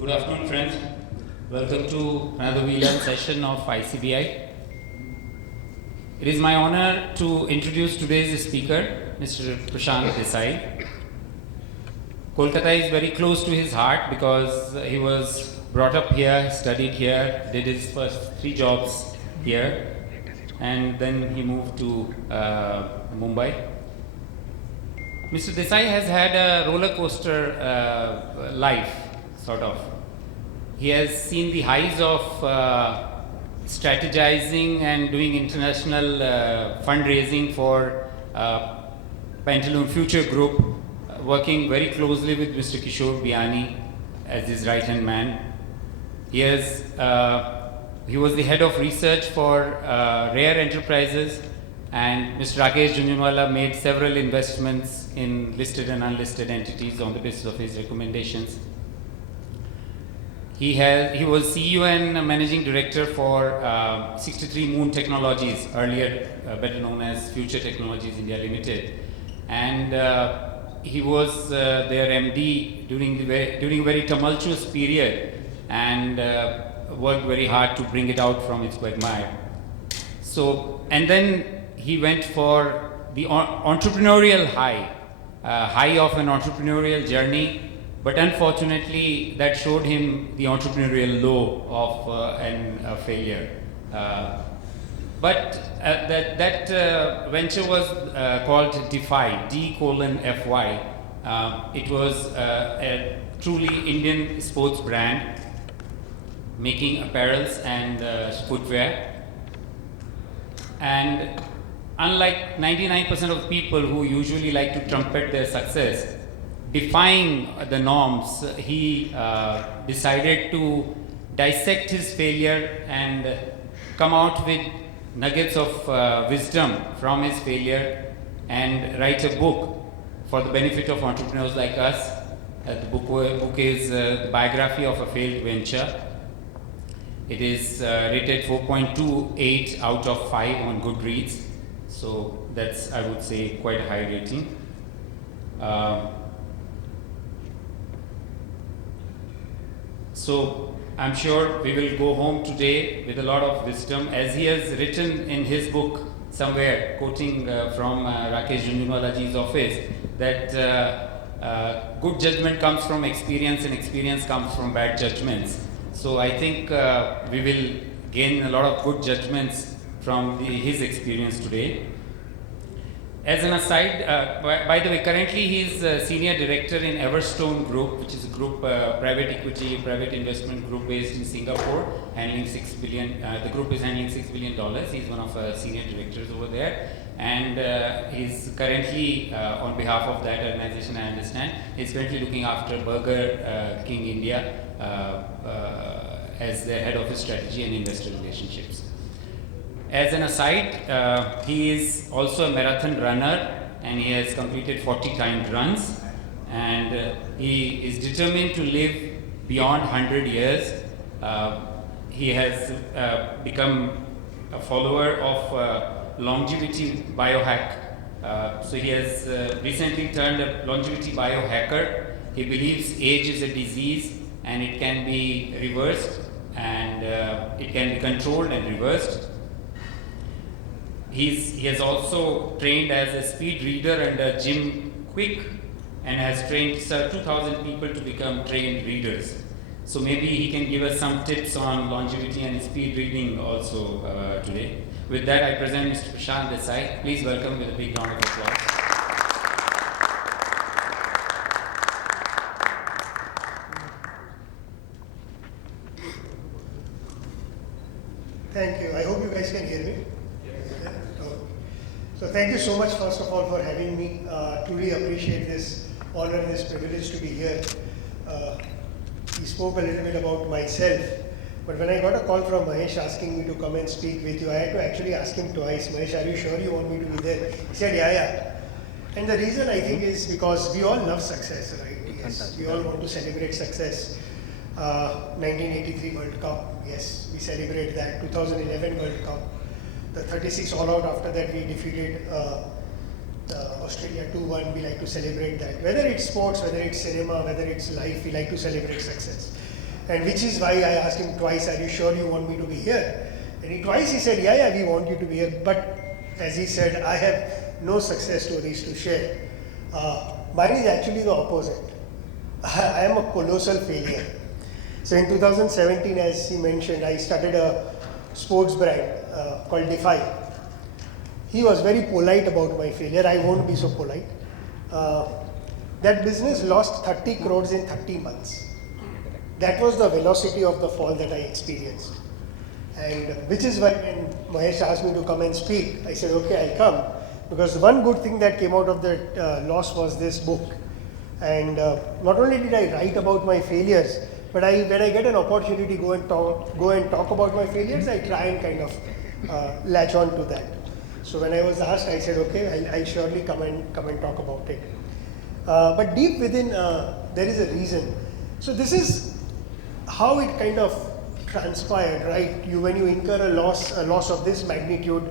Good afternoon, friends. Welcome to another VLAN session of ICBI. It is my honor to introduce today's speaker, Mr. Prashant Desai. Kolkata is very close to his heart because he was brought up here, studied here, did his first 3 jobs here, and then he moved to Mumbai. Mr. Desai has had a roller coaster life, sort of. He has seen the highs of strategizing and doing international fundraising for Pantaloon Future Group, working very closely with Mr. Kishore Biani as his right-hand man. He was the head of research for Rare Enterprises, and Mr. Rakesh Jhunjhunwala made several investments in listed and unlisted entities on the basis of his recommendations. He was CEO and Managing Director for 63 Moon Technologies, earlier better known as Future Technologies India Limited. And he was their MD during a very tumultuous period, and worked very hard to bring it out from its quagmire. So, and then he went for the entrepreneurial high of an entrepreneurial journey. But unfortunately, that showed him the entrepreneurial low of a failure. But that venture was called Defy, D:/FY. It was a truly Indian sports brand, making apparels and footwear. And unlike 99% of people who usually like to trumpet their success, defying the norms, he decided to dissect his failure and come out with nuggets of wisdom from his failure and write a book for the benefit of entrepreneurs like us. The book is the Biography of a Failed Venture. It is rated 4.28 out of 5 on Goodreads. So that's, I would say, quite a high rating. So I'm sure we will go home today with a lot of wisdom, as he has written in his book somewhere, quoting from Rakesh Jhunjhunwalaji's office, that good judgment comes from experience and experience comes from bad judgments. So I think we will gain a lot of good judgments from his experience today. As an aside, by the way, currently he is a senior director in Everstone Group, which is a group, private equity, private investment group based in Singapore, handling $6 billion. The group is handling $6 billion. He's one of senior directors over there, and he's currently, on behalf of that organization, I understand, he's currently looking after Burger King India as the head of his strategy and investor relationships. As an aside, he is also a marathon runner, and he has completed 40 timed runs, and he is determined to live beyond 100 years. He has become a follower of longevity biohack. So he has recently turned a longevity biohacker. He believes age is a disease and it can be reversed, and it can be controlled and reversed. He has also trained as a speed reader and a gym quick, and has trained 2,000 people to become trained readers. So maybe he can give us some tips on longevity and speed reading also today. With that, I present Mr. Prashant Desai. Please welcome with a big round of applause. Thank you. I hope you guys can hear me. So thank you so much, first of all, for having me. Truly appreciate this honor, this privilege to be here. He spoke a little bit about myself, but when I got a call from Mahesh asking me to come and speak with you, I had to actually ask him twice, Mahesh, are you sure you want me to be there? He said, yeah. And the reason I think is because we all love success, right? Yes, we all want to celebrate success. 1983 World Cup, yes, we celebrate that. 2011 World Cup. The 36 all out, after that we defeated Australia 2-1, we like to celebrate that. Whether it's sports, whether it's cinema, whether it's life, we like to celebrate success. And which is why I asked him twice, are you sure you want me to be here? And twice he said, yeah, we want you to be here. But as he said, I have no success stories to share. Mine is actually the opposite. I am a colossal failure. So in 2017, as he mentioned, I started a sports brand called Defy. He was very polite about my failure. I won't be so polite. That business lost 30 crores in 30 months. That was the velocity of the fall that I experienced. And which is why when Mahesh asked me to come and speak, I said, okay, I'll come. Because one good thing that came out of that loss was this book. And not only did I write about my failures, but when I get an opportunity to go and talk about my failures, I try and kind of latch on to that. So when I was asked, I said, okay, I'll surely come and talk about it. But deep within, there is a reason. So this is how it kind of transpired, right? When you incur a loss of this magnitude,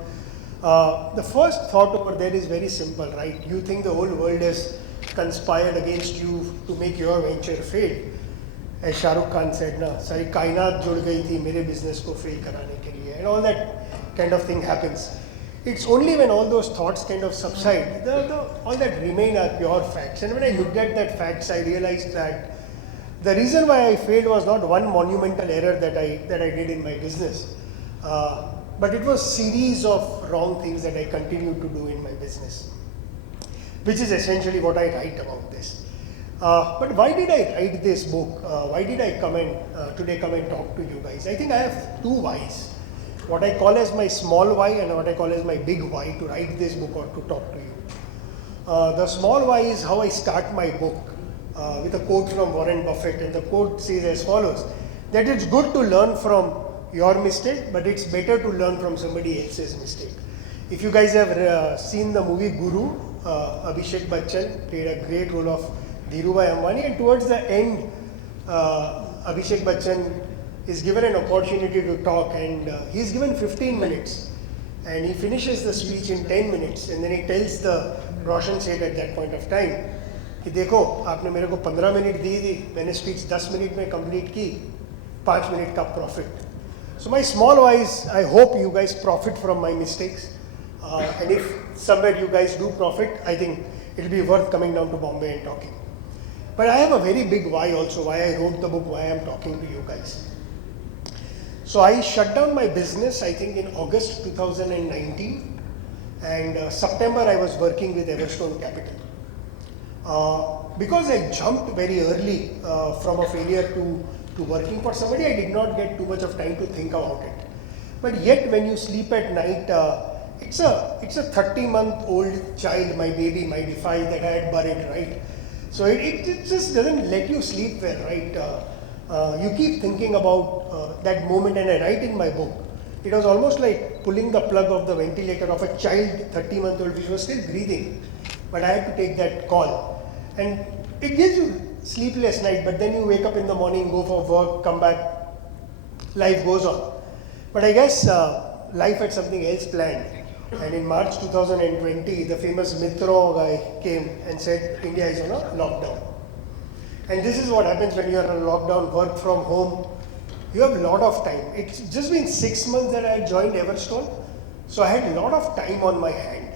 the first thought over there is very simple, right? You think the whole world has conspired against you to make your venture fail. As Shah Rukh Khan said, na, sari kainat jud gayi thi mere business ko fail karane ke liye, and all that kind of thing happens. It's only when all those thoughts kind of subside, all that remain are pure facts. And when I looked at that facts, I realized that the reason why I failed was not one monumental error that I did in my business, but it was series of wrong things that I continued to do in my business, which is essentially what I write about this. But why did I write this book? Why did I today come and talk to you guys? I think I have two whys. What I call as my small why and what I call as my big why to write this book or to talk to you. The small why is how I start my book with a quote from Warren Buffett, and the quote says as follows, that it's good to learn from your mistake, but it's better to learn from somebody else's mistake. If you guys have seen the movie Guru, Abhishek Bachchan played a great role of Dhirubhai Ambani, and towards the end, Abhishek Bachchan is given an opportunity to talk, and he's given 15 minutes, and he finishes the speech in 10 minutes, and then he tells the Roshan Seth at that point of time, कि देखो आपने मेरे को 15 minute दी थी, मैंने speech 10 minute में complete की, 5 minute का profit. So my small wise, I hope you guys profit from my mistakes, and if somewhere you guys do profit, I think it'll be worth coming down to Bombay and talking. But I have a very big why also, why I wrote the book, why I'm talking to you guys. So I shut down my business, I think in August 2019, and September I was working with Everstone Capital. Because I jumped very early from a failure to working for somebody, I did not get too much of time to think about it. But yet when you sleep at night, it's a 30-month-old child, my baby, my Defy that I had buried, right? So it just doesn't let you sleep well, right? You keep thinking about that moment, and I write in my book, it was almost like pulling the plug of the ventilator of a child, 30-month-old, which was still breathing. But I had to take that call. And it gives you sleepless night, but then you wake up in the morning, go for work, come back, life goes on. But I guess life had something else planned. And in March 2020, the famous Mitro guy came and said, India is on a lockdown. And this is what happens when you are on a lockdown, work from home. You have a lot of time. It's just been 6 months that I joined Everstone, so I had a lot of time on my hand.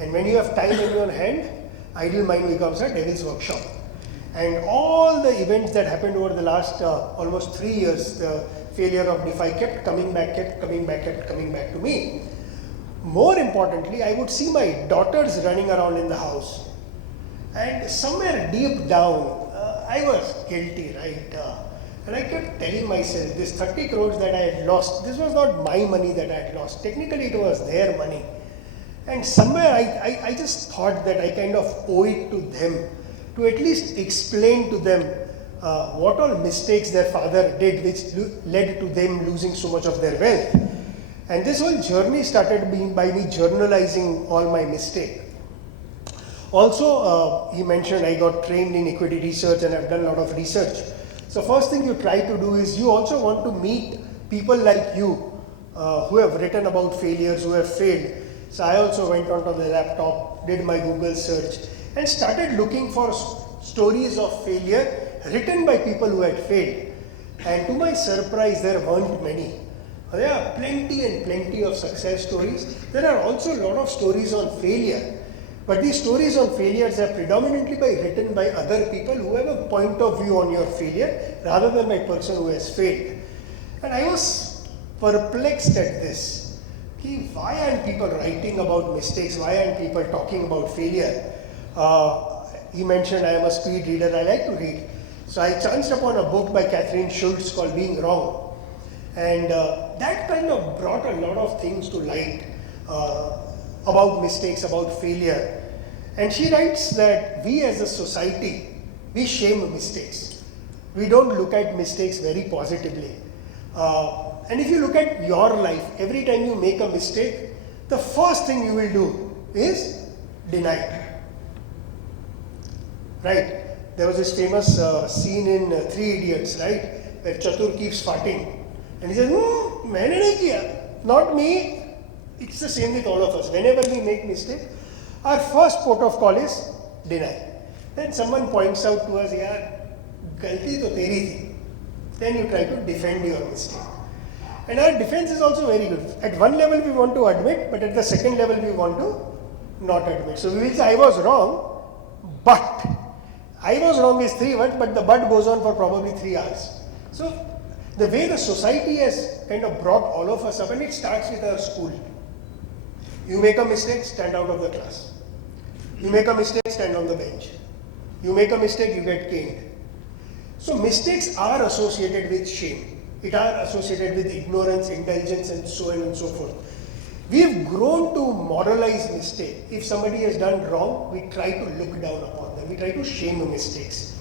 And when you have time in your hand, idle mind becomes a devil's workshop. And all the events that happened over the last almost 3 years, the failure of Defy kept coming back to me. More importantly, I would see my daughters running around in the house. And somewhere deep down, I was guilty, right? And I kept telling myself, this 30 crores that I had lost, this was not my money that I had lost. Technically, it was their money. And somewhere I just thought that I kind of owe it to them to at least explain to them what all mistakes their father did, which led to them losing so much of their wealth. And this whole journey started being by me journalizing all my mistakes. Also, he mentioned I got trained in equity research and I've done a lot of research. So first thing you try to do is you also want to meet people like you who have written about failures, who have failed. So I also went onto the laptop, did my Google search and started looking for stories of failure written by people who had failed. And to my surprise, there weren't many. There are plenty and plenty of success stories. There are also a lot of stories on failure. But these stories on failures are predominantly written by other people who have a point of view on your failure rather than by person who has failed. And I was perplexed at this. Why aren't people writing about mistakes? Why aren't people talking about failure? He mentioned I am a speed reader, I like to read. So I chanced upon a book by Catherine Schultz called Being Wrong. And that kind of brought a lot of things to light about mistakes, about failure. And she writes that we as a society, we shame mistakes. We don't look at mistakes very positively. And if you look at your life, every time you make a mistake, the first thing you will do is deny it. Right? There was this famous scene in Three Idiots, right? Where Chatur keeps farting. And he says, maine nahi kiya, not me. It's the same with all of us. Whenever we make mistake, our first port of call is deny. Then someone points out to us, yaar, galti to teri thi. Then you try to defend your mistake. And our defense is also very good. At one level we want to admit, but at the second level we want to not admit. So we will say, I was wrong, but. I was wrong is 3 words, but the but goes on for probably 3 hours. So the way the society has kind of brought all of us up, and it starts with our school. You make a mistake, stand out of the class. You make a mistake, stand on the bench. You make a mistake, you get caned. So mistakes are associated with shame. It are associated with ignorance, indulgence, and so on and so forth. We have grown to moralize mistake. If somebody has done wrong, we try to look down upon them. We try to shame mistakes.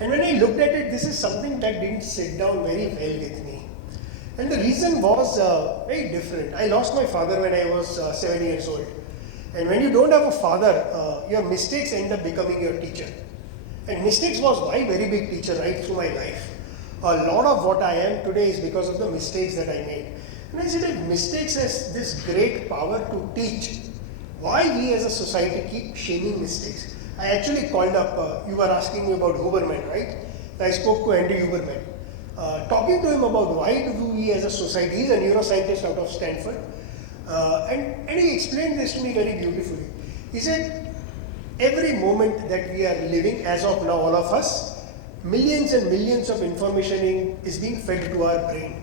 And when I looked at it, this is something that didn't sit down very well with me. And the reason was very different. I lost my father when I was 7 years old. And when you don't have a father, your mistakes end up becoming your teacher. And mistakes was my very big teacher right through my life. A lot of what I am today is because of the mistakes that I made. And I said, if mistakes has this great power to teach, why we as a society keep shaming mistakes? I actually called up, you were asking me about Huberman, right? I spoke to Andy Huberman. Talking to him about why do we as a society, he's a neuroscientist out of Stanford, and he explained this to me very beautifully. He said, every moment that we are living, as of now all of us, millions and millions of information is being fed to our brain.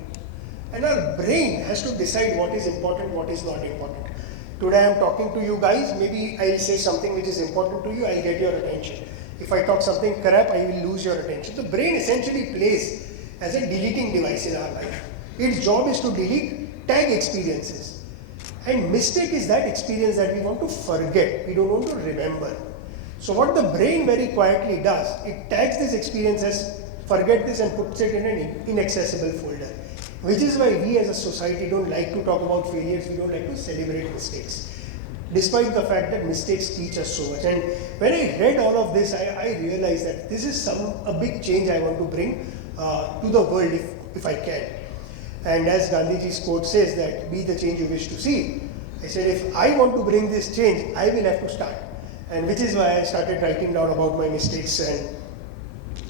And our brain has to decide what is important, what is not important. Today I am talking to you guys, maybe I will say something which is important to you, I will get your attention. If I talk something crap, I will lose your attention. The brain essentially plays as a deleting device in our life. Its job is to delete, tag experiences. And mistake is that experience that we want to forget, we don't want to remember. So what the brain very quietly does, it tags this experience as forget this and puts it in an inaccessible folder. Which is why we as a society don't like to talk about failures, we don't like to celebrate mistakes. Despite the fact that mistakes teach us so much. And when I read all of this, I realized that this is a big change I want to bring to the world if I can. And as Gandhiji's quote says that, be the change you wish to see. I said, if I want to bring this change, I will have to start. And which is why I started writing down about my mistakes, and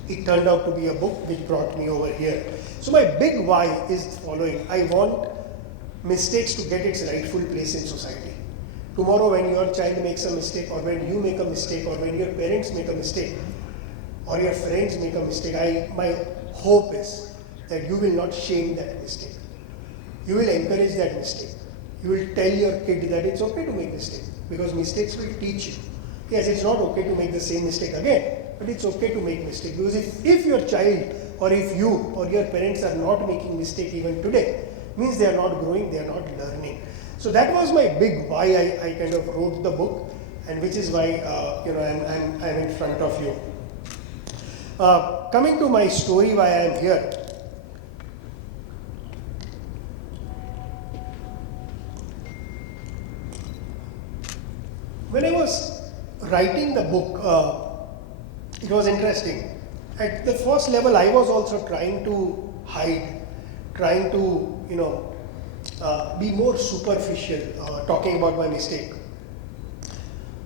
it turned out to be a book which brought me over here. So my big why is the following. I want mistakes to get its rightful place in society. Tomorrow when your child makes a mistake, or when you make a mistake, or when your parents make a mistake, or your friends make a mistake, my hope is that you will not shame that mistake. You will encourage that mistake. You will tell your kid that it's okay to make mistakes, because mistakes will teach you. Yes, it's not okay to make the same mistake again, but it's okay to make mistakes. Because if your child, or if you, or your parents are not making mistake even today, means they are not growing, they are not learning. So that was my big why I kind of wrote the book, and which is why I'm in front of you. Coming to my story, why I am here. When I was writing the book, it was interesting. At the first level, I was also trying to hide, trying to, be more superficial, talking about my mistake.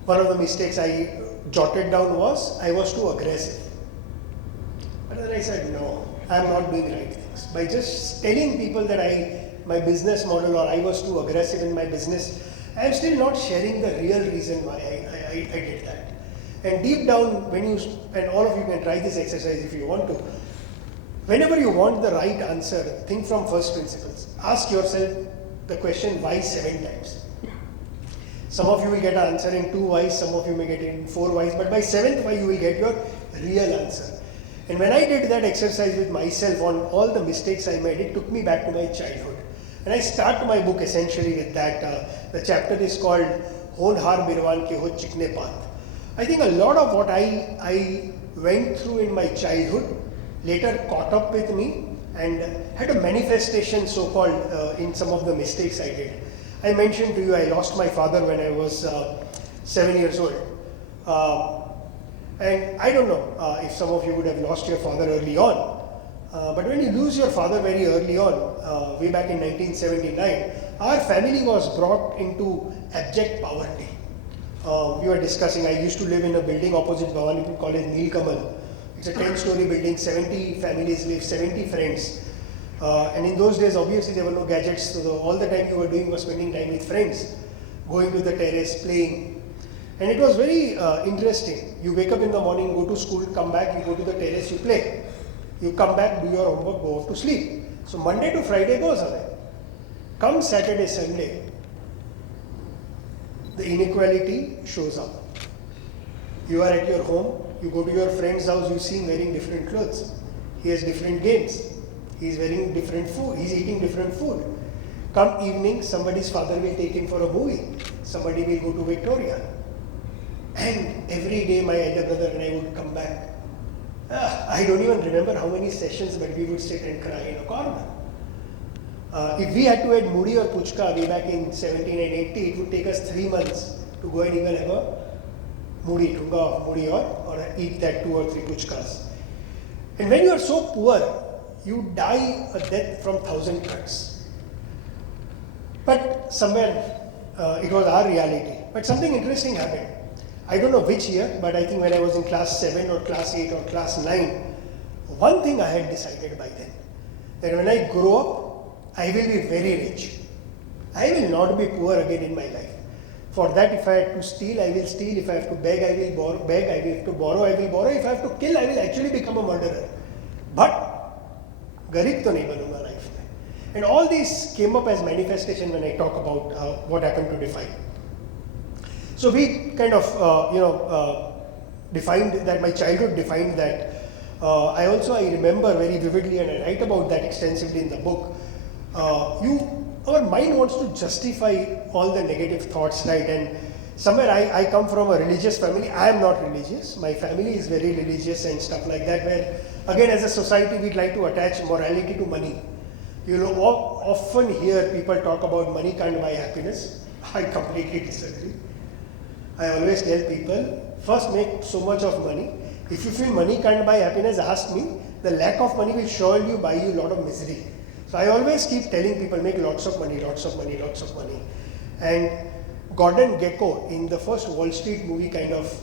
One of the mistakes I jotted down was I was too aggressive. But then I said, no, I am not doing right things. By just telling people that my business model or I was too aggressive in my business, I am still not sharing the real reason why I did that. And deep down, and all of you can try this exercise if you want to, whenever you want the right answer, think from first principles. Ask yourself the question why 7 times. Some of you will get an answer in 2 whys, some of you may get it in 4 whys, but by 7th why you will get your real answer. And when I did that exercise with myself on all the mistakes I made, it took me back to my childhood. And I start my book essentially with that. The chapter is called Honhar Birwan Ke Ho Chikne Path. I think a lot of what I went through in my childhood later caught up with me and had a manifestation so-called in some of the mistakes I did. I mentioned to you I lost my father when I was 7 years old. And I don't know if some of you would have lost your father early on. But when you lose your father very early on, way back in 1979, our family was brought into abject poverty. We were discussing, I used to live in a building opposite Bhawanipur College, Nilkamal. It's a 10-story building, 70 families live, 70 friends. And in those days, obviously, there were no gadgets, so all the time you were doing was spending time with friends, going to the terrace, playing. And it was very interesting. You wake up in the morning, go to school, come back, you go to the terrace, you play. You come back, do your homework, go off to sleep. So Monday to Friday goes away. Come Saturday, Sunday, the inequality shows up. You are at your home, you go to your friend's house, you see him wearing different clothes. He has different games. He's wearing different food. He's eating different food. Come evening, somebody's father will take him for a movie. Somebody will go to Victoria. And every day my elder brother and I would come back. I don't even remember how many sessions, but we would sit and cry in a corner. If we had to eat Moody or Puchka way back in 1780, it would take us 3 months to go and even have a Moody, Tunga of Moody or eat that 2 or 3 Puchkas. And when you are so poor, you die a death from 1,000 cuts. But somewhere, it was our reality. But something interesting happened. I don't know which year, but I think when I was in class 7 or class 8 or class 9, one thing I had decided by then, that when I grow up, I will be very rich. I will not be poor again in my life. For that, if I have to steal, I will steal. If I have to beg, I will beg. I will have to borrow, I will borrow. If I have to kill, I will actually become a murderer. But, garib to nahi banunga life mein. And all these came up as manifestation when I talk about what happened to Define. So we kind of, defined that, my childhood defined that. I remember very vividly, and I write about that extensively in the book. Our mind wants to justify all the negative thoughts, right? And somewhere I come from a religious family. I am not religious. My family is very religious and stuff like that, where again as a society we'd like to attach morality to money. You know, often hear people talk about money can't buy happiness. I completely disagree. I always tell people, first make so much of money. If you feel money can't buy happiness, ask me. The lack of money will surely buy you a lot of misery. So I always keep telling people, make lots of money, lots of money, lots of money. And Gordon Gekko in the first Wall Street movie kind of,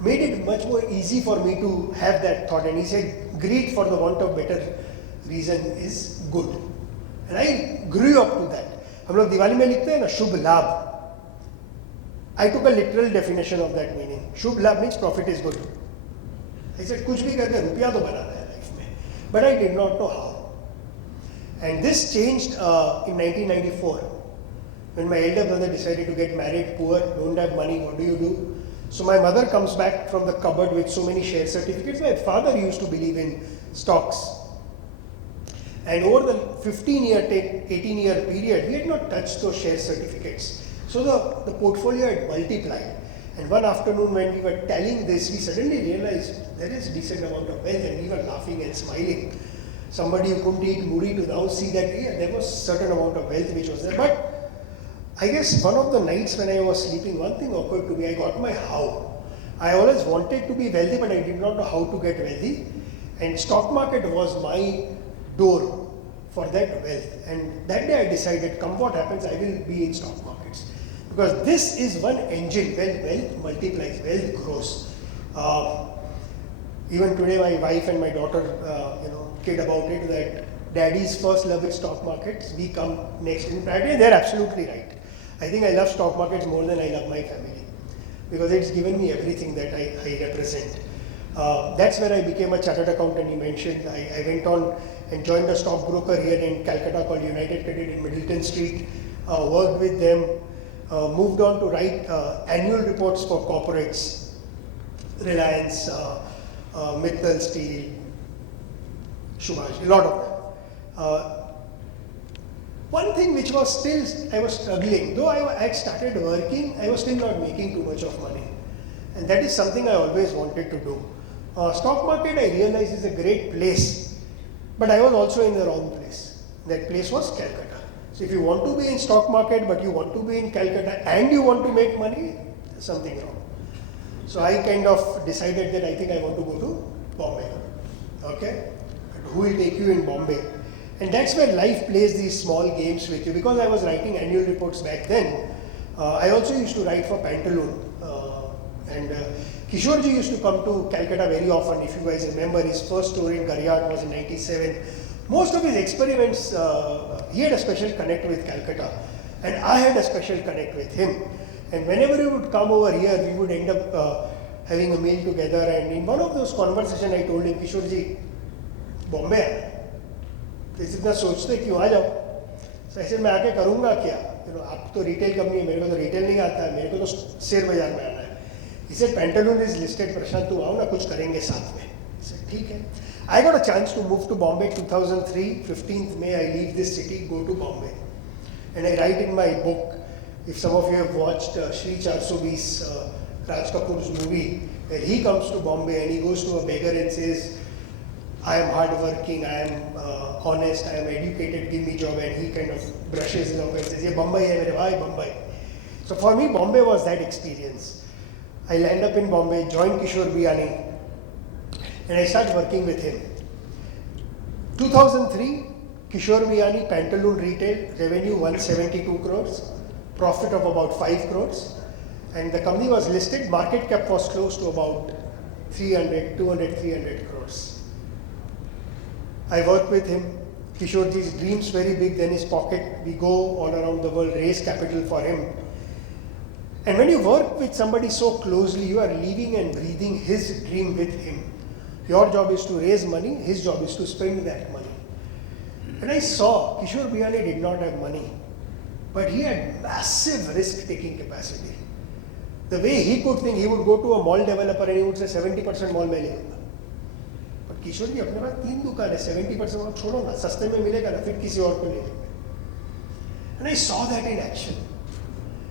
made it much more easy for me to have that thought. And he said, greed for the want of better reason is good. And I grew up to that. हम लोग दिवाली में लिखते हैं ना शुभ लाभ. I took a literal definition of that meaning. Shubh labh means profit is good. I said, कुछ भी करके रुपया तो बनाना है life में. But I did not know how. And this changed in 1994. When my elder brother decided to get married, poor, don't have money, what do you do? So my mother comes back from the cupboard with so many share certificates. My father used to believe in stocks. And over the 15-year, 18-year period, we had not touched those share certificates. So the portfolio had multiplied. And one afternoon when we were telling this, we suddenly realized there is a decent amount of wealth, and we were laughing and smiling. Somebody who couldn't eat muri to now see that there was a certain amount of wealth which was there. But I guess one of the nights when I was sleeping, one thing occurred to me. I got my how. I always wanted to be wealthy, but I did not know how to get wealthy. And stock market was my door for that wealth. And that day I decided, come what happens, I will be in stock markets. Because this is one engine. When wealth multiplies, wealth grows. Even today, my wife and my daughter, kid about it that daddy's first love is stock markets. We come next. In fact, they're absolutely right. I think I love stock markets more than I love my family because it's given me everything that I represent. That's where I became a chartered accountant. You mentioned I went on and joined a stockbroker here in Calcutta called United Credit in Middleton Street. Worked with them. Moved on to write annual reports for corporates, Reliance, Mittal Steel, Subhash, a lot of them. One thing which was still, I was struggling, though I had started working, I was still not making too much of money. And that is something I always wanted to do. Stock market, I realized, is a great place, but I was also in the wrong place. That place was Calcutta. So if you want to be in stock market, but you want to be in Calcutta and you want to make money, there's something wrong. So I kind of decided that I think I want to go to Bombay. Okay? But who will take you in Bombay? And that's where life plays these small games with you. Because I was writing annual reports back then, I also used to write for Pantaloon. And Kishorji used to come to Calcutta very often. If you guys remember, his first tour in Gariyat was in 97. Most of his experiments, he had a special connect with Calcutta. And I had a special connect with him. And whenever he would come over here, we would end up having a meal together. And in one of those conversations, I told him, Kishorji, Bombay है तो इतना सोचते क्यों आ जाओ तो ऐसे मैं आके करूँगा क्या आप तो रिटेल कंपनी है मेरे को तो रिटेल नहीं आता है मेरे को तो शेयर बाजार में आना है इसे पेंटालून इज लिस्टेड प्रशांत तू आओ ना कुछ करेंगे साथ में ठीक है I got a chance to move to Bombay 2003 15th May I leave this city go to Bombay and I write in my book if some of you have watched Shri 420 Raj Kapoor's movie where he comes to Bombay and he goes to a beggar and says I am hardworking, I am honest, I am educated, give me job, and he kind of brushes it off and says, "Ye Bombay hai mere bhai, Bombay." So for me, Bombay was that experience. I land up in Bombay, join Kishore Biyani, and I start working with him. 2003, Kishore Biyani, Pantaloon Retail, revenue 172 crores, profit of about 5 crores, and the company was listed, market cap was close to about 300 crores. I work with him. Kishorji's dreams very big, then his pocket. We go all around the world, raise capital for him. And when you work with somebody so closely, you are living and breathing his dream with him. Your job is to raise money, his job is to spend that money. And I saw Kishore Biyani did not have money, but he had massive risk-taking capacity. The way he could think, he would go to a mall developer and he would say 70% mall mein le lunga. किशोर जी अपने पास 3 दुकान है 70% और छोड़ो ना सस्ते में मिलेगा ना फिर किसी और को ले लेंगे and I saw that in action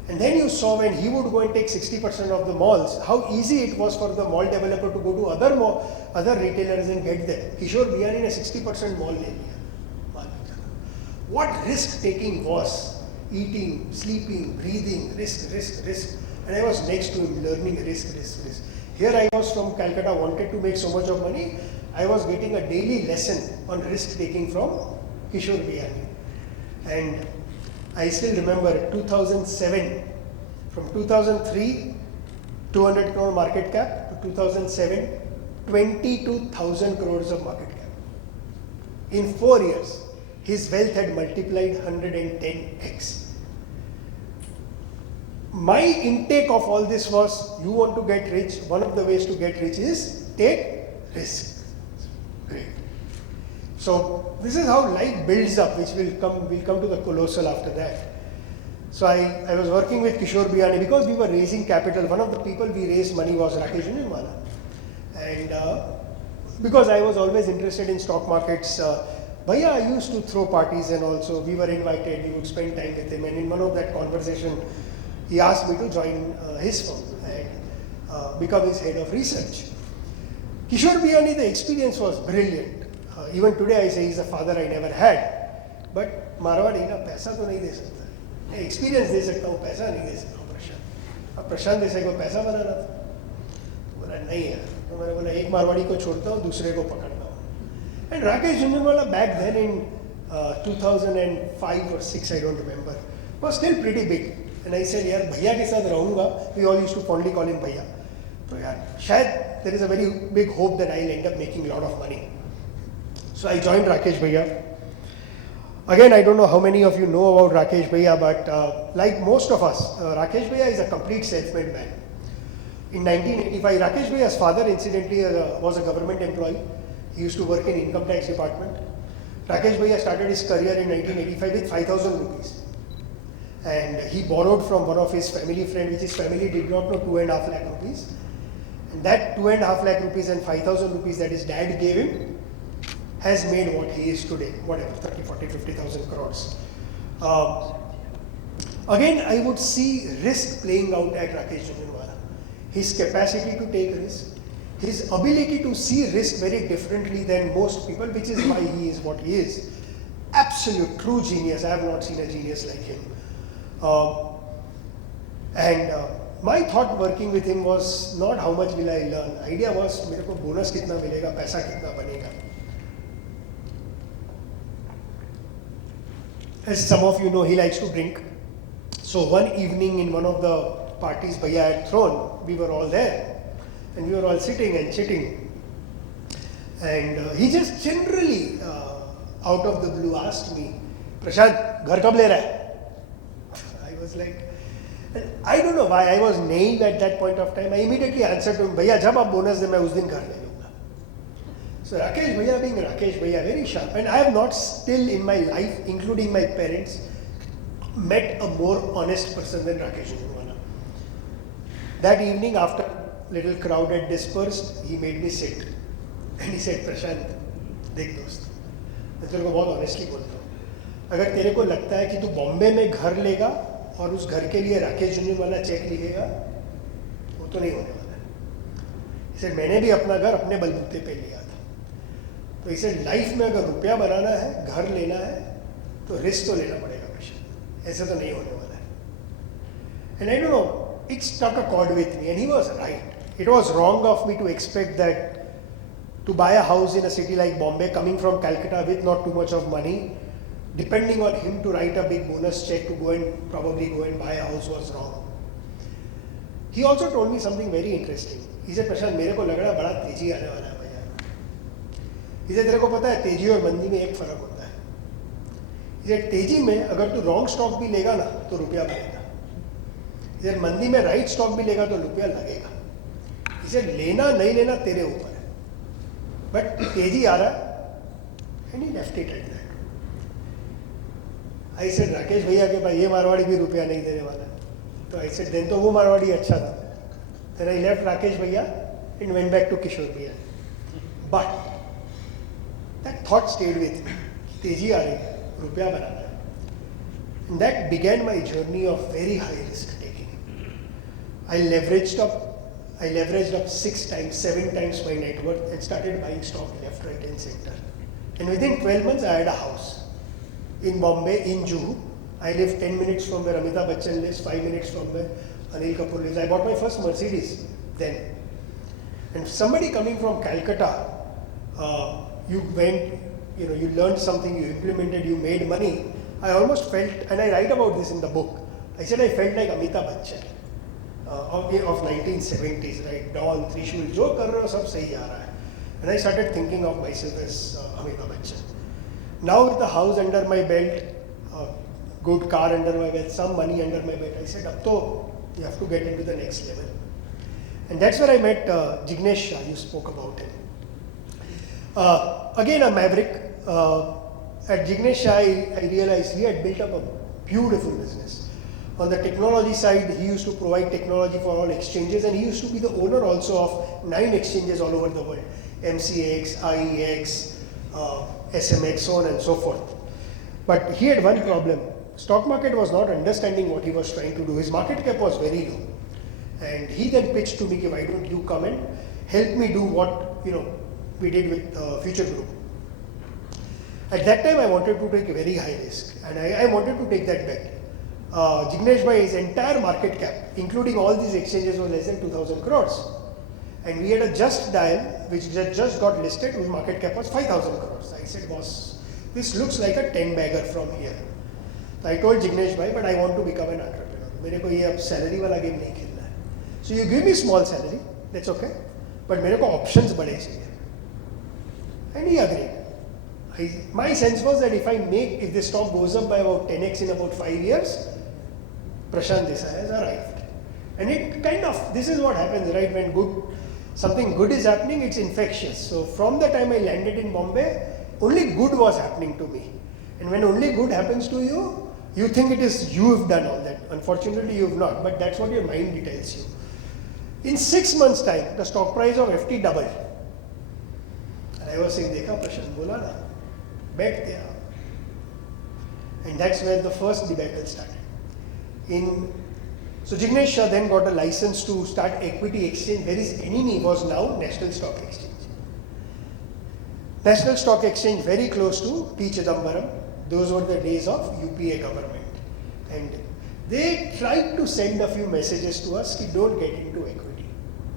and then you saw when he would go and take 60% of the malls how easy it was for the mall developer to go to other retailers and get them Kishore Biyani ने 60% mall ले लिया what risk taking was eating sleeping breathing risk and I was next to him learning risk here I was from Calcutta wanted to make so much of money I was getting a daily lesson on risk taking from Kishore Biyani. And I still remember 2007, from 2003, 200 crore market cap to 2007, 22,000 crores of market cap. In 4 years, his wealth had multiplied 110x. My intake of all this was, you want to get rich, one of the ways to get rich is take risk. Great. So this is how life builds up, which we'll come to the colossal after that. So I was working with Kishore Biyani because we were raising capital. One of the people we raised money was Rakesh Jhunjhunwala. And because I was always interested in stock markets, Bhaiya, I used to throw parties and also we were invited, we would spend time with him. And in one of that conversation, he asked me to join his firm and become his head of research. Kishore Biyani, the experience was brilliant. Even today I say he's a father I never had. But Marwadi na paisa to nahi de sakta. Experience de sakta hu, paisa nahi de sakta Prashant. Ab Prashant Desai ko paisa banana tha. Bola nahi yaar. तो मैंने बोला एक मारवाड़ी को छोड़ता हूँ दूसरे को पकड़ता हूँ. And Rakesh Jhunjhunwala back then in 2005 or 6 I don't remember was still pretty big. And I said यार भैया के साथ रहूँगा. We all used to fondly call him भैया. तो यार शायद there is a very big hope that I'll end up making a lot of money. So I joined Rakesh Bhaiya. Again, I don't know how many of you know about Rakesh Bhaiya, but like most of us, Rakesh Bhaiya is a complete self-made man. In 1985, Rakesh Bhaiya's father incidentally was a government employee. He used to work in income tax department. Rakesh Bhaiya started his career in 1985 with 5,000 rupees. And he borrowed from one of his family friend, which his family did not know, 2.5 lakh rupees. And that 2.5 lakh rupees and 5,000 rupees that his dad gave him has made what he is today, whatever, 30, 40, 50,000 crores. Again, I would see risk playing out at Rakesh Jhunjhunwala. His capacity to take risk, his ability to see risk very differently than most people, which is why he is what he is. Absolute, true genius. I have not seen a genius like him. My thought working with him was not how much will I learn. Idea was, मेरे को bonus कितना मिलेगा, पैसा कितना बनेगा. As some of you know, he likes to drink. So one evening in one of the parties Bhaiya had thrown, we were all there. And we were all sitting and chitting. And he just generally, out of the blue, asked me, Prashant, ghar kab le raha hai? I was like, and I don't know why, I was naive at that point of time. I immediately answered to him, Bhaiya, jab aap bonus de, main us din ghar le lunga. So Rakesh Bhaiya being Rakesh Bhaiya, very sharp. And I have not still in my life, including my parents, met a more honest person than Rakesh Jhunjhunwala. That evening, after little crowd had dispersed, he made me sit. And he said, Prashant, देख दोस्त, मैं तेरे को बहुत honestly बोलता हूँ, अगर तेरे को लगता है कि तू बॉम्बे में घर लेगा और उस घर के लिए राकेश झुनझुनवाला चेक लिखेगा, वो तो नहीं होने वाला है. इसे मैंने भी अपना घर अपने बलबूते पे लिया था. तो इसे लाइफ में अगर रुपया बनाना है, घर लेना है, तो रिस्क तो लेना पड़ेगा प्रशांत, ऐसे तो नहीं होने वाला है. And I don't know, it struck a chord with me, and he was right. It was wrong of me to expect that to buy a house in a city like Bombay, coming from Calcutta with not too much of money, depending on him to write a big bonus check to probably go and buy a house was wrong. He also told me something very interesting. He said, Prashant, मेरे को लग रहा है बड़ा तेजी आने वाला है भैया. He said, तेरे को पता है तेजी और मंदी में एक फर्क होता है. He said, तेजी में अगर तू रॉन्ग स्टॉक भी लेगा ना तो रुपया बनेगा. He said, मंदी में राइट स्टॉक भी लेगा तो रुपया लगेगा. He said, लेना नहीं लेना तेरे ऊपर है. बट तेजी आ रहा है. And he left it at that. I said, Rakesh भैया के भाई ये मारवाड़ी भी रुपया नहीं देने वाला है. तो I said, then तो वो मारवाड़ी अच्छा था. Then I left Rakesh Bhaiya and went back to Kishore Bhaiya. But that thought stayed with me. तेजी आ रही है, रुपया बनाना है. And that began my journey of very high risk taking. I leveraged up 6 times, 7 times my net worth and started buying stock left, right and center. And within 12 months I had a house in Bombay, in Juhu. I lived 10 minutes from where Amitabh Bachchan lives, 5 minutes from where Anil Kapoor lives. I bought my first Mercedes then. And somebody coming from Calcutta, you went, you learned something, you implemented, you made money. I almost felt, and I write about this in the book, I said I felt like Amitabh Bachchan of 1970s, right? Dawn, Trishul, jo kar rahe ho, sab sahi ja raha hai. And I started thinking of myself as Amitabh Bachchan. Now with the house under my belt, good car under my belt, some money under my belt, I said, ab to you have to get into the next level. And that's where I met Jignesh Shah, you spoke about him. Again a maverick. At Jignesh Shah, I realized he had built up a beautiful business. On the technology side, he used to provide technology for all exchanges, and he used to be the owner also of 9 exchanges all over the world. MCX, IEX, SMX, so on and so forth. But he had one problem. Stock market was not understanding what he was trying to do. His market cap was very low. And he then pitched to me, why don't you come and help me do what we did with Future Group. At that time, I wanted to take a very high risk, and I wanted to take that bet. Jignesh Bhai's entire market cap, including all these exchanges, was less than 2,000 crores. And we had a Just Dial, which just got listed, whose market cap was 5,000 crores. I said, boss, this looks like a 10-bagger from here. So I told Jignesh Bhai, but I want to become an entrepreneur. मेरे को ये अब salary वाला game नहीं खेलना है. So you give me small salary, that's okay. but मेरे को options बड़े चाहिए. And he agreed. My sense was that if the stock goes up by about 10x in about 5 years, Prashant Desai has arrived. And it kind of, this is what happens, right? When something good is happening, it's infectious. So from the time I landed in Bombay, only good was happening to me. And when only good happens to you, you think it is you've done all that. Unfortunately, you've not, but that's what your mind tells you. In 6 months' time, the stock price of FT doubled. And I was saying, Dekha Prashant, bola na, bet there. And that's where the first debacle started. So Jignesh Shah then got a license to start equity exchange, where his enemy was now National Stock Exchange. National Stock Exchange very close to P. Chidambaram. Those were the days of UPA government. And they tried to send a few messages to us कि don't get into equity.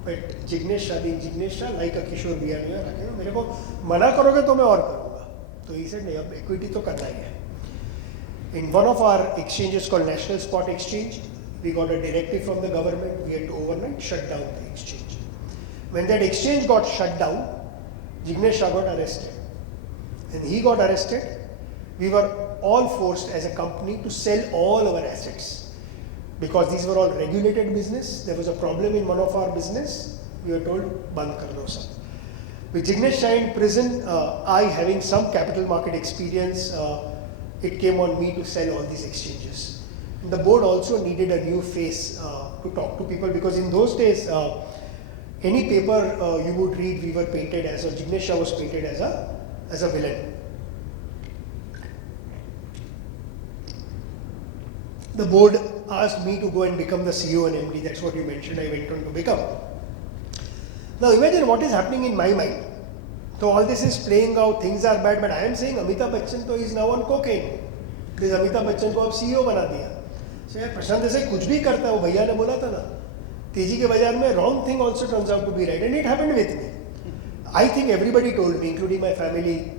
But Jignesh Shah being Jignesh Shah, like a Kishore Biyani, मेरे को मना करोगे तो मैं और करूँगा. So he said नहीं, अब equity तो करना ही है. In one of our exchanges called National Spot Exchange, we got a directive from the government. We had to overnight shut down the exchange. When that exchange got shut down, Jignesh Shah got arrested. And he got arrested. We were all forced as a company to sell all our assets. Because these were all regulated business. There was a problem in one of our business. We were told, "Band kar do sab." With Jignesh Shah in prison, I having some capital market experience, it came on me to sell all these exchanges. And the board also needed a new face to talk to people, because in those days, any paper you would read, we were painted as, or Jignesh Shah was painted as a villain. The board asked me to go and become the CEO and MD. That's what you mentioned. I went on to become. Now imagine what is happening in my mind. So all this is playing out, things are bad, but I am saying Amitabh Bachchan to is now on cocaine. Because Amitabh Bachchan को अब CEO बना दिया. So यार प्रशांत देसाई कुछ भी करता है, वो भैया ने बोला था ना, तेजी के बाजार में wrong thing also turns out to be right, and it happened with me. I think everybody told me, including my family,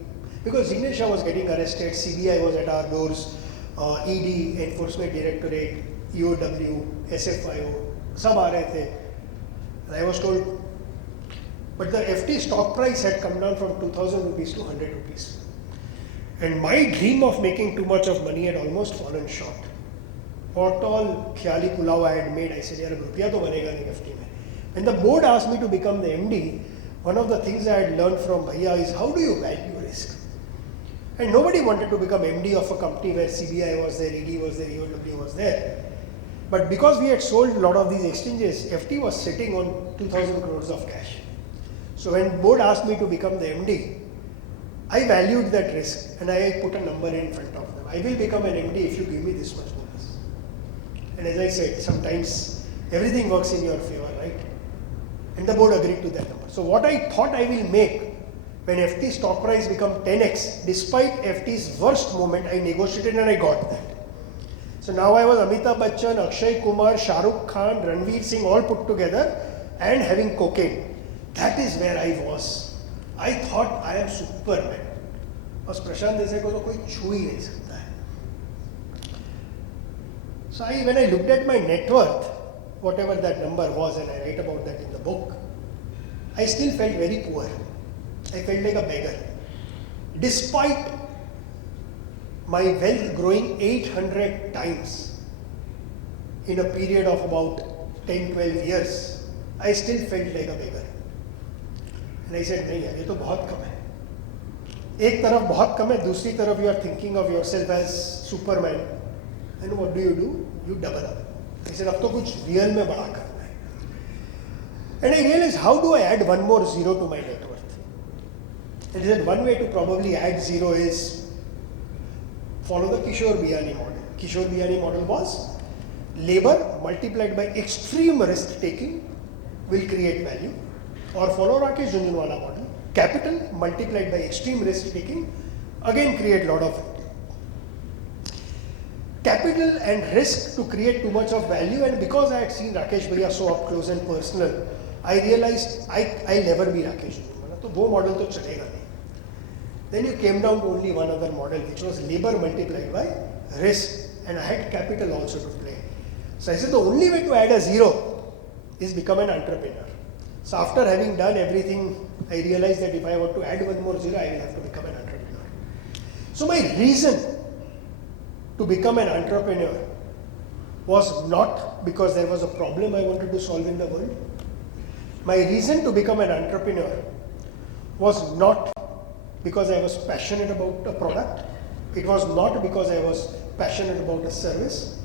because Jignesh Shah was getting arrested, CBI was at our doors, ED, Enforcement Directorate, EOW, SFIO, सब आ रहे थे. And I was told, but the FT stock price had come down from 2,000 rupees to 100 rupees. And my dream of making too much of money had almost fallen short. What all khayali pulao I had made, I said, yaar rupiya to banega nahi FT mein. When the board asked me to become the MD, one of the things I had learned from Bhaiya is how do you value risk? And nobody wanted to become MD of a company where CBI was there, ED was there, EOW was there. But because we had sold a lot of these exchanges, FT was sitting on 2,000 crores of cash. So when board asked me to become the MD, I valued that risk and I put a number in front of them. I will become an MD if you give me this much bonus. And as I said, sometimes everything works in your favor, right? And the board agreed to that number. So what I thought I will make when FT stock price become 10x, despite FT's worst moment, I negotiated and I got that. So now I was Amitabh Bachchan, Akshay Kumar, Shah Rukh Khan, Ranveer Singh all put together and having cocaine. That is where I was. I thought I am Superman. और प्रशांत देसाई को तो कोई छू ही नहीं सकता है. So when I looked at my net worth, whatever that number was, and I write about that in the book, I still felt very poor. I felt like a beggar. Despite my wealth growing 800 times in a period of about 10-12 years, I still felt like a beggar. And I said, नहीं यार ये तो बहुत कम है. एक तरफ बहुत कम है, दूसरी तरफ you are thinking of yourself as Superman. And what do? You double up. I said, अब तो कुछ real में बड़ा करना है. And I realized, how do I add one more zero to my net worth? And he said, one way to probably add zero is follow the Kishore Biyani model. Kishore Biyani model was labor multiplied by extreme risk taking will create value. Or follow Rakesh Jhunjhunwala model. Capital multiplied by extreme risk taking again create lot of value. Capital and risk to create too much of value, and because I had seen Rakesh Bhaiya so up close and personal, I realized I'll never be Rakesh Jhunjhunwala. So वो model तो चलेगा नहीं. Then you came down to only one other model, which was labor multiplied by risk, and I had capital also to play. So I said the only way to add a zero is become an entrepreneur. So after having done everything, I realized that if I want to add one more zero, I will have to become an entrepreneur. So my reason to become an entrepreneur was not because there was a problem I wanted to solve in the world. My reason to become an entrepreneur was not because I was passionate about a product. It was not because I was passionate about a service.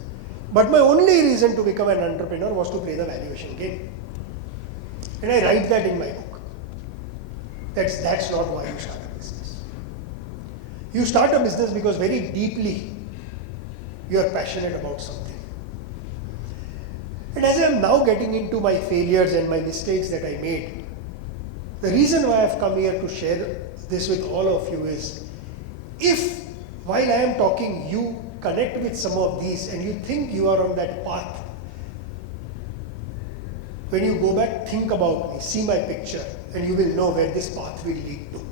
But my only reason to become an entrepreneur was to play the valuation game. And I write that in my book. That's not why you start a business. You start a business because very deeply you are passionate about something. And as I am now getting into my failures and my mistakes that I made, the reason why I have come here to share this with all of you is, if while I am talking you connect with some of these and you think you are on that path, when you go back, think about me, see my picture, and you will know where this path will lead to.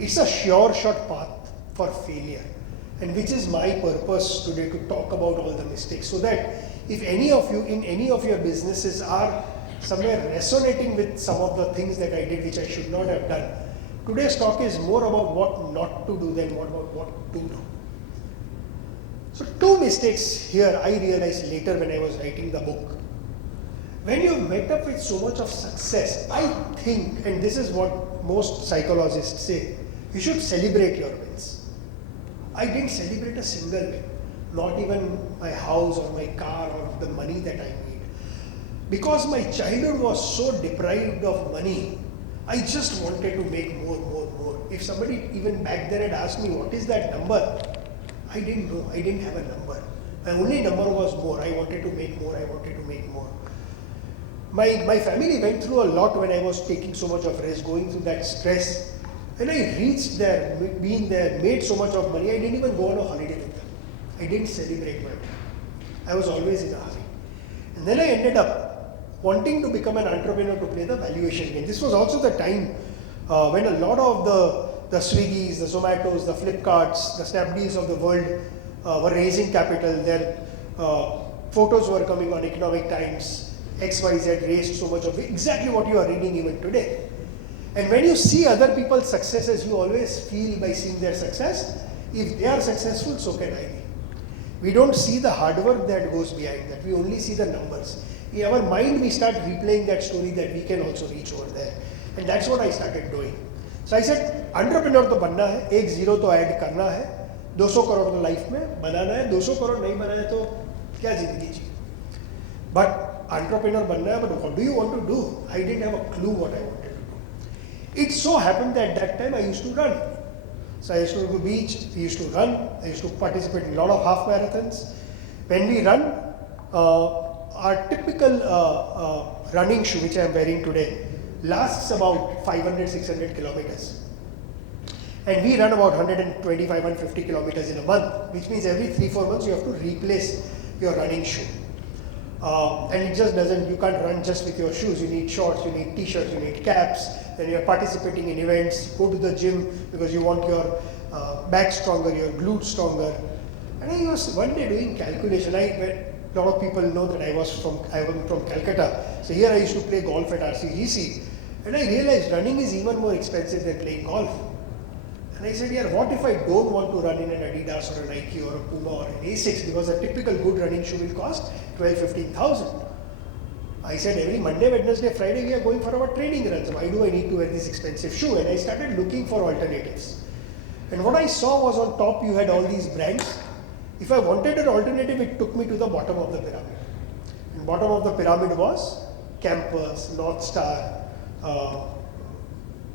It's a sure shot path for failure, and which is my purpose today, to talk about all the mistakes, so that if any of you in any of your businesses are somewhere resonating with some of the things that I did which I should not have done, today's talk is more about what not to do than about what to do. So two mistakes here I realized later when I was writing the book. When you met up with so much of success, I think, and this is what most psychologists say, you should celebrate your wins. I didn't celebrate a single win, not even my house or my car or the money that I made. Because my childhood was so deprived of money, I just wanted to make more. If somebody even back then had asked me, what is that number? I didn't know, I didn't have a number. My only number was more. I wanted to make more. My family went through a lot when I was taking so much of risk, going through that stress. When I reached there, being there, made so much of money, I didn't even go on a holiday with them. I didn't celebrate my time. I was always in a hurry. And then I ended up wanting to become an entrepreneur to play the valuation game. This was also the time when a lot of the Swiggis, the Zomatos, the Flipkarts, the Snapdeals of the world were raising capital. Their photos were coming on Economic Times. XYZ raised so much of it, exactly what you are reading even today. And when you see other people's successes, you always feel by seeing their success, if they are successful, so can I be. We don't see the hard work that goes behind that, we only see the numbers. In our mind, we start replaying that story that we can also reach over there. And that's what I started doing. So I said, entrepreneur to banna hai, ek zero to add karna hai, 200 crore to life mein banana hai, 200 crore nahi banaya to kya zindagi ji. But entrepreneur banna hai, but what do you want to do? I didn't have a clue what I wanted to do. It so happened that that time I used to run. So I used to go to the beach, we used to run, I used to participate in a lot of half marathons. When we run, our typical running shoe, which I am wearing today, lasts about 500-600 kilometers. And we run about 125-150 kilometers in a month, which means every 3-4 months you have to replace your running shoe. And it just doesn't, you can't run just with your shoes, you need shorts, you need t-shirts, you need caps, then you're participating in events, go to the gym because you want your back stronger, your glutes stronger. And I was one day doing calculation, a lot of people know that I was from Kolkata, so here I used to play golf at RCGC, and I realized running is even more expensive than playing golf. And I said, yeah, what if I don't want to run in an Adidas or a Nike or a Puma or an Asics, because a typical good running shoe will cost 12,000-15,000. I said, every Monday, Wednesday, Friday we are going for our training runs. Why do I need to wear this expensive shoe? And I started looking for alternatives. And what I saw was on top you had all these brands. If I wanted an alternative, it took me to the bottom of the pyramid. And bottom of the pyramid was Campus, North Star,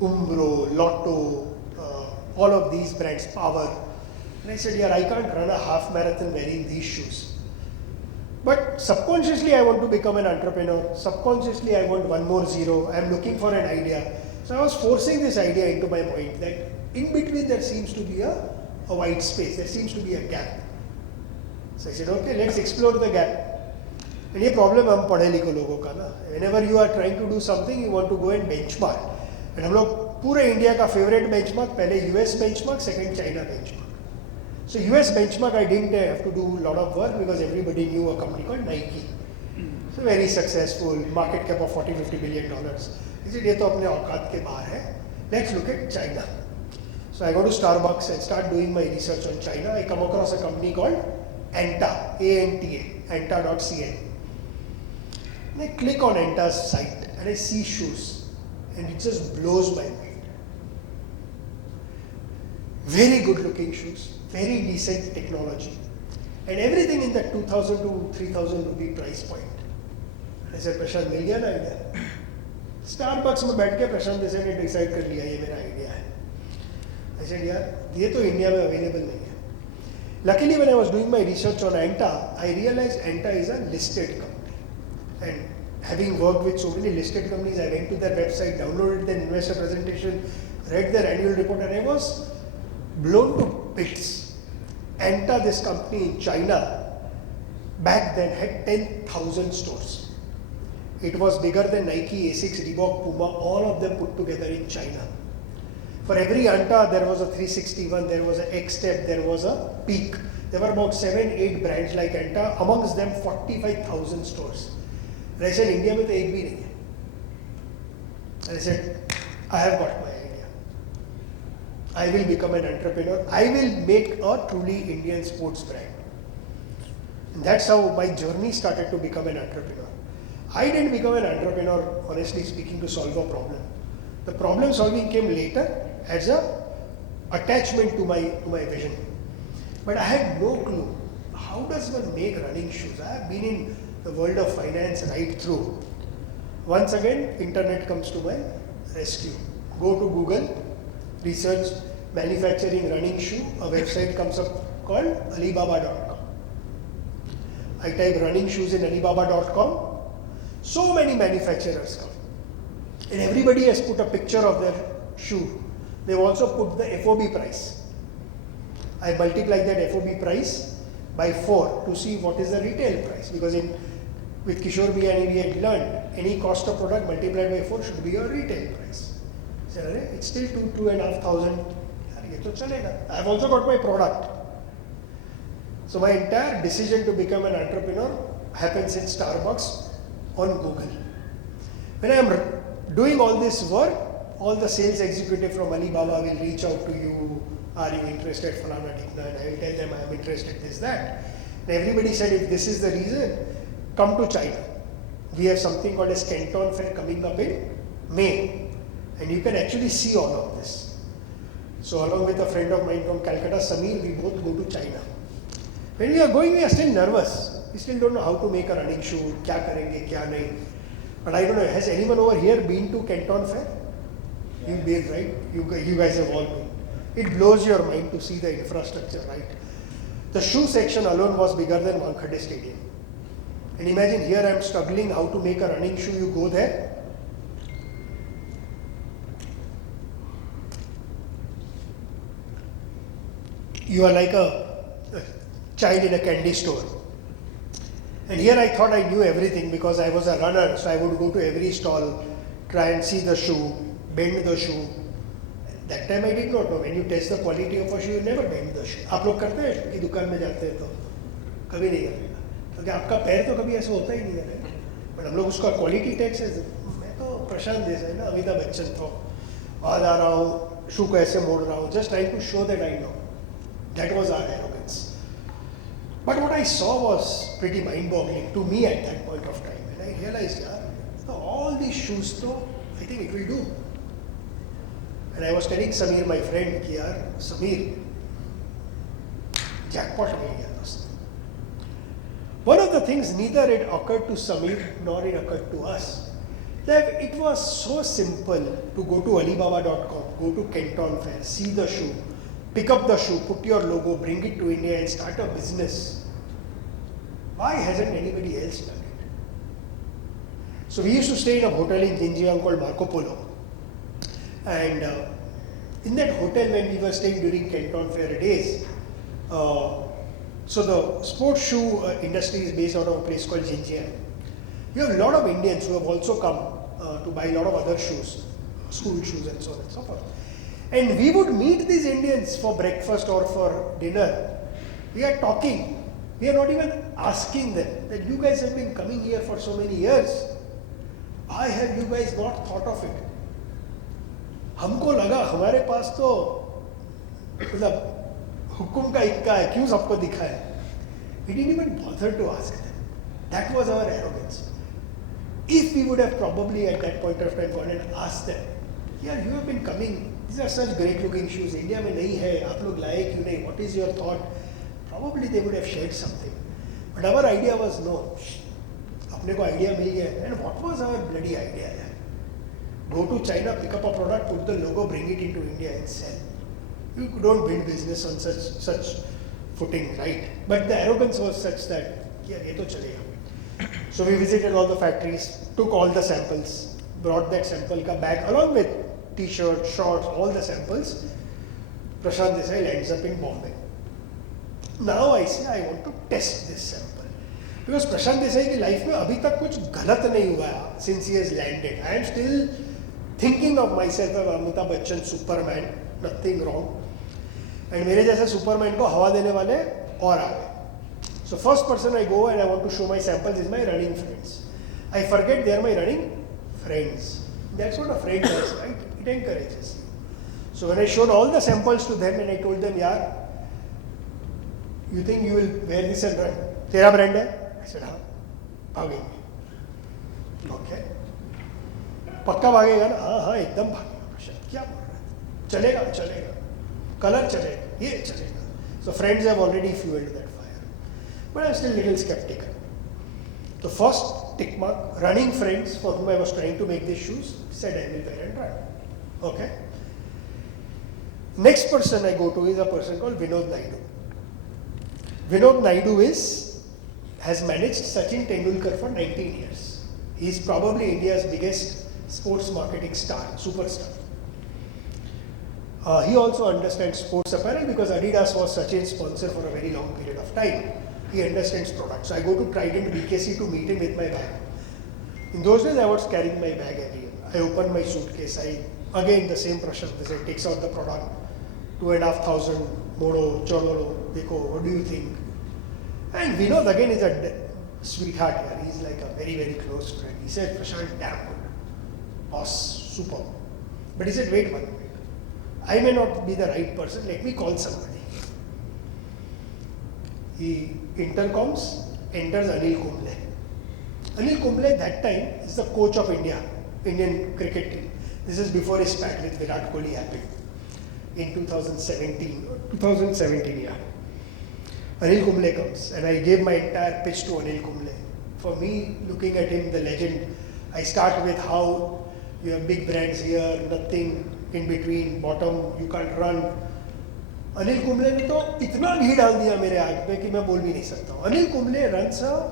Umbro, Lotto, all of these brands, Power. And I said, yeah, I can't run a half marathon wearing these shoes. But subconsciously I want to become an entrepreneur. Subconsciously I want one more zero. I am looking for an idea. So I was forcing this idea into my mind that in between there seems to be a white space. There seems to be a gap. So I said, okay, let's explore the gap. And ये problem हम पढ़े लिखे लोगों का ना. Whenever you are trying to do something, you want to go and benchmark. And हम लोग पूरे इंडिया का फेवरेट बेंचमार्क, पहले US benchmark, second China benchmark. So US benchmark I didn't have to do a lot of work because everybody knew a company called Nike. So very successful, market cap of $40-50 billion. He said, ये तो अपने औकात के बाहर है. Let's look at China. So I go to Starbucks and start doing my research on China. I come across a company called Anta, A-N-T-A, Anta.cn. And I click on Anta's site and I see shoes and it just blows my mind. Very good looking shoes, very decent technology and everything in that 2,000 to 3,000 rupee price point. I said, Prashant, मिल गया ना idea? Starbucks में बैठ के प्रशांत देसाई ने decide कर लिया ये मेरा आइडिया है. I said, यार ये तो इंडिया में अवेलेबल नहीं है. Luckily, when I was doing my research on Anta, I realized Anta is a listed company. And having worked with so many listed companies, I went to their website, downloaded their investor presentation, read their annual report, and I was blown to bits. Anta, this company in China, back then had 10,000 stores. It was bigger than Nike, Asics, Reebok, Puma, all of them put together in China. For every Anta, there was a 361, there was a X-Step, there was a Peak. There were about 7-8 brands like Anta, amongst them 45,000 stores. And I said, India mein to ek bhi nahi hai. And I said, I have got my idea. I will become an entrepreneur. I will make a truly Indian sports brand. And that's how my journey started to become an entrepreneur. I didn't become an entrepreneur, honestly speaking, to solve a problem. The problem solving came later as a attachment to my vision. But I had no clue. How does one make running shoes? I have been in the world of finance right through. Once again, internet comes to my rescue. Go to Google, research manufacturing running shoe. A website comes up called Alibaba.com. I type running shoes in Alibaba.com. So many manufacturers come. And everybody has put a picture of their shoe. They've also put the FOB price. I multiply that FOB price by 4 to see what is the retail price. Because with Kishore Biyani we had learned any cost of product multiplied by 4 should be your retail price. So, it's still 2,500. I've also got my product. So my entire decision to become an entrepreneur happens in Starbucks on Google. When I am doing all this work, all the sales executive from Alibaba will reach out to you. Are you interested? Falana Tikna, and I will tell them I am interested, this, that. And everybody said, if this is the reason, come to China. We have something called as Canton Fair coming up in May. And you can actually see all of this. So along with a friend of mine from Kolkata, Samir, we both go to China. When we are going, we are still nervous. We still don't know how to make a running shoe, kya karenge, kya nahi. But I don't know, has anyone over here been to Canton Fair? Yeah. You've been, right? You guys have all been. It blows your mind to see the infrastructure, right? The shoe section alone was bigger than Wankhede Stadium. And imagine here I am struggling how to make a running shoe. You go there. You are like a child in a candy store. And here I thought I knew everything because I was a runner, so I would go to every stall, try and see the shoe, bend the shoe. That time I did not know. When you test the quality of a shoe, you never bend the shoe. आप लोग करते हैं कि दुकान में जाते हैं तो कभी नहीं करते क्योंकि आपका पैर तो कभी ऐसा होता ही नहीं है. बट हम लोग उसका क्वालिटी टेस्ट है. मैं तो प्रशांत देसाई ना अमिताभ बच्चन तो आज आ रहा हूँ शू को ऐसे मोड़ रहा हूँ. Just trying to show that I know. That was our arrogance. But what I saw was pretty mind-boggling to me at that point of time. And I realized, all these shoes, though, I think it will do. And I was telling Samir, my friend, कि यार Samir, jackpot मिल गया दोस्त. One of the things neither it occurred to Samir nor it occurred to us. That it was so simple to go to Alibaba.com, go to Canton Fair, see the shoe, pick up the shoe, put your logo, bring it to India and start a business. Why hasn't anybody else done it? So we used to stay in a hotel in Jinjiang called Marco Polo. And in that hotel when we were staying during Canton Fair days, so the sports shoe industry is based out of a place called Jinjiang. You have a lot of Indians who have also come to buy a lot of other shoes, school shoes and so on and so forth. And we would meet these Indians for breakfast or for dinner. We are talking. We are not even asking them that you guys have been coming here for so many years. Why have you guys not thought of it? हमको लगा हमारे पास तो मतलब हुक्म का इक्का है, क्यों सबको दिखा है? We didn't even bother to ask them. That was our arrogance. If we would have probably at that point of time gone and asked them, yeah, you have been coming, these are such great looking shoes, India में नहीं है, आप लोग लाए क्यों नहीं, what is your thought? Probably they would have shared something. But our idea was no. अपने को idea मिल गया. And what was our bloody idea? Go to China, pick up a product, put the logo, bring it into India and sell. You don't build business on such footing, right? But the arrogance was such that, yeah, ये तो चलेगा. So we visited all the factories, took all the samples, brought that sample ka back along with t-shirts, shorts, all the samples. Prashant Desai lands up in Bombay. Now I say I want to test this sample. Because Prashant Desai की life में अभी तक कुछ गलत नहीं हुआ है since he has landed. I am still thinking of myself as Amitabh Bachchan Superman, nothing wrong. And मेरे जैसे Superman को हवा देने वाले और आ गए. So first person I go and I want to show my samples is my running friends. I forget they are my running friends. That's what a friend does, right? It encourages you. So when I showed all the samples to them and I told them, yaar, you think you will wear this and run? तेरा brand है? I said, हाँ, भागेंगे. Okay. पक्का भागेगा ना? हाँ हाँ एकदम भागेगा. क्या बोल रहा है? चलेगा चलेगा. Color चलेगा. ये चलेगा. So friends have already fueled that fire. But I'm still a little skeptical. The first tick mark, running friends for whom I was trying to make these shoes, said I will wear and run. Okay. Next person I go to is a person called Vinod Naidu. Vinod Naidu has managed Sachin Tendulkar for 19 years. He is probably India's biggest sports marketing star, superstar. He also understands sports apparel because Adidas was Sachin's sponsor for a very long period of time. He understands products. So I go to Trident BKC to meet him with my bag. In those days I was carrying my bag everywhere. I opened my suitcase. Again the same Prashant Desai takes out the product. 2,500 modo, cholo, dekho, what do you think? And Vinod again is a sweetheart here. He's like a very, very close friend. He said, Prashant, damn good. Boss, super. But he said, wait one minute. I may not be the right person. Let me call somebody. He intercoms, enters Anil Kumble. Anil Kumble at that time is the coach of Indian cricket team. This is before his spat with Virat Kohli happened in 2017, yeah. Anil Kumble comes and I gave my entire pitch to Anil Kumble. For me, looking at him, the legend, I start with how you have big brands here, nothing in between, bottom, you can't run. Anil Kumble ने तो इतना घी डाल दिया मेरे आग पे कि मैं बोल भी नहीं सकता हूँ. Anil Kumble runs a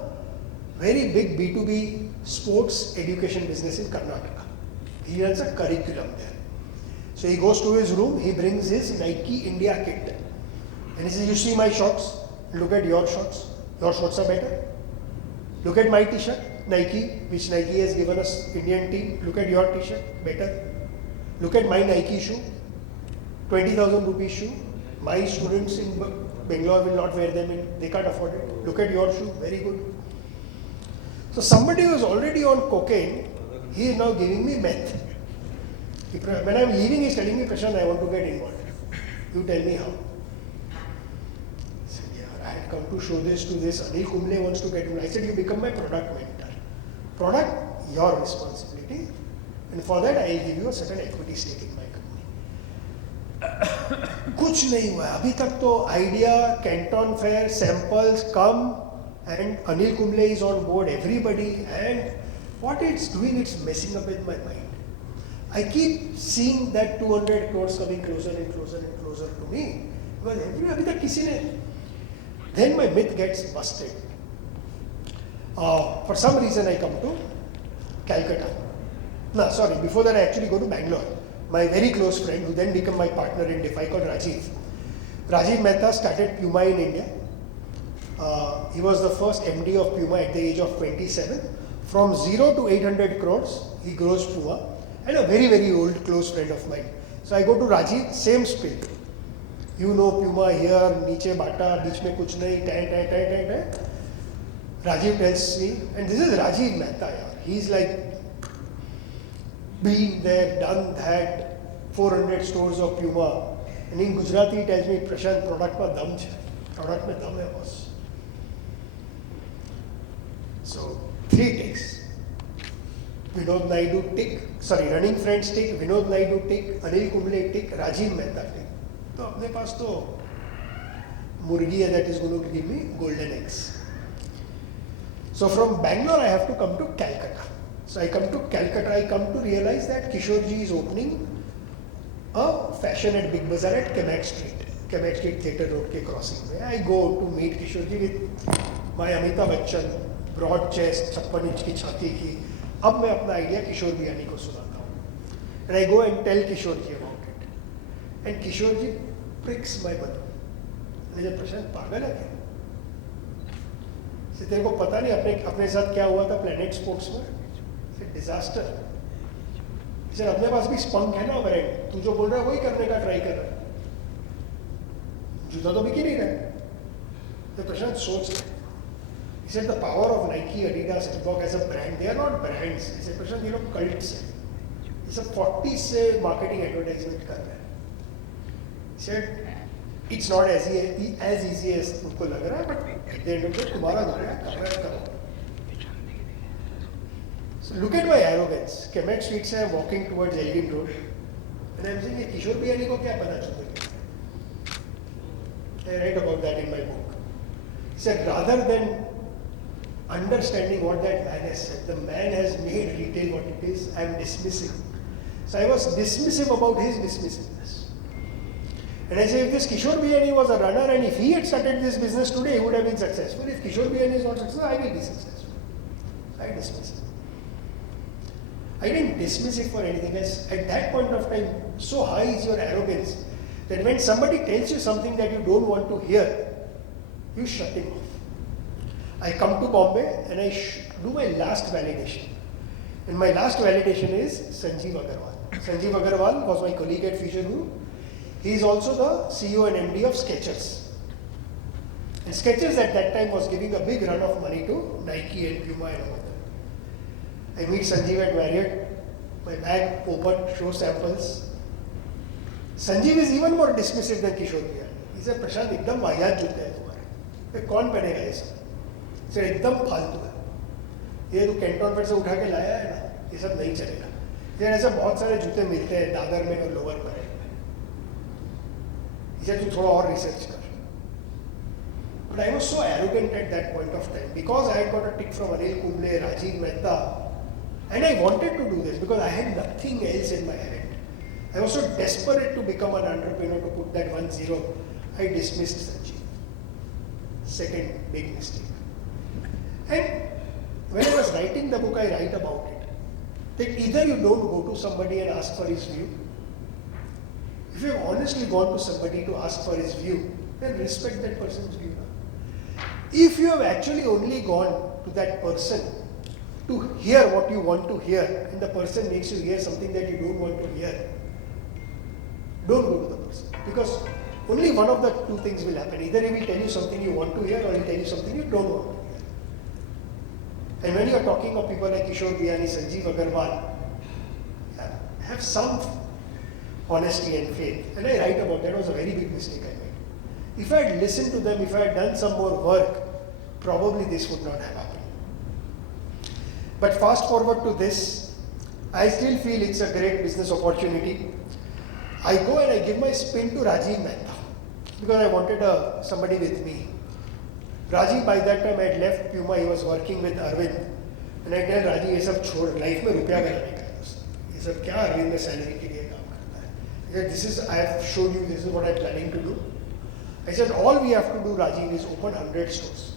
very big B2B sports education business in Karnataka. He runs a curriculum there. So he goes to his room, he brings his Nike India kit. And he says, you see my shorts? Look at your shorts. Your shorts are better. Look at my t-shirt, Nike, which Nike has given us Indian team. Look at your t-shirt, better. Look at my Nike shoe, 20,000 rupees shoe. My students in Bangalore will not wear them they can't afford it. Look at your shoe, very good. So somebody who is already on cocaine, he is now giving me meth. When I am leaving, he is telling me, Prashant, I want to get involved. You tell me how. I said, yeah, I had come to show this to this. Anil Kumble wants to get involved. I said, you become my product mentor. Product, your responsibility. And for that, I will give you a certain equity stake in my company. कुछ नहीं हुआ अभी तक तो idea, Canton Fair, samples come and Anil Kumble is on board, everybody, and what it's doing, it's messing up with my mind. I keep seeing that 200 crores coming closer and closer and closer to me because अभी तक किसी ने. Then my myth gets busted. For some reason I come to Calcutta. No, sorry, before that I actually go to Bangalore. My very close friend who then became my partner in DeFi called Rajiv. Rajiv Mehta started Puma in India. He was the first MD of Puma at the age of 27. From 0 to 800 crores, he grows Puma. And a very, very old close friend of mine. So I go to Rajiv, same spill. You know Puma here, नीचे बाटा, बीच में कुछ नहीं, time. Rajiv tells me, and this is Rajiv Mehta, yaar. He's like been there, done that, 400 stores of Puma. And in Gujarati he tells me, Prashant, product में दम है, product में दम है boss. So 3 ticks. Vinod Naidu tick, running friends tick, Vinod Naidu tick, Anil Kumble tick, Rajiv Mehta tick. तो अपने पास तो मुर्गी है that is going to give me golden eggs. So from Bangalore I have to come to Calcutta. So I come to Calcutta, I come to realize that Kishorji is opening a fashion at Big Bazaar at Kemak Street Theatre Road ke crossing. I go to meet Kishorji with my Amitabh Bachchan, broad chest, 56 inch की छाती की. अब मैं अपना idea Kishore Biyani को सुनाता हूँ. And I go and tell Kishorji about it. And Kishorji pricks my balloon. मैंने जब प्रशांत पागल है क्या? तेरे को पता नहीं अपने साथ क्या हुआ था प्लैनेट स्पोर्ट्स में? डिजास्टर. सर अपने पास भी स्पंक है ना ब्रांड, तू जो बोल रहा है वही करने का ट्राई कर रहा है. जूता तो बिक ही नहीं रहा है. तो प्रशांत सोच रहे. He said the power of Nike, Adidas, Reebok as a brand, they are not brands. He said प्रशांत ये लोग cults हैं. ये सब 40 से marketing advertisement कर रहे हैं. He said it's not as easy as तुमको लग रहा है, but at the end of the day तुम्हारा घर है, करो. So look at my arrogance. Kemak Street से I'm walking towards Elgin Road, and I'm saying ये किशोर बियानी को क्या पता चलता है? I write about that in my book. He said rather than understanding what that man has said, the man has made retail what it is. I'm dismissing. So I was dismissive about his dismissiveness. And I say, if this Kishore Biyani was a runner and if he had started this business today, he would have been successful. If Kishore Biyani is not successful, I will be successful. I dismiss it. I didn't dismiss it for anything else. At that point of time, so high is your arrogance that when somebody tells you something that you don't want to hear, you shut him off. I come to Bombay and I do my last validation. And my last validation is Sanjeev Agarwal. Sanjeev Agarwal was my colleague at Future Group. He is also the CEO and MD of Skechers. And Skechers at that time was giving a big run of money to Nike and Puma and all that. I meet Sanjeev at Marriott. My bag open, show samples. Sanjeev is even more dismissive than Kishore Biyani. He said, Prashant, एकदम वाहियात जूते हैं तुम्हारे. कौन पहनेगा ये सब? Sir एकदम फालतू है. ये तो कैंटोनमेंट से उठा के लाया है ना, ये सब नहीं चलेगा. यार ऐसे बहुत सारे जूते मिलते हैं दादर में और लोअर पर. इसे तू थोड़ा और रिसर्च कर. But I was so arrogant at that point of time because I had got a tick from Anil Kumble, Rajiv Mehta, and I wanted to do this because I had nothing else in my hand. I was so desperate to become an entrepreneur to put that 1-0. I dismissed Sanjeev. Second big mistake. And when I was writing the book, I write about it. That either you don't go to somebody and ask for his view. If you have honestly gone to somebody to ask for his view, then respect that person's view. If you have actually only gone to that person to hear what you want to hear, and the person makes you hear something that you don't want to hear, don't go to the person. Because only one of the two things will happen. Either he will tell you something you want to hear or he will tell you something you don't want to hear. And when you are talking of people like Kishore Biyani, Sanjeev Agarwal, have some honesty and faith. And I write about that. It was a very big mistake I made. If I had listened to them, if I had done some more work, probably this would not have happened. But fast forward to this, I still feel it's a great business opportunity. I go and I give my spin to Rajiv Mehta because I wanted somebody with me. Rajiv by that time had left Puma, he was working with Arvind. And I tell Rajiv, ये सब छोड़, life में रुपया बनाने का है. ये सब क्या Arvind में salary के लिए काम करता है. He said, this is, I have shown you, this is what I'm planning to do. I said, all we have to do, Rajiv, is open 100 stores.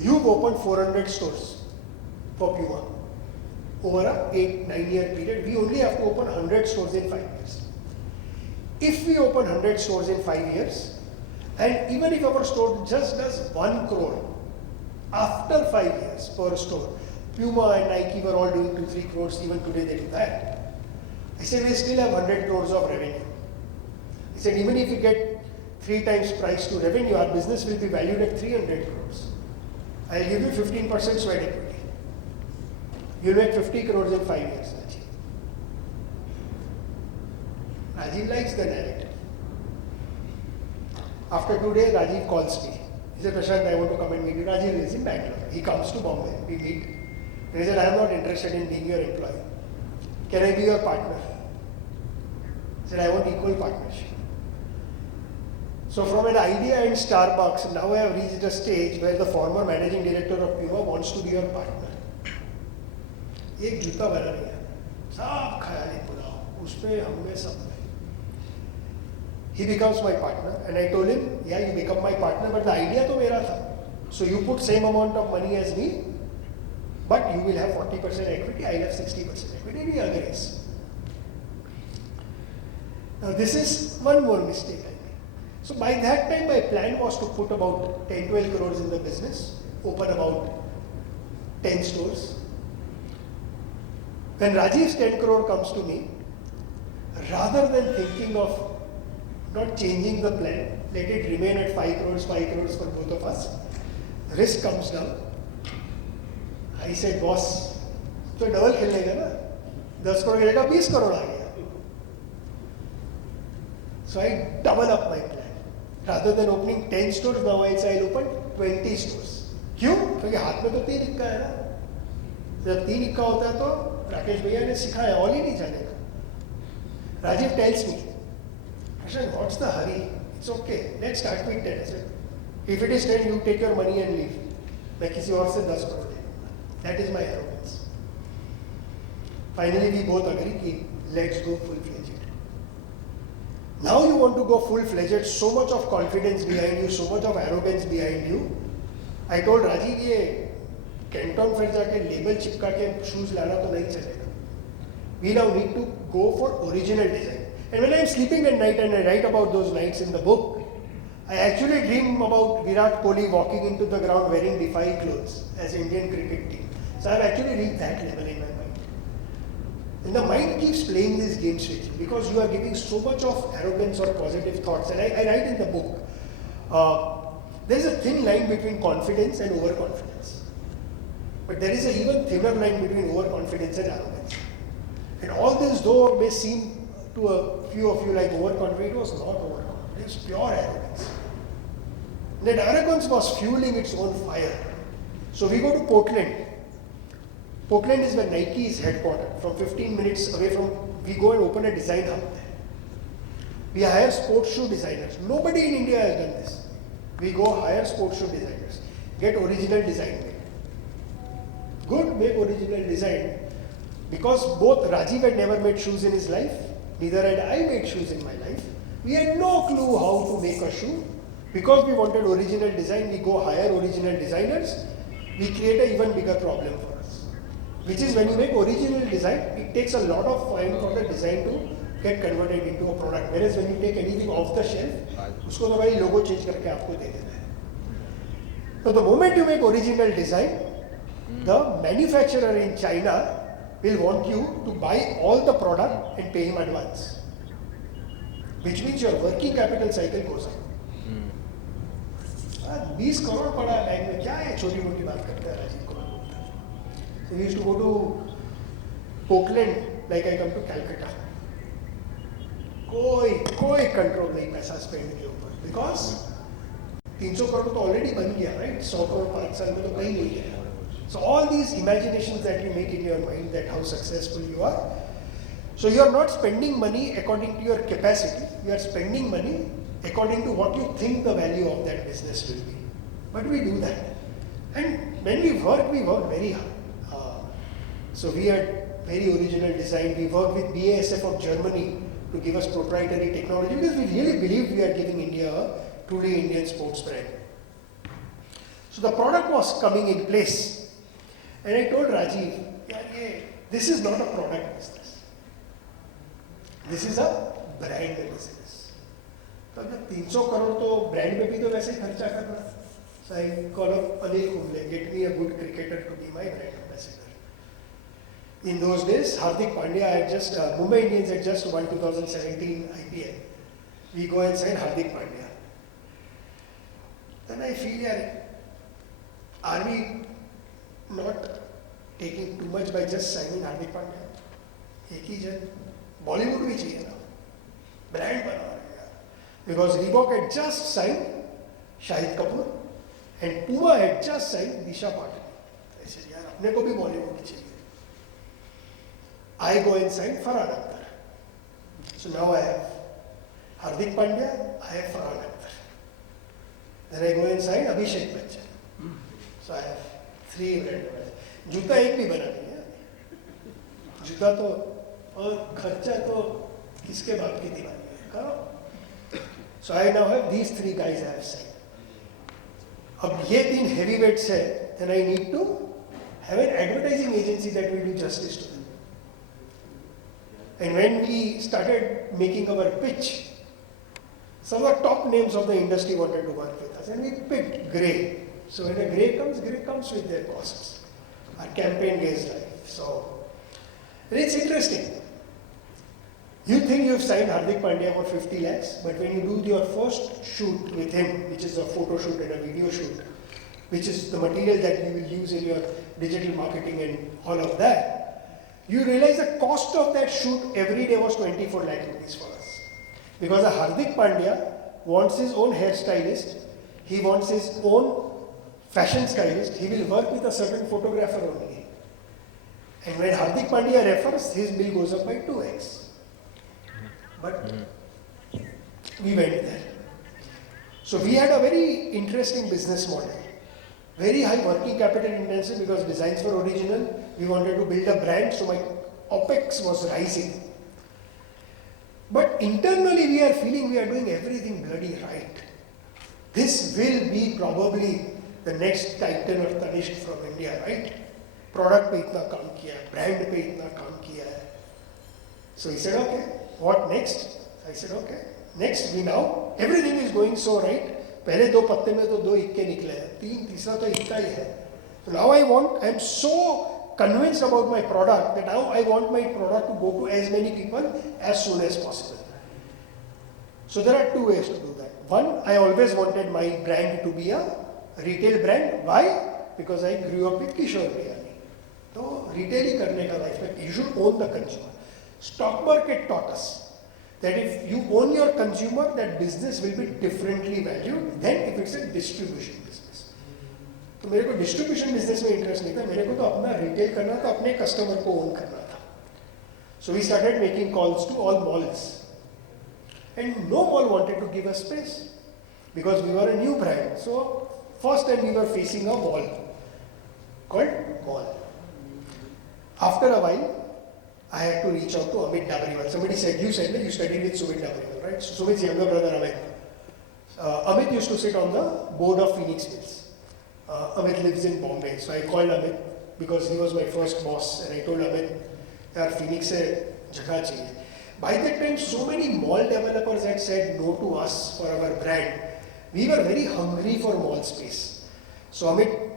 You've opened 400 stores for Puma. Over a 8-9 year period, we only have to open 100 stores in 5 years. If we open 100 stores in 5 years, and even if our store just does 1 crore, after 5 years per store, Puma and Nike were all doing 2-3 crores, even today they do that. I said, we still have 100 crores of revenue. He said, even if you get 3 times price to revenue, our business will be valued at 300 crores. I'll give you 15% sweat equity. You'll make 50 crores in 5 years, Rajiv. Rajiv likes the narrative. After 2 days, Rajiv calls me. He said, Prashant, I want to come and meet you. Rajiv lives in Bangalore. He comes to Bombay. We meet. And he said, I am not interested in being your employee. Can I be your partner? He said, I want equal partnership. So from an idea in Starbucks, now I have reached a stage where the former managing director of Puma wants to be your partner. एक जूता बना नहीं है, सब ख्याली पुलाव, उसमें हमने सब में. He becomes my partner, and I told him, yeah, you become my partner, but the idea तो मेरा था. So you put same amount of money as me, but you will have 40% equity, I have 60% equity, and he agrees. Now this is one more mistake I made. So by that time, my plan was to put about 10-12 crores in the business, open about 10 stores. When Rajiv's 10 crore comes to me, rather than thinking of not changing the plan, let it remain at 5 crores for both of us, risk comes down. I said, boss, तो double खेलने का ना, 10 करोड़ की जगह 20 करोड़ आ गया. So I double up my plan. Rather than opening 10 stores, now I'll open 20 stores. क्यों? क्योंकि हाथ में तो 3 इक्का है ना. जब 3 इक्का होता है तो राकेश भैया ने सिखाया, ऑल ही नहीं जानेगा. Rajiv tells me, Prashant, what's the hurry? It's okay. Let's start with 10. I said, if it is 10, you take your money and leave. मैं किसी और से 10 करोड़ ले लूँगा. That is my arrogance. Finally, we both agree कि let's go full-fledged. Now you want to go full-fledged, so much of confidence behind you, so much of arrogance behind you. I told Rajiv, ये Canton fair जाके label चिपका के shoes लाना तो नहीं चलेगा. We now need to go for original design. And when I am sleeping at night and I write about those nights in the book, I actually dream about Virat Kohli walking into the ground wearing defy clothes as Indian cricket team. So I have actually reached that level in my mind. And the mind keeps playing these games with you because you are giving so much of arrogance or positive thoughts. And I write in the book, there is a thin line between confidence and overconfidence. But there is an even thinner line between overconfidence and arrogance. And all this, though, may seem to a few of you like overconfidence, it was not overconfidence, it was pure arrogance. That arrogance was fueling its own fire. So we go to Portland. Portland is where Nike is headquartered. From 15 minutes away from, we go and open a design hub there. We hire sports shoe designers. Nobody in India has done this. We go hire sports shoe designers, get original design made. Good, make original design. Because both Rajiv had never made shoes in his life, neither had I made shoes in my life. We had no clue how to make a shoe. Because we wanted original design, we go hire original designers. We create an even bigger problem for us. Which is when you make original design, it takes a lot of time for the design to get converted into a product. Whereas when you take anything off the shelf, उसको तो भाई logo change करके आपको दे देना है. So the moment you make original design, the manufacturer in China will want you to buy all the product and pay him advance. Which means your working capital cycle goes up. 20 crore पड़ा है bank में, क्या है छोटी मोटी बात करता है Rajiv Kumar Gupta. So we used to go to Oakland like I come to Calcutta. कोई कंट्रोल नहीं पैसा स्पेंड के ऊपर, बिकॉज 300 करोड़ तो ऑलरेडी बन गया, राइट. 100 करोड़ 5 साल में तो कहीं नहीं गया. So all these imaginations that you make in your mind that how successful you are, so you are not spending money according to your capacity, you are spending money according to what you think the value of that business will be. But we do that. And when we work very hard. So we had very original design. We worked with BASF of Germany to give us proprietary technology because we really believed we are giving India a truly Indian sports brand. So the product was coming in place. And I told Rajiv, this is not a product business. This is a brand business. तो अब 300 करोड़ तो brand पे भी तो वैसे ही खर्चा करना. So I call up Anil Kumble, get me a good cricketer to be my brand ambassador. In those days, Hardik Pandya had just, Mumbai Indians had just won 2017 IPL. We go and sign Hardik Pandya. Then I feel, yeah, are we not taking too much by just signing Hardik Pandya? एक ही जन बॉलीवुड भी चाहिए ना, brand बना रहे हैं. Because Reebok had just signed Shahid Kapoor and Puma had just signed Disha Patil. I said, यार अपने को भी बॉलीवुड ही चाहिए. I go and sign Farhan Akhtar. So now I have Hardik Pandya, I have Farhan Akhtar. Then I go and sign Abhishek Bachchan. So I have 3 brand ambassadors. जूता एक भी बना नहीं है. जूता तो और खर्चा तो किसके बाप की दीवानी है, करो. So I now have these 3 guys I have signed. अब ये 3 heavyweights है, then I need to have an advertising agency that will do justice to them. And when we started making our pitch, some of the top names of the industry wanted to work with us, and we picked Grey. So when a Grey comes with their costs. Our campaign raised life. So and it's interesting. You think you've signed Hardik Pandya for 50 lakhs, but when you do your first shoot with him, which is a photo shoot and a video shoot, which is the material that you will use in your digital marketing and all of that, you realize the cost of that shoot every day was 24 lakh rupees for us. Because a Hardik Pandya wants his own hairstylist, he wants his own fashion stylist, he will work with a certain photographer only. And when Hardik Pandya refers, his bill goes up by 2x. But we went there. So we had a very interesting business model. Very high working capital intensive because designs were original. We wanted to build a brand, so my OPEX was rising. But internally we are feeling we are doing everything bloody right. This will be probably the next Titan or Tanishq from India, right? Product पे इतना काम किया है, brand पे इतना काम किया है. So he said, okay, what next? I said, okay, next we now, everything is going so right. पहले 2 पत्ते में तो 2 इक्के निकले हैं, 3 तीसरा तो इक्का ही है. So now I am so convinced about my product that now I want my product to go to as many people as soon as possible. So there are 2 ways to do that. One, I always wanted my brand to be a retail brand. Why? Because I grew up with Kishore Biryani. So retail ही करने का life में, you should own the consumer. Stock market taught us that if you own your consumer, that business will be differently valued than if it's a distribution business. तो मेरे को distribution business में interest नहीं था, मेरे को तो अपना retail करना था, अपने customer को own करना था. So we started making calls to all malls. And no mall wanted to give us space because we were a new brand. So first time we were facing a wall called mall. After a while, I had to reach out to Amit Dabariwal. Somebody said, you said that you studied with Sumit Dabariwal, right? So Sumit's younger brother Amit. Amit used to sit on the board of Phoenix Mills. Amit lives in Bombay. So I called Amit because he was my first boss. And I told Amit, yaar Phoenix se jagah chahiye. By that time, so many mall developers had said no to us for our brand. We were very hungry for mall space. So Amit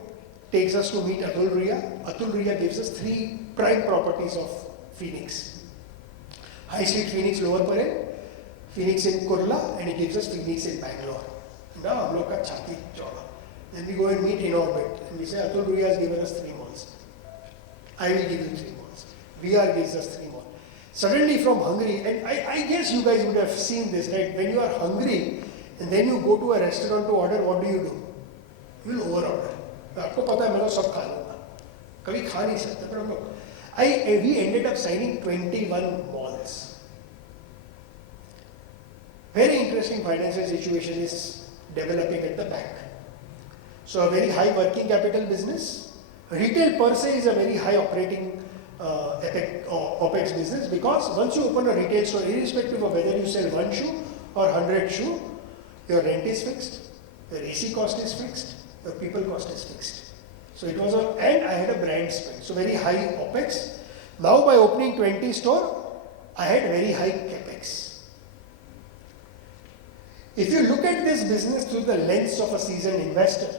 takes us to meet Atul Riya. Atul Riya gives us 3 prime properties of Phoenix. High Street Phoenix Lower Parel, Phoenix in Kurla, and he gives us Phoenix in Bangalore. Now, hum log ka chhati chauda. Then we go and meet in orbit, and we say, Atul Riya has given us 3 malls. I will give you 3 malls. VR gives us 3 malls. Suddenly from hungry, and I guess you guys would have seen this, right? When you are hungry, and then you go to a restaurant to order, what do? You will over order. आपको पता है मैं तो सब खा लूँगा. कभी खा नहीं सकता, पर हम लोग we ended up signing 21 malls. Very interesting financial situation is developing at the back. So a very high working capital business. Retail per se is a very high operating OPEX business because once you open a retail store, irrespective of whether you sell 1 shoe or 100 shoe, your rent is fixed, your AC cost is fixed, your people cost is fixed. So it was and I had a brand spend, so very high OPEX. Now by opening 20 store, I had very high CAPEX. If you look at this business through the lens of a seasoned investor,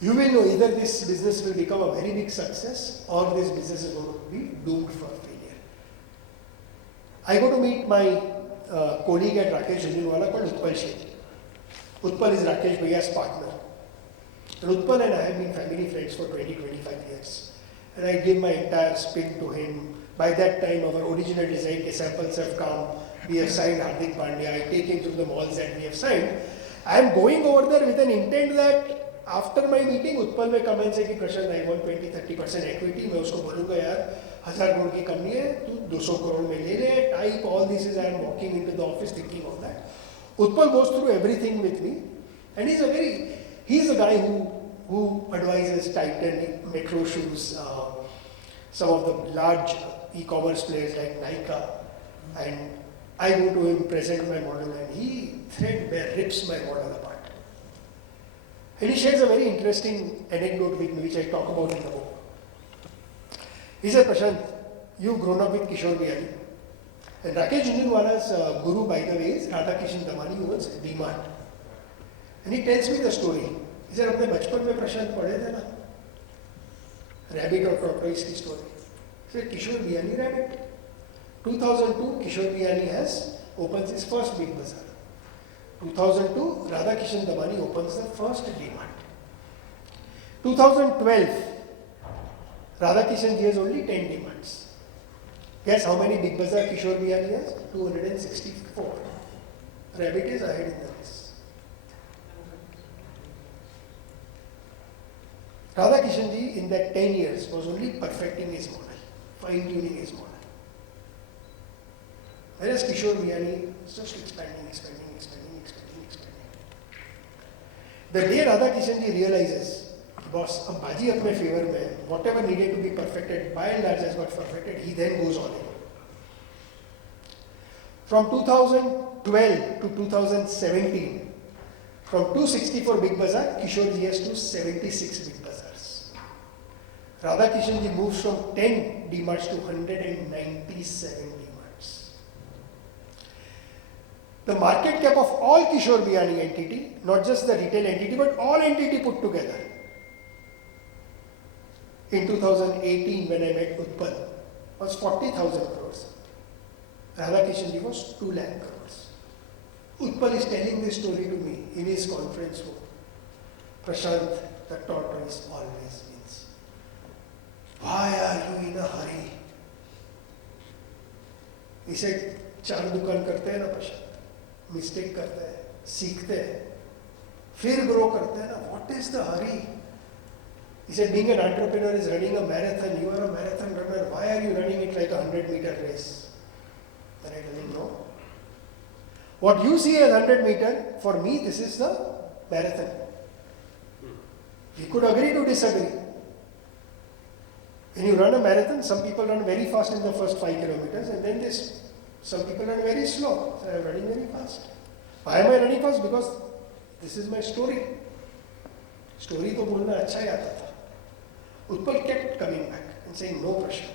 you will know either this business will become a very big success or this business is going to be doomed for failure. I go to meet my colleague at Rakesh Jhunjhunwala called Utpal Sheth. Utpal is Rakesh Bhaiya's partner. And Utpal and I have been family friends for 20-25 years. And I give my entire spin to him. By that time, our original design samples have come. We have signed Hardik Pandya. I take him through the malls that we have signed. I am going over there with an intent that after my meeting, Utpal may come and say, Prashant, I want 20-30% equity. मैं उसको बोलूँगा यार 1000 crore की कमी है, तू 200 crore में ले ले. Type all this is I am walking into the office thinking of that. Utpal goes through everything with me, and he's a guy who advises Titan, Metro Shoes, some of the large e-commerce players like Nykaa, and I go to him, present my model, and he threadbare rips my model apart. And he shares a very interesting anecdote with me, which I talk about in the book. He said, Prashant, you've grown up with Kishore Biyani. And Rakesh Jhunjhunwala's guru, by the way, is Radhakishan Damani, who owns DMart. And he tells me the story. He said, अपने बचपन में प्रशांत पढ़े थे ना, Rabbit और Tortoise की story. He said, Kishore Biyani Rabbit. 2002, Kishore Biyani opens his first big bazaar. 2002, Radhakishan Damani opens the first DMart. 2012, Radhakishan ji has only 10 DMarts. Guess how many big bazaar Kishore Biyani has? 264. Rabbit is ahead in the race. Radhakishan ji in that 10 years was only perfecting his model, fine-tuning his model. Whereas Kishore Biyani is just expanding. The day Radhakishan ji realizes, boss, अब बाजी अपने favor में, whatever needed to be perfected, by and large has got perfected, he then goes on in. From 2012 to 2017, from 264 big bazaar, Kishore ji has to 76 big bazaars. Radhakishan ji moves from 10 DMarts to 197 DMarts. The market cap of all Kishore Biyani entity, not just the retail entity, but all entity put together, in 2018 when I met Utpal, was 40,000 crores. Radhakishan ji was 2 lakh crores. Utpal is telling this story to me in his conference room. Prashant, the tortoise always wins. Why are you in a hurry? He said, 4 दुकान करते हैं ना प्रशांत, mistake करते हैं, सीखते हैं, फिर grow करते हैं ना. What is the hurry? He said, being an entrepreneur is running a marathon. You are a marathon runner. Why are you running it like a 100-meter race? And I didn't know. What you see as 100-meter, for me, this is the marathon. We could agree to disagree. When you run a marathon, some people run very fast in the first 5 kilometers, and then some people run very slow. So I am running very fast. Why am I running fast? Because this is my story. Story to bolna acha hi aata tha. Utpal kept coming back and saying, no Prashant,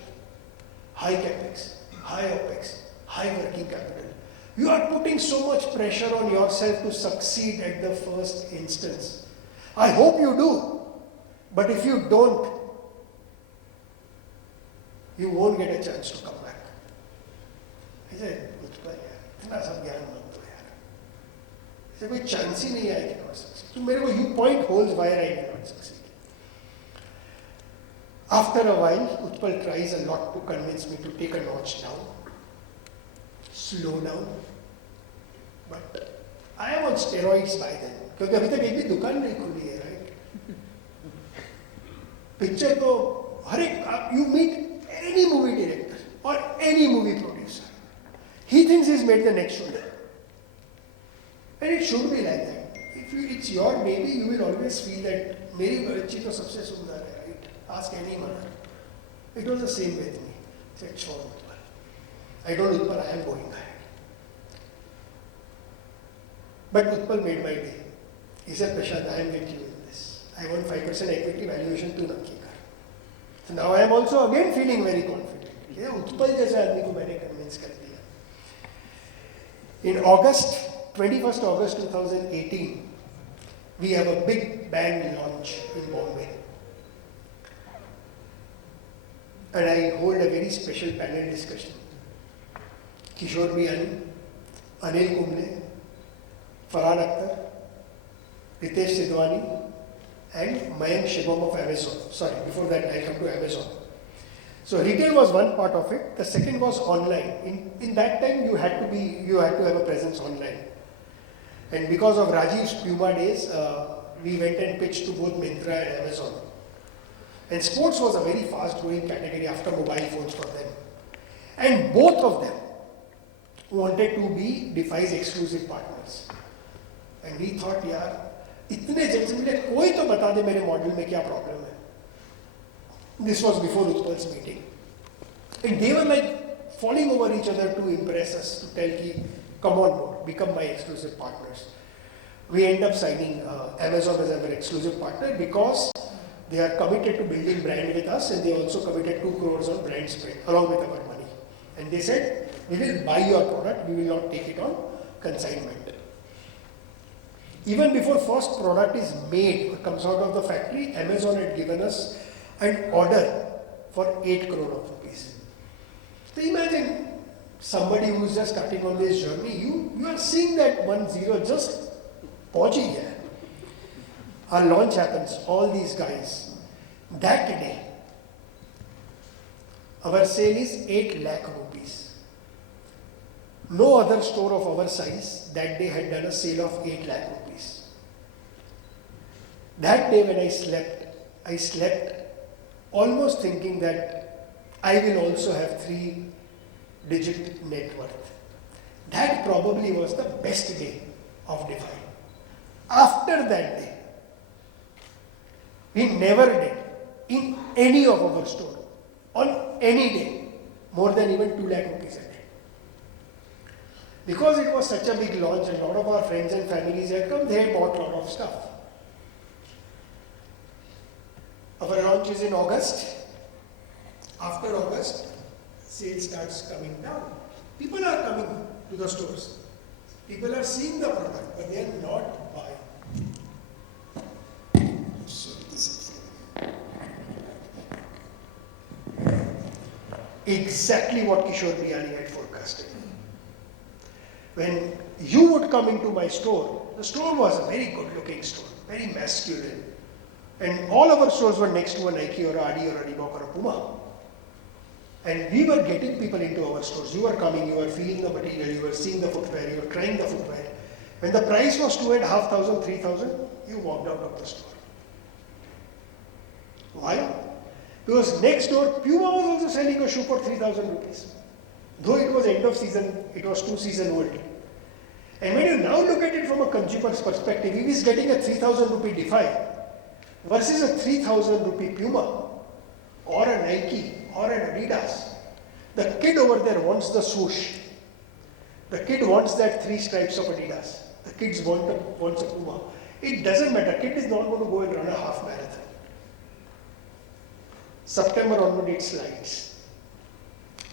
high capex, high opex, high working capital. You are putting so much pressure on yourself to succeed at the first instance. I hope you do, but if you don't, you won't get a chance to come back. I said, Utpal, इतना सब ज्ञान मत दो यार. I said, कोई chance ही नहीं है I cannot succeed. तो मेरे को you point holes why I cannot succeed. After a while, Utpal tries a lot to convince me to take a notch down, slow down. But I am on steroids by then. क्योंकि अभी तक एक भी दुकान नहीं खुली है, right? Picture तो हर एक, you meet any movie director or any movie producer, he thinks he's made the next shoulder. And it should be like that. If it's your baby, you will always feel that मेरी बच्ची तो सबसे सुंदर है, right? Ask any mother. It was the same with me. I said, sure, Utpal. I told Utpal, I am going ahead. But Utpal made my day. He said, Prashant, I am with you in this. I want 5% equity valuation to nakki kar. So now I am also again feeling very confident. Yeah, Utpal जैसे आदमी को मैंने convince कर दिया. In August, 21st August 2018, we have a big bang launch in Bombay. And I hold a very special panel discussion. Kishore Biyani, Anil Kumble, Farhan Akhtar, Ritesh Sidhwani, and Mayank Shibam of Amazon. Sorry, before that I'll come to Amazon. So retail was one part of it. The second was online. In that time you had to have a presence online. And because of Rajiv's Puma days, we went and pitched to both Myntra and Amazon. And sports was a very fast growing category after mobile phones for them. And both of them wanted to be Defy's exclusive partners. And we thought, yaar, इतने जल्द से मिले कोई तो बता दे मेरे model में क्या प्रॉब्लम है. This was before Utpal's meeting. And they were like falling over each other to impress us, to tell ki, come on board, become my exclusive partners. We end up signing Amazon as our exclusive partner because they are committed to building brand with us, and they also committed 2 crores on brand spend along with our money. And they said, we will buy your product, we will not take it on consignment. Even before first product is made or comes out of the factory, Amazon had given us an order for 8 crore of rupees. So imagine somebody who is just starting on this journey, you are seeing that 1-0 just pahunch hi gaya. Our launch happens, all these guys. That day, our sale is 8 lakh rupees. No other store of our size that day had done a sale of 8 lakh rupees. That day when I slept almost thinking that I will also have 3-digit net worth. That probably was the best day of Defy. After that day, we never did in any of our store, on any day, more than even 2 lakh rupees a day. Because it was such a big launch and a lot of our friends and families had come, they had bought a lot of stuff. Our launch is in August. After August, sales starts coming down. People are coming to the stores. People are seeing the product, but they are not buying. So this is exactly what Kishore Biyani had forecasted. When you would come into my store, the store was a very good looking store, very masculine. And all our stores were next to a Nike or a Adi or a Reebok or a Puma. And we were getting people into our stores. You were coming, you were feeling the material, you were seeing the footwear, you were trying the footwear. When the price was 2,500, 3,000, you walked out of the store. Why? Because next door, Puma was also selling a shoe for 3,000 rupees. Though it was end of season, it was 2 season old. And when you now look at it from a consumer's perspective, if he's getting a 3,000 rupee Defy versus a 3,000 rupee Puma or a Nike or an Adidas, the kid over there wants the swoosh. The kid wants that 3 stripes of Adidas. The kids wants a Puma. It doesn't matter. Kid is not going to go and run a half marathon. September onward it slides.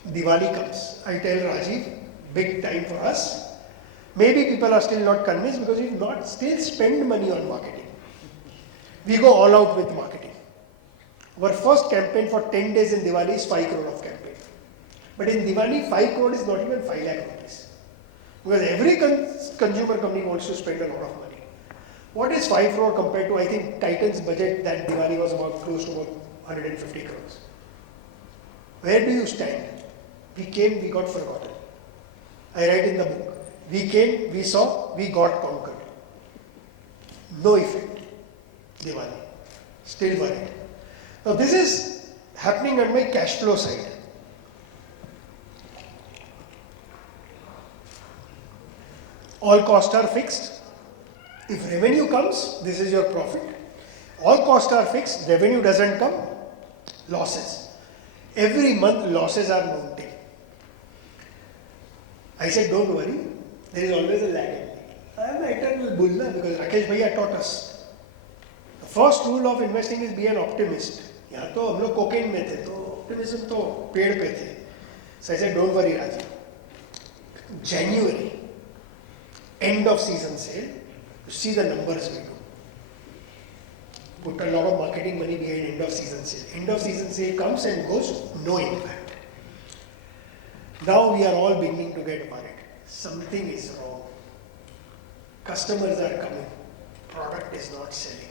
Diwali comes. I tell Rajiv, big time for us. Maybe people are still not convinced because we've not still spent money on marketing. We go all out with marketing. Our first campaign for 10 days in Diwali is 5 crore of campaign. But in Diwali, 5 crore is not even 5 lakh rupees. Because every consumer company wants to spend a lot of money. What is 5 crore compared to, I think, Titan's budget that Diwali was about close to about 150 crores. Where do you stand? We came, we got forgotten. I write in the book. We came, we saw, we got conquered. No effect. Diwali. Still worried. Now this is happening on my cash flow side. All costs are fixed. If revenue comes, this is your profit. All costs are fixed, revenue doesn't come, losses. Every month losses are mounting. I said, don't worry, there is always a lag. I am an eternal bull because Rakesh Bhaiya taught us. The first rule of investing is be an optimist. यहाँ तो हम लोग cocaine में थे, तो optimism तो पेड़ पे थे. So I said, don't worry, Rajiv. January, end of season sale, you see the numbers we do. Put a lot of marketing money behind end of season sale. End of season sale comes and goes, no impact. Now we are all beginning to get worried. something is wrong. Customers are coming, product is not selling.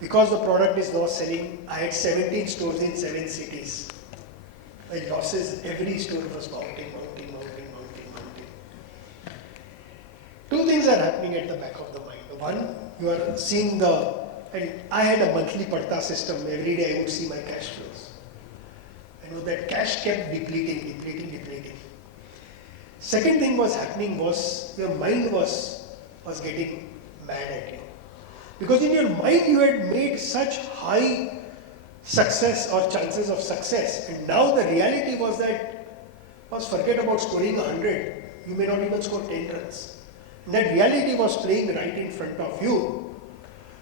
Because the product is not selling, I had 17 stores in 7 cities. My losses, every store was mounting. Two things are happening at the back of the mind. One, you are seeing and I had a monthly padta system. Every day I would see my cash flows. I know that cash kept depleting. Second thing was happening was your mind was getting mad at you. Because in your mind you had made such high success or chances of success, and now the reality was forget about scoring 100, you may not even score 10 runs. And that reality was playing right in front of you.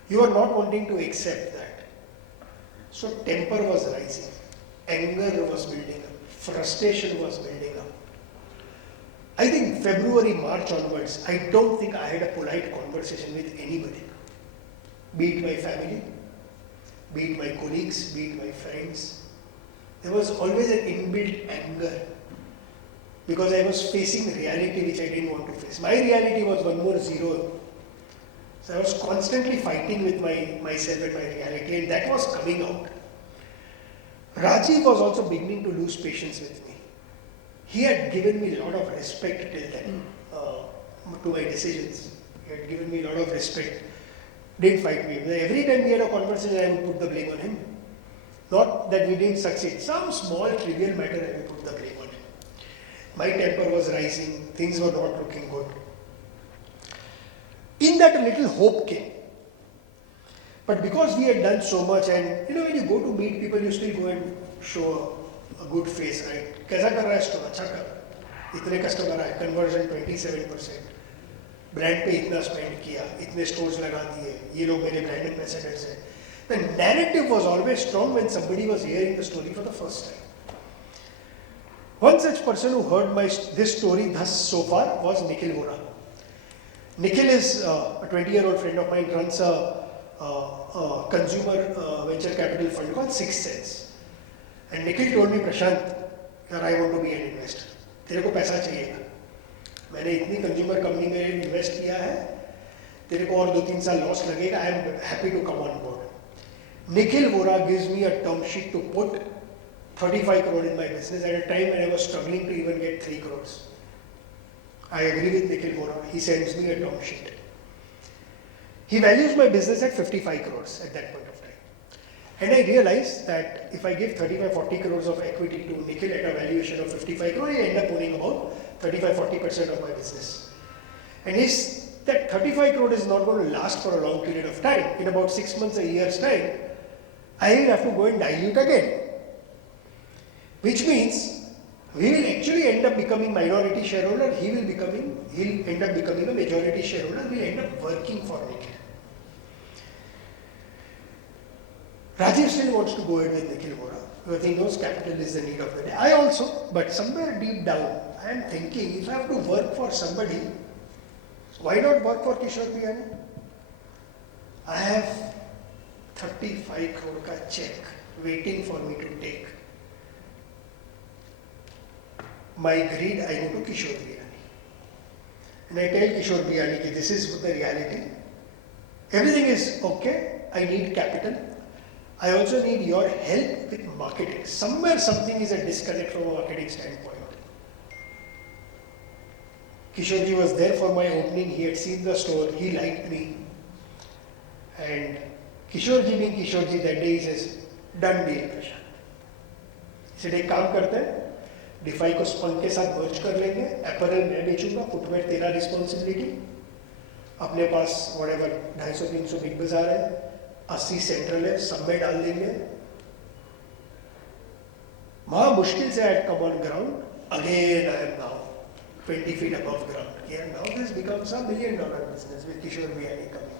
You are not wanting to accept that. So temper was rising, anger was building up, frustration was building up. I think February, March onwards, I don't think I had a polite conversation with anybody. Be it my family, be it my colleagues, be it my friends. There was always an inbuilt anger because I was facing reality which I didn't want to face. My reality was one more zero. So I was constantly fighting with myself and my reality, and that was coming out. Rajiv was also beginning to lose patience with me. He had given me a lot of respect till then to my decisions. He had given me a lot of respect. Didn't fight me. Every time we had a conversation, I would put the blame on him. Not that we didn't succeed. Some small trivial matter, I would put the blame on him. My temper was rising. Things were not looking good. In that, a little hope came. But because we had done so much, and when you go to meet people, you still go and show a good face, right? Kaisa kar raha hai store? Acha kar. Itne customer aaye. Conversion 27%. Brand पे इतना spend किया, इतने stores लगा दिए, ये लोग मेरे brand ambassadors हैं. The narrative was always strong when somebody was hearing the story for the first time. One such person who heard this story thus so far was Nikhil Vora. Nikhil is a 20-year-old friend of mine, runs a consumer venture capital fund called Sixth Sense. And Nikhil told me, Prashant, I want to be an investor. तेरे को पैसा चाहिएगा. मैंने इतनी consumer company में invest किया है, तेरे को और 2-3 साल लॉस लगेगा. I am happy to come on board. Nikhil Vora gives me a term sheet to put 35 crore in my business at a time when I was struggling to even get 3 crores. I agree with Nikhil Vora. He sends me a term sheet. He values my business at 55 crores at that point of time. And I realized that if I give 35-40 crores of equity to Nikhil at a valuation of 55 crores, I end up owning about 35-40% of my business. And that 35 crore is not going to last for a long period of time. In about 6 months, a year's time, I will have to go and dilute again. Which means we will actually end up becoming minority shareholder. He'll end up becoming a majority shareholder. We'll end up working for Nikhil. Rajiv still wants to go ahead with Nikhil Vora because he knows capital is the need of the day. I also, but somewhere deep down, I am thinking if I have to work for somebody, why not work for Kishore Biyani? I have 35 crore ka check waiting for me to take. My greed, I go to Kishore Biyani. And I tell Kishore Biyani that this is the reality. Everything is okay. I need capital. I also need your help with marketing. Somewhere something is a disconnect from a marketing standpoint. Kishore was there for my opening. He had seen the store. He liked me. And Kishore being Kishore that day, he says, done deal, Prashant. He said, एक काम करते हैं, DeFi को स्पंग के साथ मर्ज कर लेंगे, apparel मैं बेचूंगा, फुटवेयर तेरा रिस्पॉन्सिबिलिटी, अपने पास whatever 250-300 बिग बाजार है, 80 सेंट्रल है, सब में डाल देंगे. वहाँ मुश्किल से I had come on ground. Again I am now 20 feet above ground. Yeah, now this becomes a $1 million business with Kishore Biyani coming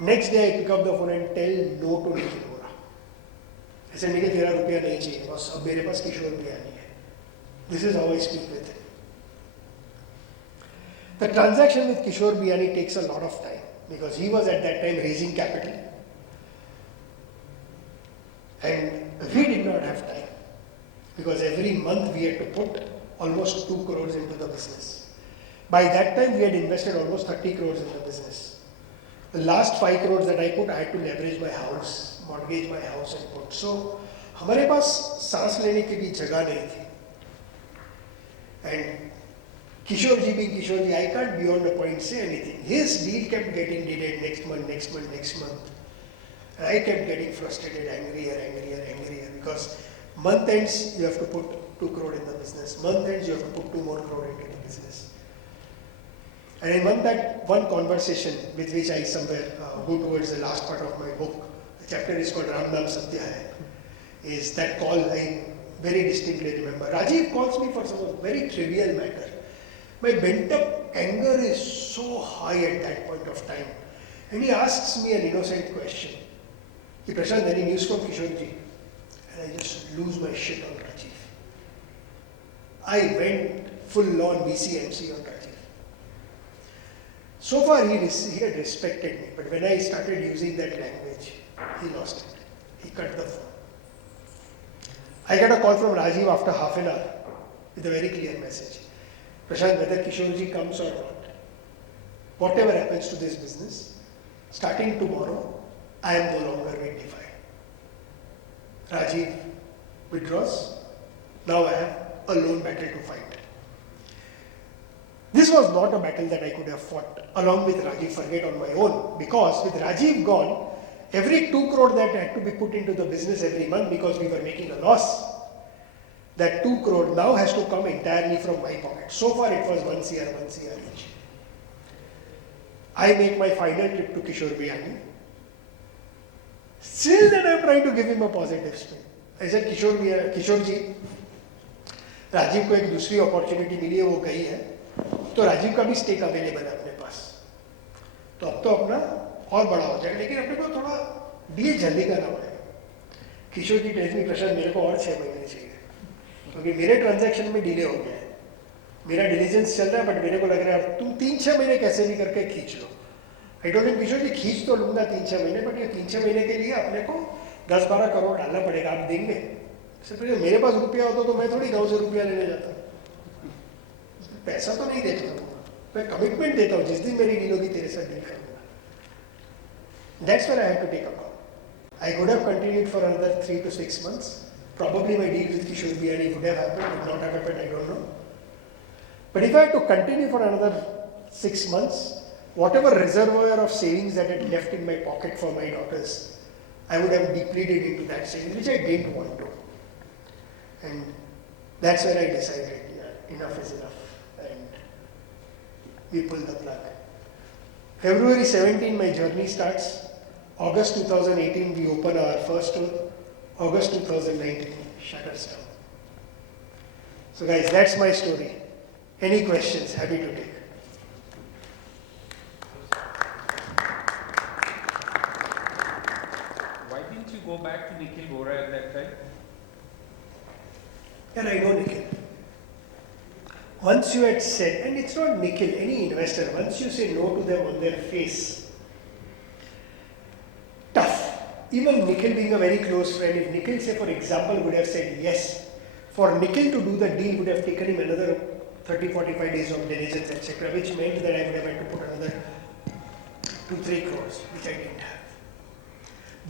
in. Next day I pick up the phone and tell no to Nikhil Vora. I said, Nikhil, तेरा रुपया नहीं चाहिए, बस अब मेरे पास किशोर बियानी है. This is how I speak with him. The transaction with Kishore Biyani takes a lot of time because he was at that time raising capital. And we did not have time because every month we had to put almost 2 crores into the business. By that time, we had invested almost 30 crores in the business. The last 5 crores that I put, I had to leverage my house, mortgage my house and put. So, हमारे पास सांस लेने की भी जगह नहीं थी. And Kishore ji being Kishore ji, I can't beyond a point say anything. His deal kept getting delayed next month. And I kept getting frustrated, angrier, because month ends you have to put 2 crore in the business. Month ends you have to put 2 more crore into the business. And in one conversation with which I somewhere go towards the last part of my book, the chapter is called Ram Naam Satya Hai, is that call I very distinctly remember. Rajiv calls me for some very trivial matter. My bent up anger is so high at that point of time. And he asks me an innocent question. He, Prashant, any news from Kishore ji? And I just lose my shit on Rajiv. I went full on BCMC on Rajiv. So far he had respected me, but when I started using that language, he lost it. He cut the phone. I got a call from Rajiv after half an hour with a very clear message. Prashant, whether Kishore ji comes or not, whatever happens to this business, starting tomorrow, I am no longer with DeFi. Rajiv withdraws. Now I have a lone battle to fight. This was not a battle that I could have fought along with Rajiv Fargate on my own, because with Rajiv gone, every 2 crore that had to be put into the business every month because we were making a loss, that 2 crore now has to come entirely from my pocket. So far it was 1 CR each. I make my final trip to Kishore Biyani. Still then I am trying to give him a positive spin. I said, Kishore ji, Rajiv को एक दूसरी opportunity मिली है, वो गई है, तो राजीव का भी स्टेक अवेलेबल है अपने पास, तो अब तो अपना और बड़ा हो जाएगा, लेकिन अपने को थोड़ा डील जल्दी करना पड़ेगा. किशोर जी टेल्स मी, प्रशांत मेरे को और 6 महीने चाहिए, क्योंकि मेरे ट्रांजैक्शन में डिले हो गया है, मेरा डिलीजेंस चल रहा है, बट मेरे को लग रहा है तुम 3-6 महीने कैसे भी करके खींच लो. आई टोल्ड हिम, किशोर जी खींच तो लूँगा 3-6 महीने, बट ये 3-6 महीने के लिए अपने को 10-12 करोड़ डालना पड़ेगा, आप देंगे? इससे मेरे पास रुपया होता तो मैं थोड़ी गाँव से रुपया लेने जाता. पैसा तो नहीं देता हूँ, मैं कमिटमेंट देता हूँ, जिस दिन मेरी डील होगी तेरे साथ डील करूँगा. That's where I had to take a call. I could have continued for another 3 to 6 months. Probably my deal with Kishore Biyani would have happened, would not have happened, I don't know. But if I had to continue for another 6 months, whatever reservoir of savings that had left in my pocket for my daughters, I would have depleted into that savings, which I didn't want to. And that's where I decided, enough is enough. And we pulled the plug. February 17, my journey starts. August 2018, we open our first store. August 2019, shutters down. So guys, that's my story. Any questions? Happy to take. Why didn't you go back to Nikhil Bora at that time? And I know Nikhil. Once you had said, and it's not Nikhil, any investor, once you say no to them on their face, tough. Even Nikhil being a very close friend, if Nikhil, say for example, would have said yes, for Nikhil to do the deal would have taken him another 30-45 days of diligence, etc., which meant that I would have had to put another 2-3 crores, which I didn't have.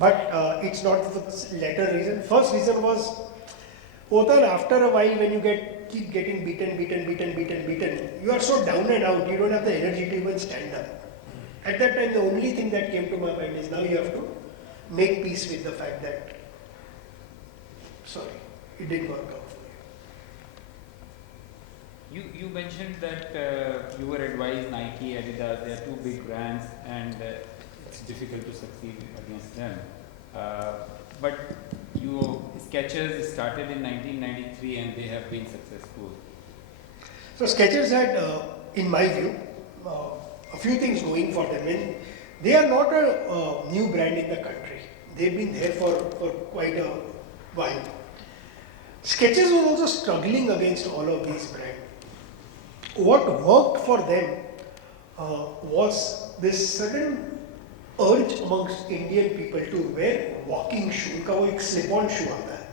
But it's not the latter reason. First reason was, after a while when you keep getting beaten, you are so down and out, you don't have the energy to even stand up. At that time, the only thing that came to my mind is now you have to make peace with the fact that, sorry, it didn't work out for you. You mentioned that you were advised Nike, Adidas, they are two big brands and it's difficult to succeed against them. But your Skechers started in 1993 and they have been successful. So Skechers had, in my view, a few things going for them. And they are not a new brand in the country. They've been there for quite a while. Skechers was also struggling against all of these brands. What worked for them was this sudden urge amongst Indian people to wear walking shoe. उनका वो एक slip-on shoe आता है,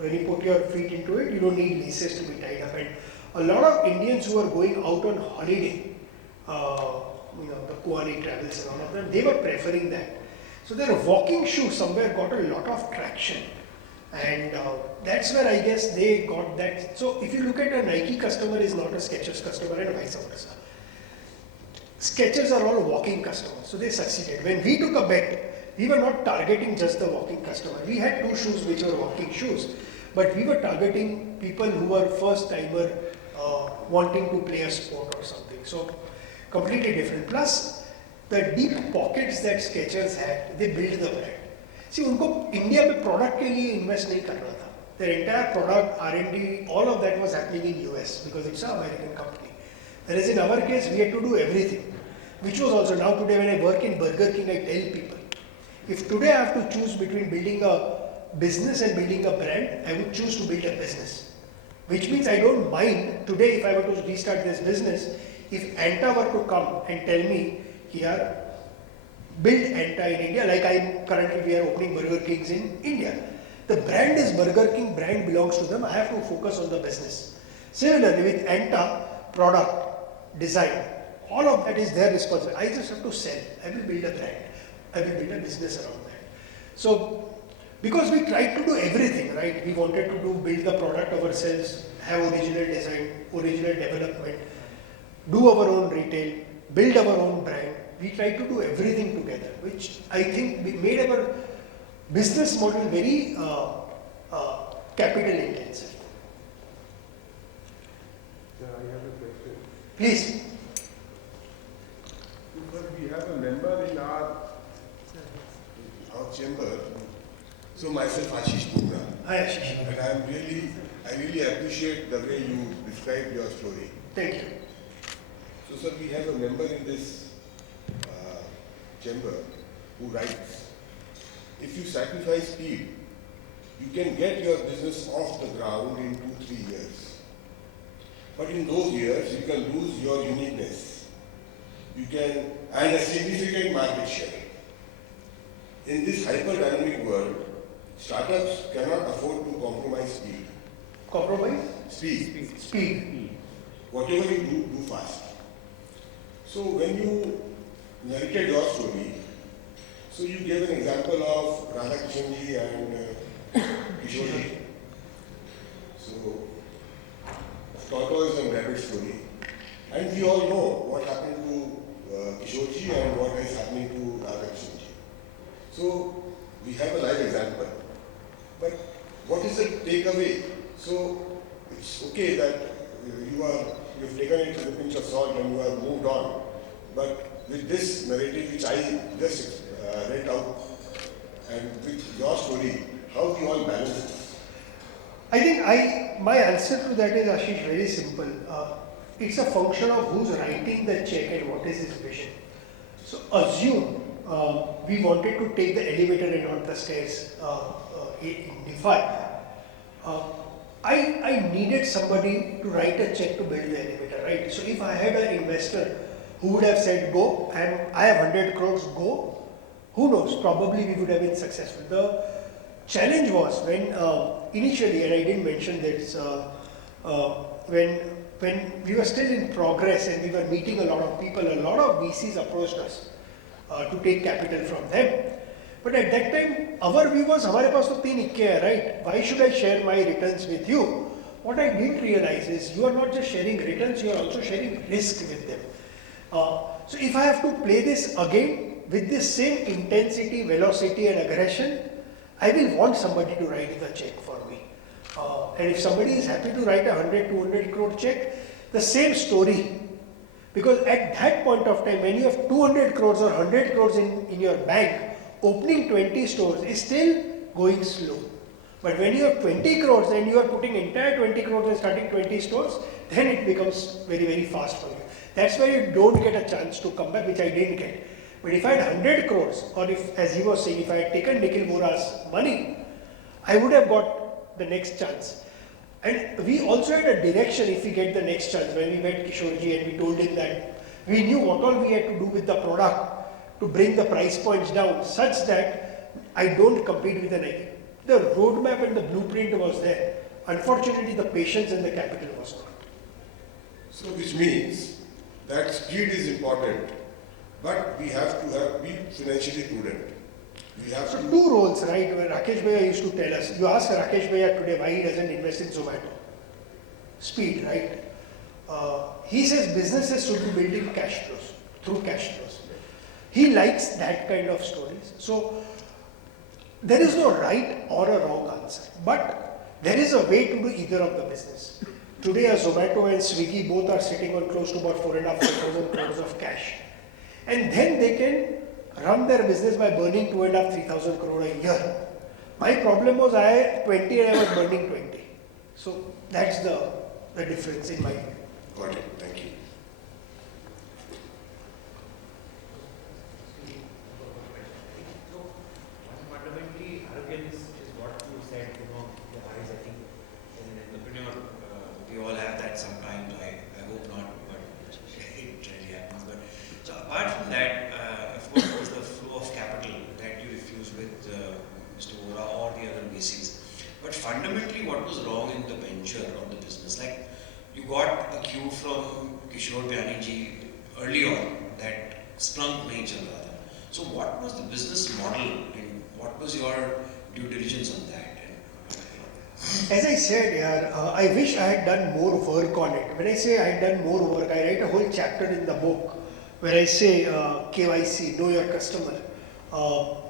When you put your feet into it, you don't need laces to be tied up. And a lot of Indians who are going out on holiday, the Kuwani travels and all of them, they were preferring that. So their walking shoe somewhere got a lot of traction. And that's where I guess they got that. So if you look at a Nike customer is not a Skechers customer and vice versa. Skechers are all walking customers, so they succeeded. When we took a bet, we were not targeting just the walking customer. We had two shoes which were walking shoes, but we were targeting people who were first timer wanting to play a sport or something. So completely different. Plus the deep pockets that Skechers had, they built the brand. See, उनको India में product के लिए invest नहीं करना था. Their entire product, R&D, all of that was happening in US because it's an American company. Whereas in our case, we had to do everything, which was also now today when I work in Burger King, I tell people, if today I have to choose between building a business and building a brand, I would choose to build a business. Which means I don't mind today if I were to restart this business, if Anta were to come and tell me, here, build Anta in India, like we are opening Burger Kings in India. The brand is Burger King, brand belongs to them, I have to focus on the business. Similarly with Anta, product, design, all of that is their responsibility. I just have to sell. I will build a brand. I will build a business around that. So, because we tried to do everything, right? We wanted to build the product ourselves, have original design, original development, do our own retail, build our own brand. We tried to do everything together, which I think we made our business model very capital intensive. Yeah, I have a question. Please. We have a member in our chamber. So myself, Ashish Bumrah. Hi Ashish. And I really appreciate the way you described your story. Thank you. So sir, we have a member in this chamber who writes, if you sacrifice speed, you can get your business off the ground in 2-3 years. But in those years, you can lose your uniqueness. And a significant market share. In this hyper-dynamic world, startups cannot afford to compromise speed. Compromise? Speed. Whatever you do fast. So when you narrated your story, so you gave an example of Radhakrishanji and Kishorji. So tortoise and rabbit story. And we all know what happened to Kishorji and what is happening to Radhakrishanji. So we have a live example. But what is the takeaway? So it's okay that you've taken it with a pinch of salt and you have moved on. But with this narrative which I just read out and with your story, how do you all balance this? I think my answer to that is, Ashish, very simple. It's a function of who's writing the check and what is his vision. So assume we wanted to take the elevator and not the stairs in DeFi. I needed somebody to write a check to build the elevator, right? So if I had an investor who would have said go and I have 100 crores, go, who knows, probably we would have been successful. The challenge was when initially, and I didn't mention this, when we were still in progress and we were meeting a lot of people, a lot of VCs approached us to take capital from them. But at that time, our view was, हमारे पास तो 3 इक्के हैं, right? Why should I share my returns with you? What I didn't realize is you are not just sharing returns, you are also sharing risk with them. So if I have to play this again with this same intensity, velocity and aggression, I will want somebody to write the check for me. And if somebody is happy to write a 100-200 crore check, the same story. Because at that point of time, when you have 200 crores or 100 crores in your bank, opening 20 stores is still going slow. But when you have 20 crores and you are putting entire 20 crores and starting 20 stores, then it becomes very, very fast for you. That's why you don't get a chance to come back, which I didn't get. But if I had 100 crores, or if, as he was saying, if I had taken Nikhil Bora's money, I would have got the next chance. And we also had a direction if we get the next chance. When we met Kishorji and we told him that we knew what all we had to do with the product to bring the price points down such that I don't compete with the Nike. The roadmap and the blueprint was there. Unfortunately, the patience and the capital was not. So which means that speed is important, but we have to be financially prudent. We have So to. two roles, right? When Rakesh Bhaiya used to tell us, you ask Rakesh Bhaiya today why he doesn't invest in Zomato. Speed, right? He says businesses should be built in cash flows, through cash flows. He likes that kind of stories. So there is no right or a wrong answer, but there is a way to do either of the business. Today, a Zomato and Swiggy both are sitting on close to about 4,500 crores of cash. And then they can run their business by burning 2,500-3,000 crore a year. My problem was I had 20 and I was burning 20. So that's the difference in my view. Got it. Thank you. Fundamentally, arrogance is what you said, the eyes, I think, as an entrepreneur, we all have that sometimes. I hope not, but it really happens. But so apart from that, of course, there's the flow of capital that you refuse with Mr. Vora or the other VCs. But fundamentally, what was wrong in the venture or the business? Like, you got a cue from Kishore Pyani ji early on that sprung nature rather. So what was the business model and what was your due diligence on that? As I said, I wish I had done more work on it. When I say I had done more work, I write a whole chapter in the book where I say KYC, know your customer.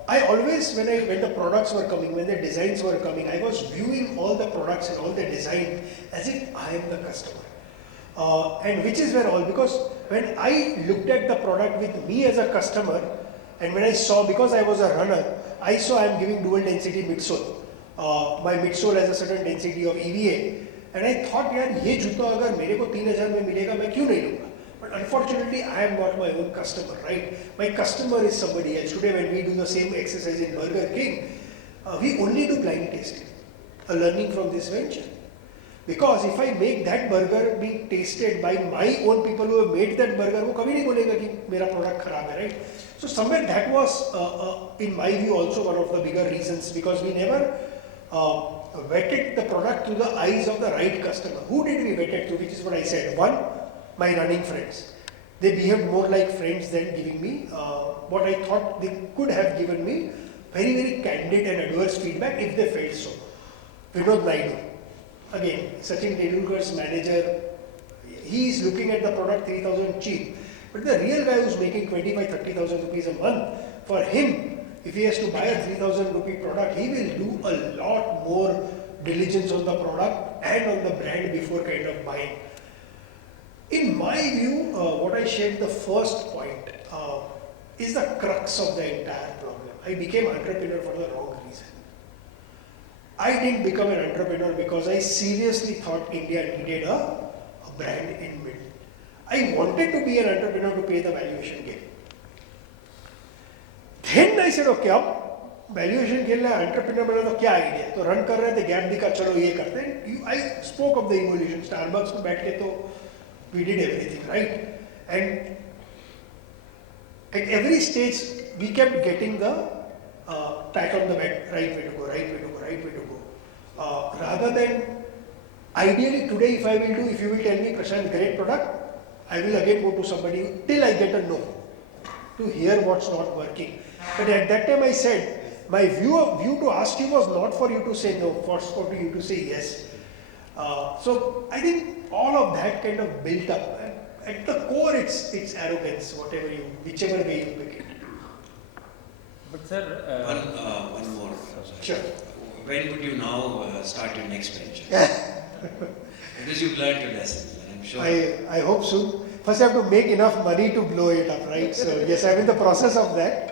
I always, when the products were coming, when the designs were coming, I was viewing all the products and all the design as if I am the customer. And which is where all, because when I looked at the product with me as a customer, and when I saw, because I was a runner, I saw I am giving dual density midsole. My midsole has a certain density of EVA. And I thought, यार ये जूता अगर मेरे को 3,000 में मिलेगा मैं क्यों नहीं लूँगा? But unfortunately, I am not my own customer, right? My customer is somebody else. Today, when we do the same exercise in Burger King, we only do blind tasting, a learning from this venture. Because if I make that burger being tasted by my own people who have made that burger, वो कभी नहीं बोलेगा कि मेरा product खराब है, right? So somewhere that was, in my view, also one of the bigger reasons, because we never vetted the product through the eyes of the right customer. Who did we vet it through? Which is what I said. One, my running friends. They behaved more like friends than giving me what I thought they could have given me, very, very candid and adverse feedback if they felt so. Vinod Naidu. Again, Sachin Tendulkar's manager, he is looking at the product 3,000 cheap. But the real guy who's making 25,000-30,000 rupees a month, for him, if he has to buy a 3,000 rupee product, he will do a lot more diligence on the product and on the brand before kind of buying. In my view, what I shared the first point is the crux of the entire problem. I became entrepreneur for the wrong reason. I didn't become an entrepreneur because I seriously thought India needed a brand in mid. I wanted to be an entrepreneur to pay the valuation game. Then I said, okay, अब valuation खेलना है, entrepreneur बना तो क्या idea? तो run कर रहे थे, gap दिखा, चलो ये करते हैं. I spoke of the evolution. Starbucks में बैठ के तो we did everything, right? And at every stage, we kept getting the pat on the back, right way to go, right way to go, right way to go. Rather than, ideally today if I will do, if you will tell me, Prashant, great product, I will again go to somebody till I get a no, to hear what's not working. But at that time I said, my view to ask you was not for you to say no, for you to say yes. So I think all of that kind of built up. And at the core, it's arrogance, whichever way you pick it. But sir, one more. Sure. When would you now start your next venture? Because you've learned your lessons, and I'm sure. I hope soon. First, I have to make enough money to blow it up, right? So yes, I'm in the process of that.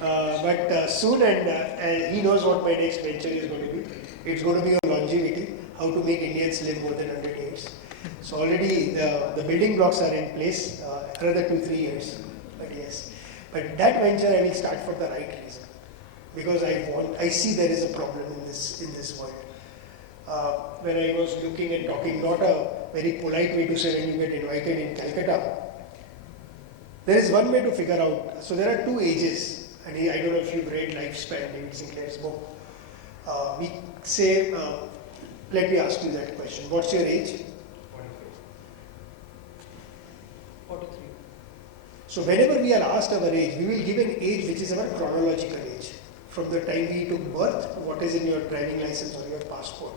But soon, and he knows what my next venture is going to be. It's going to be on longevity, how to make Indians live more than 100 years. So already the building blocks are in place, another 2-3 years. But yes, but that venture I will start for the right reason, because I see there is a problem in this world. When I was looking and talking, not a very polite way to say when you get invited in Kolkata, there is one way to figure out. So there are 2 ages, and I don't know if you've read Lifespan, David Sinclair's book. We say, let me ask you that question. What's your age? 43. So whenever we are asked our age, we will give an age which is our chronological age. From the time we took birth to what is in your driving license or your passport.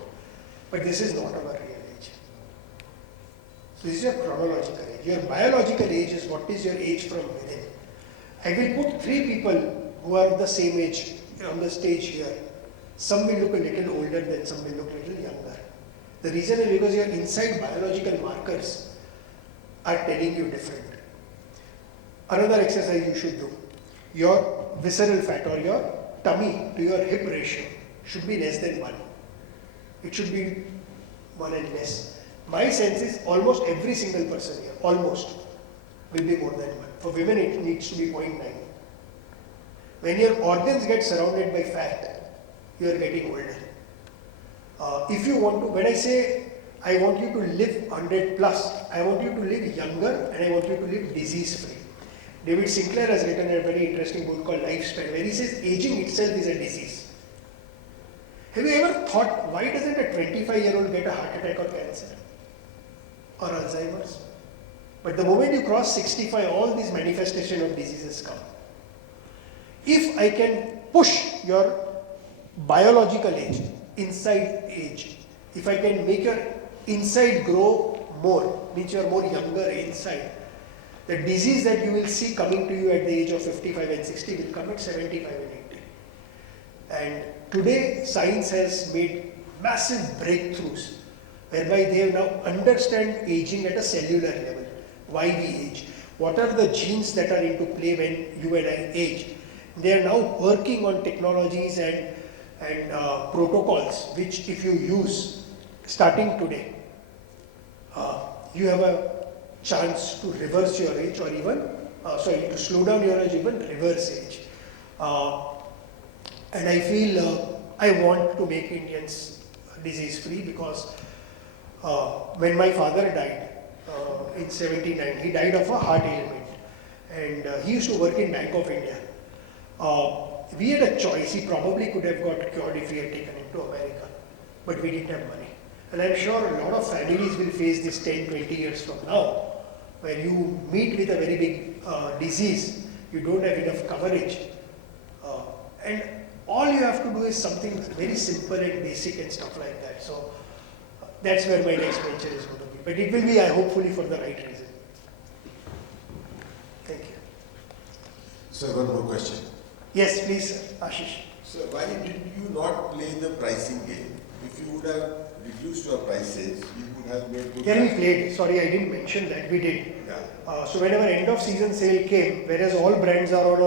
But this is not our real age. So this is your chronological age. Your biological age is what is your age from within. I will put 3 people who are of the same age on the stage here. Some will look a little older than some will look a little younger. The reason is because your inside biological markers are telling you different. Another exercise you should do. Your visceral fat or your tummy to your hip ratio should be less than 1. It should be 1 and less. My sense is almost every single person here, almost, will be more than 1. For women it needs to be 0.9. When your organs get surrounded by fat, you are getting older. If you want to, when I say I want you to live 100 plus, I want you to live younger and I want you to live disease free. David Sinclair has written a very interesting book called Lifespan, where he says aging itself is a disease. Have you ever thought, why doesn't a 25-year-old get a heart attack or cancer? Or Alzheimer's? But the moment you cross 65, all these manifestations of diseases come. If I can push your biological age, inside age, if I can make your inside grow more, means you are more younger inside, the disease that you will see coming to you at the age of 55 and 60 will come at 75 and 80. And today science has made massive breakthroughs whereby they now understand aging at a cellular level. Why we age? What are the genes that are into play when you and I age? They are now working on technologies and protocols which if you use starting today, you have a chance to reverse your age or even, to slow down your age, even reverse age. And I feel I want to make Indians disease free because when my father died in 79, he died of a heart ailment and he used to work in Bank of India. We had a choice. He probably could have got cured if he had taken him to America, but we didn't have money. And I'm sure a lot of families will face this 10, 20 years from now, where you meet with a very big disease, you don't have enough coverage. And all you have to do is something very simple and basic and stuff like that. So that's where my next venture is going to be. But it will be, hopefully, for the right reason. Thank you. Sir, one more question. Yes, please, sir. Ashish. So why did you not play the pricing game? If you would have reduced your prices, you could have made good. Yeah, we played. Sorry, I didn't mention that. We did. Yeah. So whenever end of season sale came, whereas all brands are on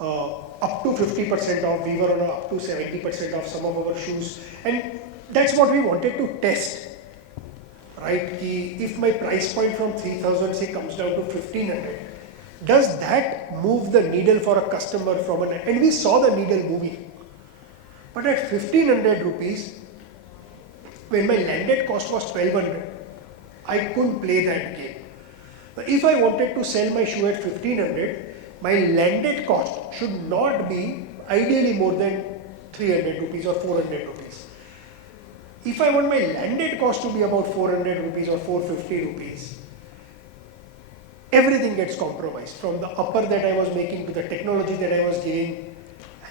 a up to 50% off, we were on a up to 70% off some of our shoes, and that's what we wanted to test. Right? If my price point from 3,000 say comes down to 1,500, does that move the needle for a customer from an, and we saw the needle moving. But at 1,500 rupees, when my landed cost was 1,200, I couldn't play that game. But if I wanted to sell my shoe at 1,500, my landed cost should not be ideally more than 300 rupees or 400 rupees. If I want my landed cost to be about 400 rupees or 450 rupees, everything gets compromised, from the upper that I was making to the technology that I was giving,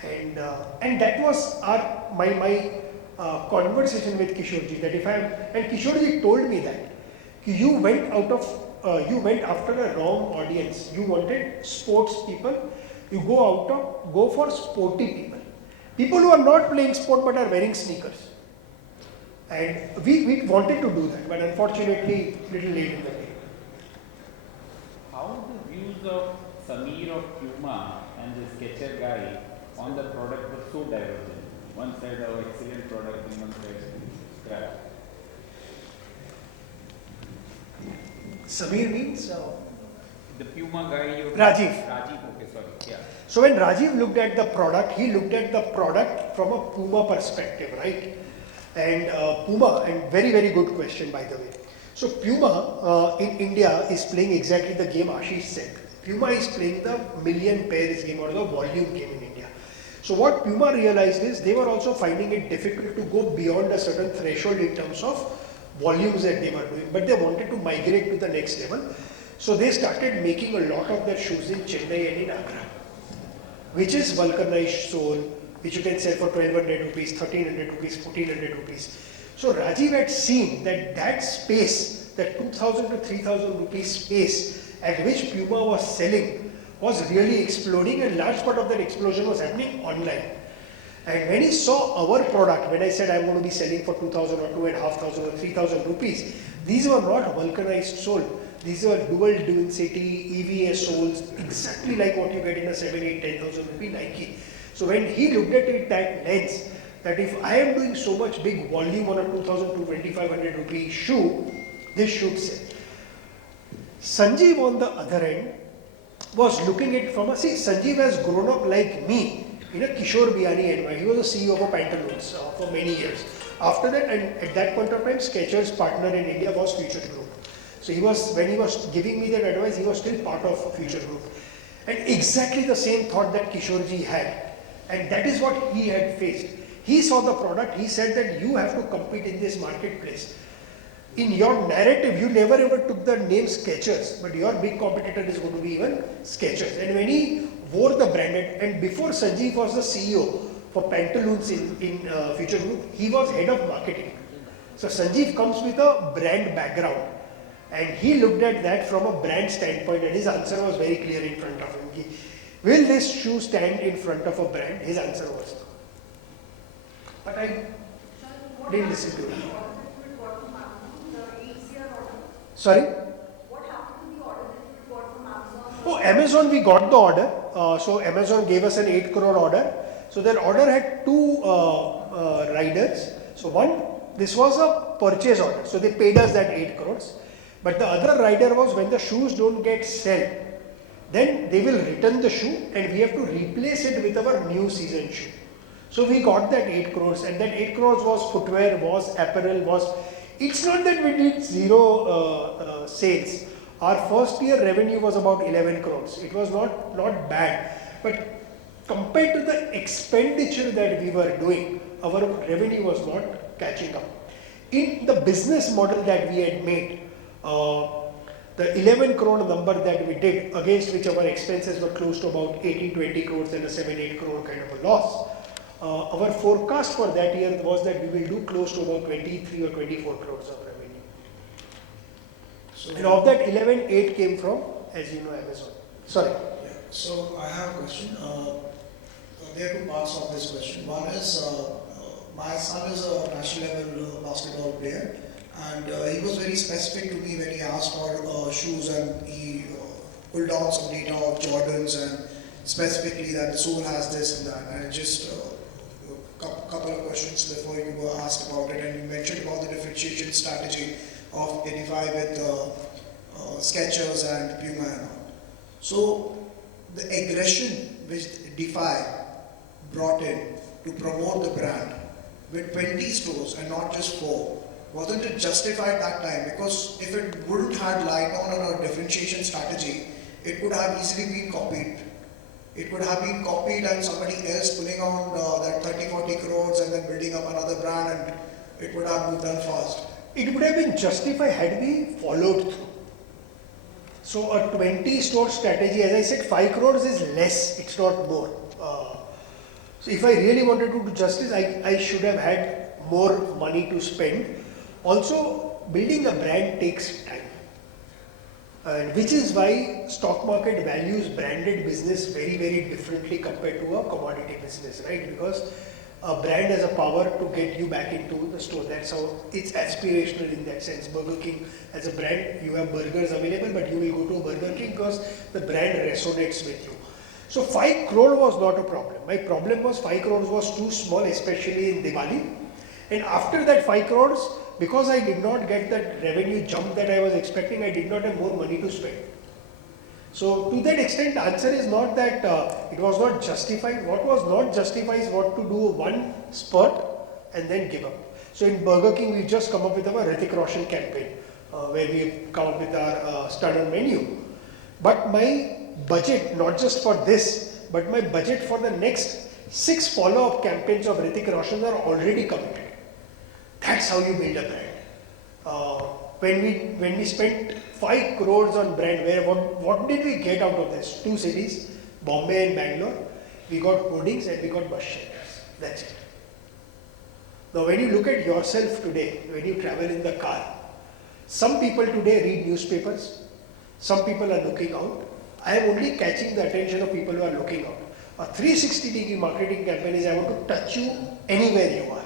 and that was my conversation with Kishorji, that if and Kishorji told me that you went after a wrong audience. You wanted sports people. You go for sporty people who are not playing sport but are wearing sneakers. And we wanted to do that, but unfortunately, little late in the day. How the views of Samir of Puma and the Sketcher guy on the product were so divergent? One side of excellent product and one side scrap. Samir means? The Puma guy, Rajiv. Rajiv, okay, sorry, yeah. So when Rajiv looked at the product, he looked at the product from a Puma perspective, right? And Puma, and very, very good question, by the way. So Puma in India is playing exactly the game Ashish said. Puma is playing the million pairs game or the volume game in India. So what Puma realized is they were also finding it difficult to go beyond a certain threshold in terms of volumes that they were doing, but they wanted to migrate to the next level. So they started making a lot of their shoes in Chennai and in Agra, which is vulcanized sole, which you can sell for 1200 rupees, 1300 rupees, 1400 rupees. So Rajiv had seen that that space, that 2000 to 3000 rupees space at which Puma was selling was really exploding, and large part of that explosion was happening online. And when he saw our product, when I said I'm going to be selling for 2000 or 2500 or 3000 rupees, these were not vulcanized sole. These were dual density EVA soles, exactly like what you get in a 7, 8, 10,000 rupee Nike. So when he looked at it that lens, that if I am doing so much big volume on a 2000 to 2500 rupee shoe, this should sell. Sanjeev on the other end was looking at it from a, see, Sanjeev has grown up like me in a Kishore Biyani environment. He was a CEO of Pantaloons for many years. After that, and at that point of time, Skechers' partner in India was Future Group. So he was, when he was giving me that advice, he was still part of Future Group. And exactly the same thought that Kishorji had. And that is what he had faced. He saw the product, he said that you have to compete in this marketplace. In your narrative, you never ever took the name Skechers, but your big competitor is going to be even Skechers. And when he wore the branded, and before Sanjeev was the CEO for Pantaloons in Future Group, he was head of marketing. So Sanjeev comes with a brand background, and he looked at that from a brand standpoint, and his answer was very clear in front of him. Will this shoe stand in front of a brand? His answer was no. But I didn't listen to him. Sorry? What happened to the order that you got from Amazon? Oh, Amazon, we got the order. So Amazon gave us an 8 crore order. So that order had two riders. So one, this was a purchase order. So they paid us that 8 crores. But the other rider was when the shoes don't get sold, then they will return the shoe and we have to replace it with our new season shoe. So we got that 8 crores, and that 8 crores was footwear, was apparel, was... It's not that we did zero sales. Our first year revenue was about 11 crores. It was not bad. But compared to the expenditure that we were doing, our revenue was not catching up. In the business model that we had made, the 11 crore number that we did, against which our expenses were close to about 18-20 crores and a 7-8 crore kind of a loss. Our forecast for that year was that we will do close to about 23 or 24 crores of revenue. So, and of that 11, 8 came from, as you know, Amazon. Sorry. Yeah. So I have a question. There are two parts of this question. One is, my son is a national level basketball player, and he was very specific to me when he asked for shoes, and he pulled out some data of Jordans and specifically that the sole has this and that, and just couple of questions before you were asked about it, and you mentioned about the differentiation strategy of 85 with Skechers and Puma and all. So the aggression which Defy brought in to promote the brand with 20 stores and not just 4, wasn't it justified that time? Because if it wouldn't have light on a differentiation strategy, it could have easily been copied. It could have been copied and somebody else pulling on that 30-40 crores and then building up another brand, and it would have moved on fast. It would have been justified had we followed through. So a 20 store strategy, as I said, 5 crores is less, it's not more. So if I really wanted to do justice, I should have had more money to spend. Also, building a brand takes time. And which is why stock market values branded business very, very differently compared to a commodity business, right? Because a brand has a power to get you back into the store. That's how it's aspirational in that sense. Burger King as a brand, you have burgers available, but you will go to a Burger King because the brand resonates with you. So 5 crore was not a problem. My problem was 5 crores was too small, especially in Diwali. And after that 5 crores, because I did not get that revenue jump that I was expecting, I did not have more money to spend. So to that extent, the answer is not that it was not justified. What was not justified is what to do one spurt and then give up. So in Burger King, we just come up with our Hrithik Roshan campaign, where we come up with our stunner menu. But my budget, not just for this, but my budget for the next 6 follow-up campaigns of Hrithik Roshan are already committed. That's how you build a brand. When we spent 5 crores on brand, what did we get out of this? 2 cities, Bombay and Bangalore. We got hoardings and we got bus shelters. That's it. Now when you look at yourself today, when you travel in the car, some people today read newspapers, some people are looking out. I am only catching the attention of people who are looking out. A 360-degree marketing campaign is I want to touch you anywhere you are.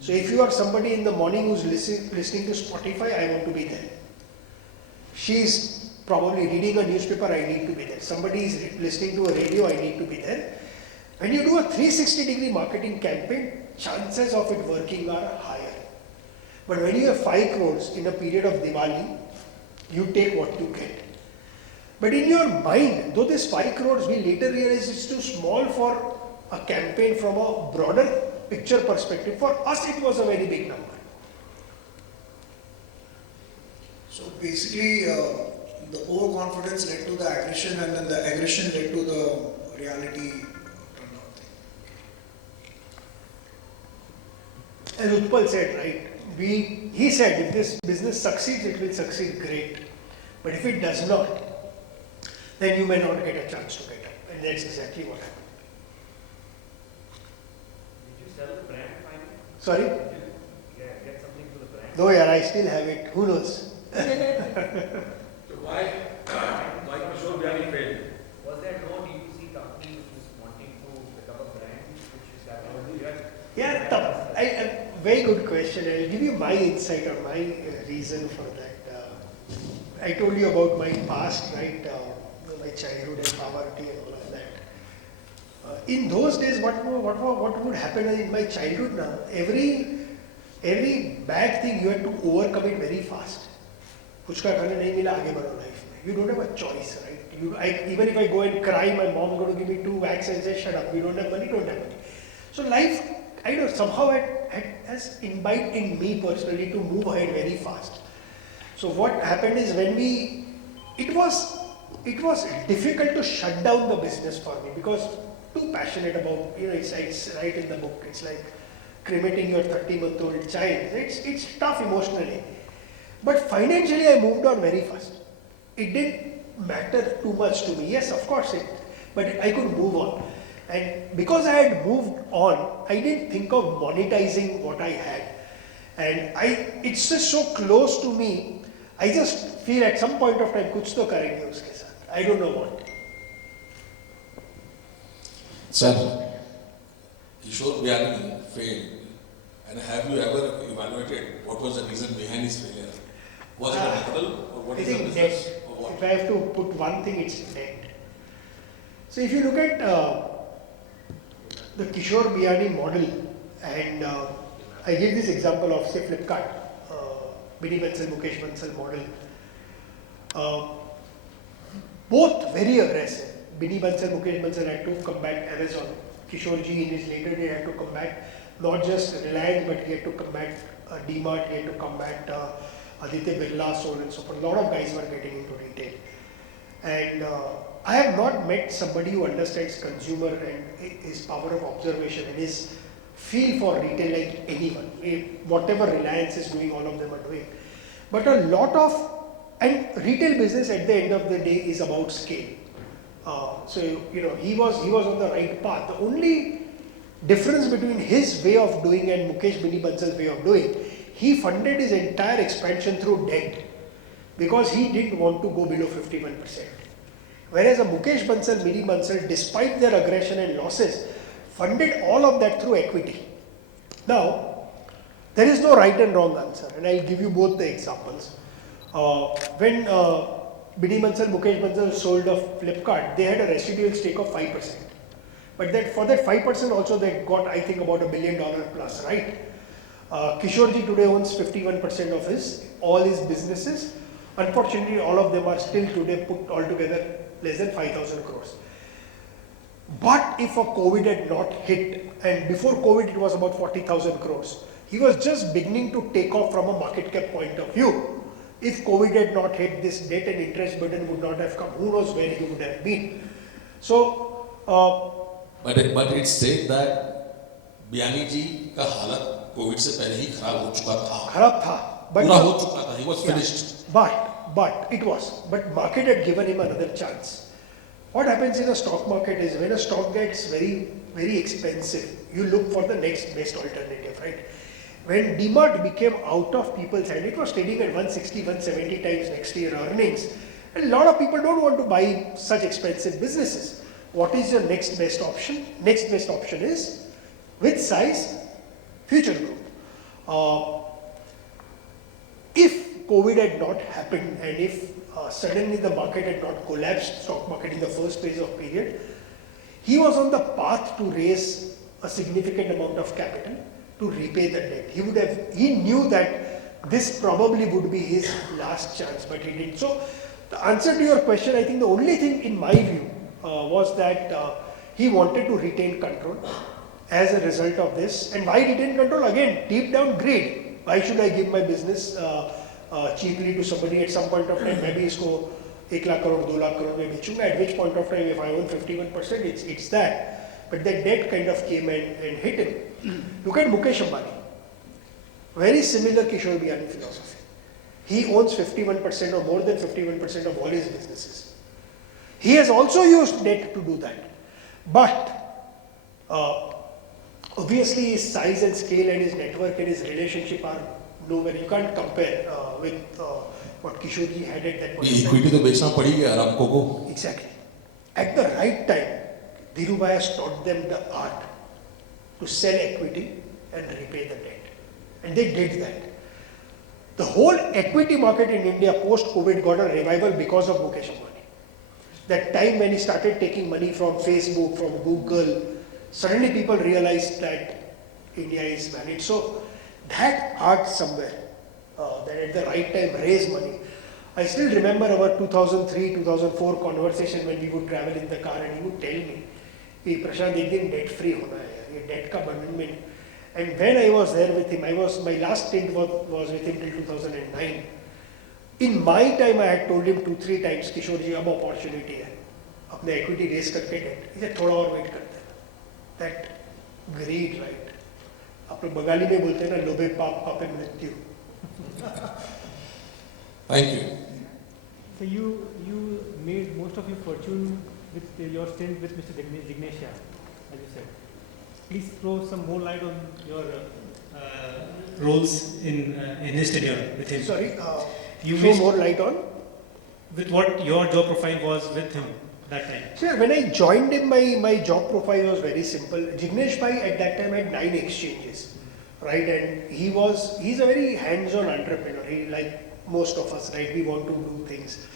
So if you are somebody in the morning who's listening to Spotify, I want to be there. She's probably reading a newspaper, I need to be there. Somebody is listening to a radio, I need to be there. When you do a 360-degree marketing campaign, chances of it working are higher. But when you have 5 crores in a period of Diwali, you take what you get. But in your mind, though this 5 crores, we later realize it's too small for a campaign from a broader picture perspective. For us, it was a very big number. So basically, the overconfidence led to the aggression, and then the aggression led to the reality turnout thing. As Utpal said, right? He said if this business succeeds, it will succeed great. But if it does not, then you may not get a chance to get up. And that's exactly what happened. Did you sell the brand finally? Sorry? Did you get something for the brand? No, yeah, I still have it. Who knows? So why Kishore Biani failed? Was there no D2C company which was wanting to become a brand which is that? Yeah, very good question. I'll give you my insight or my reason for that. I told you about my past, right? My childhood and poverty and all of that. In those days, what would happen in my childhood now? Every bad thing you had to overcome it very fast. कुछ का खाने नहीं मिला आगे बढ़ो life में. You don't have a choice, right? Even if I go and cry, my mom going to give me 2 whacks and say, shut up, we don't have money, don't have money. So life, I don't know, somehow has imbibed in me personally to move ahead very fast. So what happened is it was difficult to shut down the business for me because too passionate about, it's right in the book. It's like cremating your 30-month-old child. It's tough emotionally. But financially I moved on very fast. It didn't matter too much to me. Yes, of course but I could move on. And because I had moved on, I didn't think of monetizing what I had. And it's just so close to me, I just feel at some point of time, kuch to karenge uske saath. I don't know what. Sir, Kishore Biani failed. And have you ever evaluated what was the reason behind his failure? Was it a model or what I is the think business? debt. Or what? If I have to put one thing, it's debt. So if you look at the Kishore Biani model, and I give this example of say Flipkart, Bini Bansal, Mukesh Bansal model. Both very aggressive. Bini Bansal, Mukesh Bansal had to combat Amazon. Kishore ji in his later day had to combat not just Reliance, but he had to combat DMart, he had to combat Aditya Birla, so on and so forth. A lot of guys were getting into retail. And I have not met somebody who understands consumer and his power of observation and his feel for retail like anyone. Whatever Reliance is doing, all of them are doing. But a lot of, and retail business at the end of the day is about scale. So, he was on the right path. The only difference between his way of doing and Mukesh Bini Bansal's way of doing, he funded his entire expansion through debt because he didn't want to go below 51%. Whereas a Mukesh Bansal, Bini Bansal, despite their aggression and losses, funded all of that through equity. Now, there is no right and wrong answer, and I'll give you both the examples. When Bini Bansal, Mukesh Bansal sold off Flipkart, they had a residual stake of 5%. But for that 5% also they got, I think, about $1 billion plus, right? Kishore ji today owns 51% of all his businesses. Unfortunately, all of them are still today put all together less than 5,000 crores. But if a COVID had not hit, and before COVID it was about 40,000 crores, he was just beginning to take off from a market cap point of view. If COVID had not hit, this debt and interest burden would not have come. Who knows where he would have been. So, but it's said that Biyani जी का हालत Covid से पहले ही खराब हो चुका था. खराब था, पूरा हो चुका था. He was finished. But it was. But market had given him another chance. What happens in a stock market is when a stock gets very, very expensive, you look for the next best alternative, right? When DMart became out of people's hand, it was trading at 160, 170 times next year earnings. And a lot of people don't want to buy such expensive businesses. What is your next best option? Next best option is, with size, future growth. If COVID had not happened and if suddenly the market had not collapsed, stock market in the first phase of period, he was on the path to raise a significant amount of capital to repay the debt. He knew that this probably would be his last chance, but he didn't. So the answer to your question, I think the only thing in my view was that he wanted to retain control as a result of this. And why retain control? Again, deep down greed. Why should I give my business cheaply to somebody at some point of time? Maybe isko 1 lakh crore, 2 lakh crore mein bechunga. At which point of time, if I own 51%, it's that. But that debt kind of came and hit him. Look at Mukesh Ambani. Very similar Kishore Biyani philosophy. He owns 51% or more than 51% of all his businesses. He has also used debt to do that. But obviously his size and scale and his network and his relationship are nowhere. You can't compare with what Kishore ji had at that point. Equity to बेचना पड़ी गया Aramco को. Exactly. At the right time, Dhirubhai has taught them the art to sell equity and repay the debt. And they did that. The whole equity market in India post-COVID got a revival because of Mukesh Ambani. That time when he started taking money from Facebook, from Google, suddenly people realized that India is valid. So that art somewhere, that at the right time raise money. I still remember our 2003-2004 conversation when we would travel in the car and he would tell me, hey, Prashant, ek din debt free hona hai, ye debt ka abandonment. And when I was there with him, my last stint was with him till 2009. In my time, I had told him 2-3 times, Kishore ji, ab opportunity hai. Apne equity raise karke debt. He said, thoda aur wait karte hain. That greed, right? Apne Bengali mein bolte na, lobe paap pape mrityu. Thank you. So you made most of your fortune with your stint with Mr. Jignesha, as you said. Please throw some more light on your roles in his tenure with him. Sorry, you throw more light on? With what your job profile was with him that time. Sir, when I joined him, my job profile was very simple. Jignesh Bhai at that time had 9 exchanges, right? And he's a very hands-on entrepreneur. He, like most of us, right? We want to do things.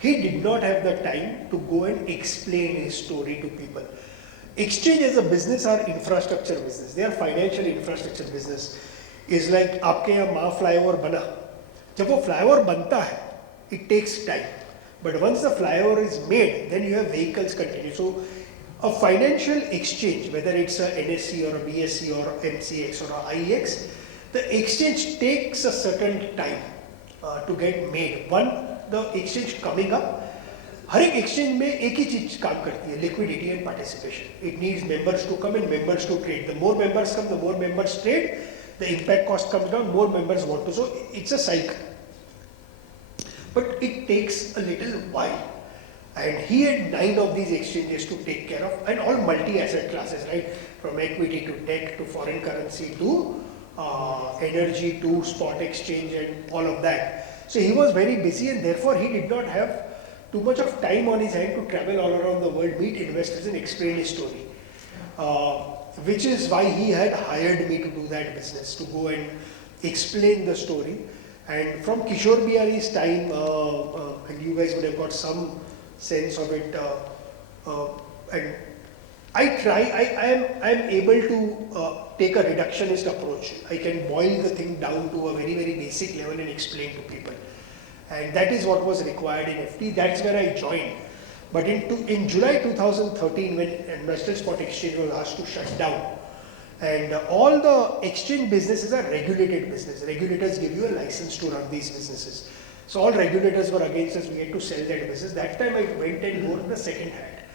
He did not have the time to go and explain his story to people. Exchange as a business are infrastructure business. They are financial infrastructure business. It's like आपके यहाँ माँ flyover बना. जब वो flyover बनता है, it takes time. But once the flyover is made, then you have vehicles continue. So a financial exchange, whether it's a NSE or a BSE or MCX or a IEX, the exchange takes a certain time to get made. One, the exchange coming up, हर एक exchange में एक ही चीज काम करती है, liquidity and participation. It needs members to come and members to trade. The more members come, the more members trade, the impact cost comes down, more members want to. So it's a cycle. But it takes a little while. And he had 9 of these exchanges to take care of, and all multi-asset classes, right? From equity to tech to foreign currency to energy to spot exchange and all of that. So he was very busy and therefore he did not have too much of time on his hand to travel all around the world, meet investors and explain his story. Which is why he had hired me to do that business, to go and explain the story. And from Kishore Biyani's time, and you guys would have got some sense of it, and I am able to take a reductionist approach. I can boil the thing down to a very, very basic level and explain to people. And that is what was required in FT. That's where I joined. But in July 2013, when National Spot Exchange was asked to shut down, and all the exchange businesses are regulated business. Regulators give you a license to run these businesses. So all regulators were against us. We had to sell that business. That time I went and wore the second hat.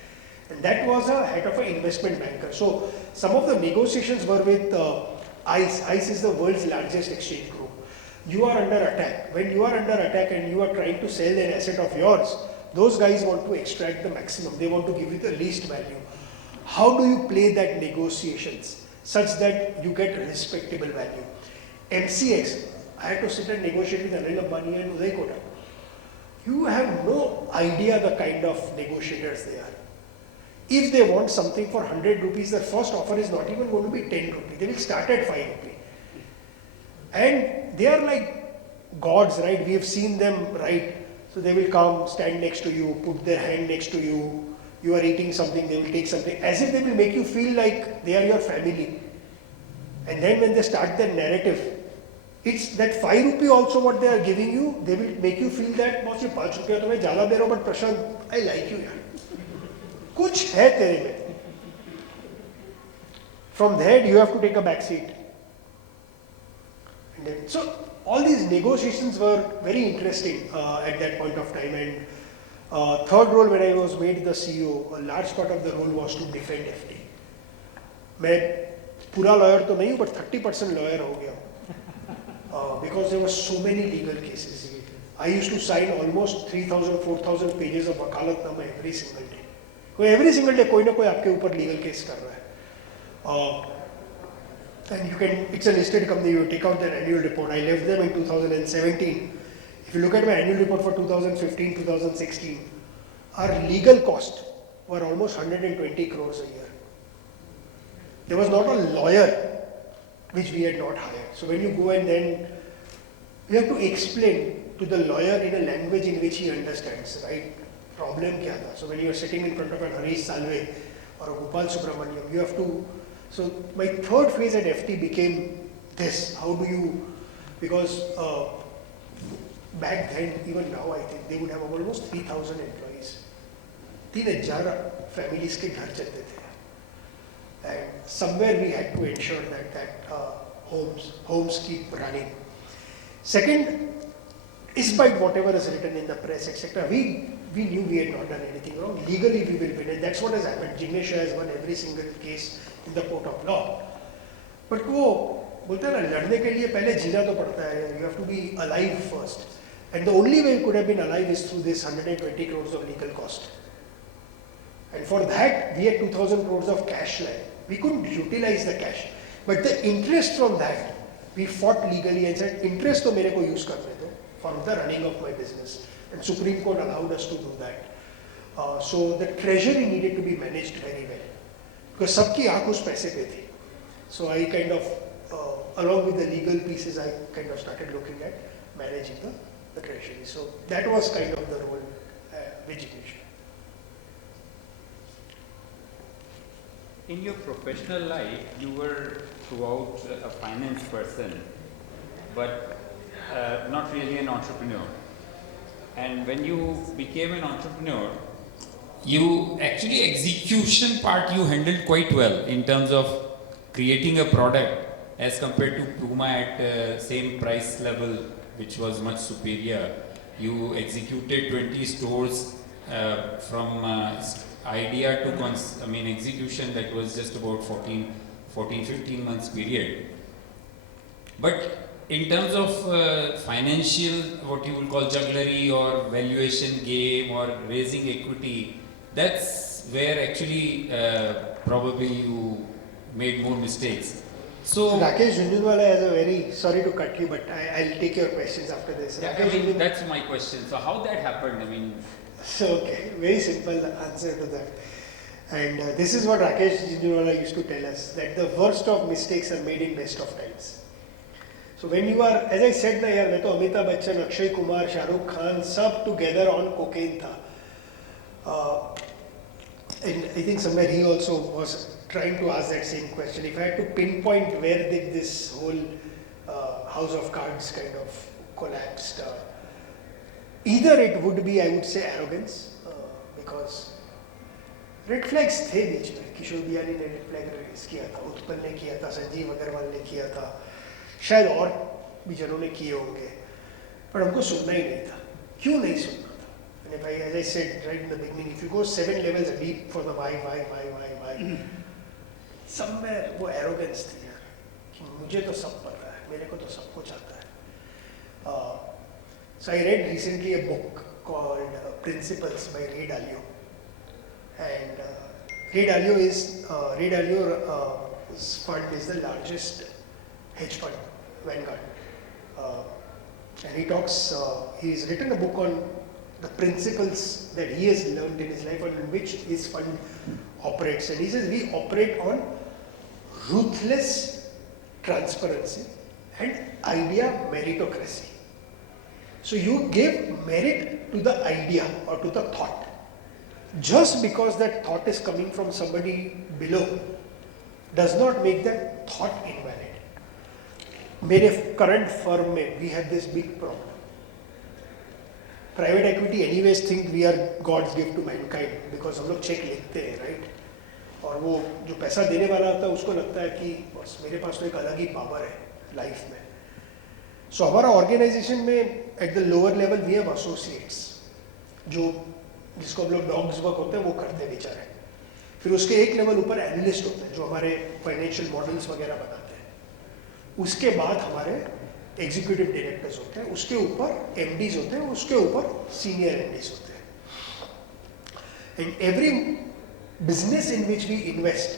And that was a head of an investment banker. So some of the negotiations were with ICE. ICE is the world's largest exchange group. You are under attack. When you are under attack and you are trying to sell an asset of yours, those guys want to extract the maximum. They want to give you the least value. How do you play that negotiations such that you get respectable value? MCX, I had to sit and negotiate with Anil Ambani and Uday Kotak. You have no idea the kind of negotiators they are. If they want something for 100 rupees, their first offer is not even going to be 10 rupees. They will start at 5 rupees. And they are like gods, right? We have seen them, right? So they will come, stand next to you, put their hand next to you. You are eating something, they will take something. As if they will make you feel like they are your family. And then when they start their narrative, it's that 5 rupee also what they are giving you, they will make you feel that, boss, ये 5 रुपया तो मैं ज़्यादा दे रहा हूँ, but Prashant, I like you यार. कुछ है तेरे में. From there, you have to take a back seat. And then, so all these negotiations were very interesting at that point of time. And third role, when I was made the CEO, a large part of the role was to defend FT. मैं पूरा lawyer तो नहीं हूँ, but 30% lawyer हो गया. Because there were so many legal cases. I used to sign almost 3,000, 4,000 pages of वकालतनामा every single day. Every single day कोई ना कोई आपके ऊपर legal case कर रहा है. And you can, it's a listed company, you take out their annual report. I left them in 2017. If you look at my annual report for 2015, 2016, our legal cost were almost 120 crores a year. There was not a lawyer which we had not hired. So when you go and then you have to explain to the lawyer in a language in which he understands, right? Problem kya tha? So when you are sitting in front of an Harish Salve or a Gopal Subramaniam, you have to. So my third phase at FT became this. How do you? Because back then, even now, I think they would have almost 3,000 employees. 3,000 families के घर चलते थे. And somewhere we had to ensure that homes keep running. Second, despite whatever is written in the press, etc., we knew we had not done anything wrong. Legally, we will win, and that's what has happened. Jignesh has won every single case in the court of law. But वो बोलते हैं ना, लड़ने के लिए पहले जीना तो पड़ता है. You have to be alive first. And the only way we could have been alive is through this 120 crores of legal cost. And for that, we had 2,000 crores of cash lying. We couldn't utilize the cash. But the interest from that, we fought legally and said, interest to मेरे को use करने दो for the running of my business. And Supreme Court allowed us to do that. So the treasury needed to be managed very well. Because सबकी आँख उस पैसे पे थी. So I kind of, along with the legal pieces, I kind of started looking at managing the treasury. So that was kind of the role with Jignesh. In your professional life, you were throughout a finance person, but not really an entrepreneur. And when you became an entrepreneur, you actually execution part you handled quite well in terms of creating a product as compared to Puma at same price level, which was much superior. You executed 20 stores from idea to execution, that was just about 15 months period. But in terms of financial, what you would call jugglery or valuation game or raising equity, that's where actually probably you made more mistakes. So Rakesh Jhunjhunwala has a very, sorry to cut you, but I'll take your questions after this. yeah, that's my question. So how that happened? So, okay, very simple answer to that. And this is what Rakesh Jhunjhunwala used to tell us, that the worst of mistakes are made in best of times. So when you are, as I said, मैं तो Amitabh Bachchan, Akshay Kumar, Shah Rukh Khan, sab together on cocaine tha. And I think somewhere he also was trying to ask that same question. If I had to pinpoint where did this whole house of cards kind of collapsed, either it would be, I would say, arrogance, because red flags थे बीच में. किशोर बियानी ने red flag raise किया था, उत्पल ने किया था, संजीव अग्रवाल ने किया था, शायद और भी जनों ने किए होंगे, पर हमको सुनना ही नहीं था. क्यों नहीं सुनना था? And if I, as I said right in the beginning, if you go 7 levels deep for the why, somewhere वो arrogance थी यार, कि मुझे तो सब पता है, मेरे को तो सब कुछ आता है. So I read recently a book called Principles by Ray Dalio, and Ray Dalio's fund is the largest hedge fund, Vanguard, and he talks. He's written a book on the principles that he has learned in his life and in which his fund operates. And he says we operate on ruthless transparency and idea meritocracy. So you give merit to the idea or to the thought. Just because that thought is coming from somebody below does not make that thought invalid. मेरे current firm में we have this big problem. Private equity anyways think we are God's gift to mankind because हम लोग check लिखते हैं, right? और वो जो पैसा देने वाला होता है उसको लगता है कि बस मेरे पास तो एक अलग ही पावर है लाइफ में. So हमारा ऑर्गेनाइजेशन में at the lower level we have associates जो जिसको हम लोग डॉग्स वर्क होते हैं वो करते हैं बेचारे. फिर उसके एक लेवल ऊपर एनालिस्ट होते हैं जो हमारे फाइनेंशियल मॉडल्स वगैरह बनाते हैं. उसके बाद हमारे एग्जीक्यूटिव डायरेक्टर्स होते हैं, उसके ऊपर एमडीज होते हैं, उसके ऊपर सीनियर एमडीज होते हैं. And every business in which we invest,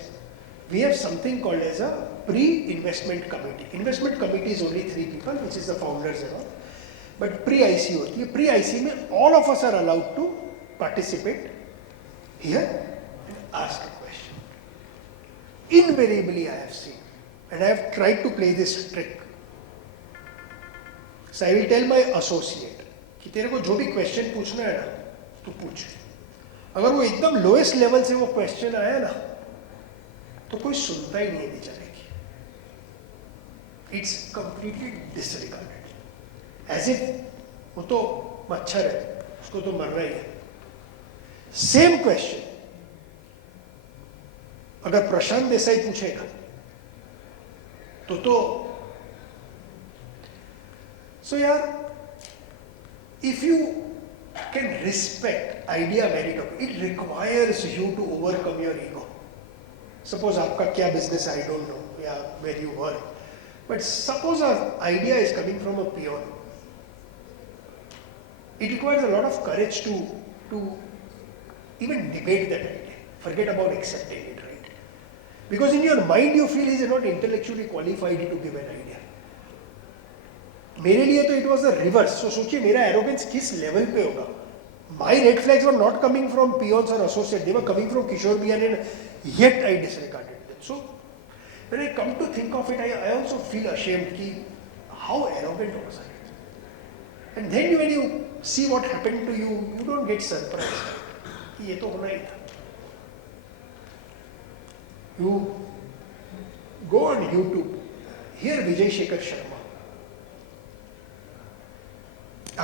we have something called as a pre-investment committee. Investment committee is only 3 people, which is the founders and all. But pre-IC होती है. Pre-IC में all of us are allowed to participate here and ask a question. Invariably I have seen, and I have tried to play this trick. So I will tell my associate कि तेरे को जो भी question पूछना है ना, तू पूछ. अगर वो एकदम लोएस्ट लेवल से वो क्वेश्चन आया ना तो कोई सुनता ही नहीं है बेचारे की. It's completely disregarded as if वो तो मच्छर है, उसको तो मरना ही है. सेम क्वेश्चन अगर प्रशांत देसाई पूछेगा तो सो यार if you can respect idea meritocracy, it requires you to overcome your ego. Suppose आपका क्या business है, I don't know, yeah, where you work, but suppose an idea is coming from a peon. It requires a lot of courage to even debate that idea. Forget about accepting it, right? Because in your mind you feel he is not intellectually qualified to give an idea. मेरे लिए तो it was the reverse. So सोचिए मेरा arrogance किस level पे होगा. My red flags were not coming from peons और associate, they were coming from Kishore Biyani and yet I disregarded them. So when I come to think of it I also feel ashamed कि how arrogant was I. And then when you see what happened to you, you don't get surprised कि ये तो होना ही था. You go on YouTube, hear Vijay Shekhar Sharma,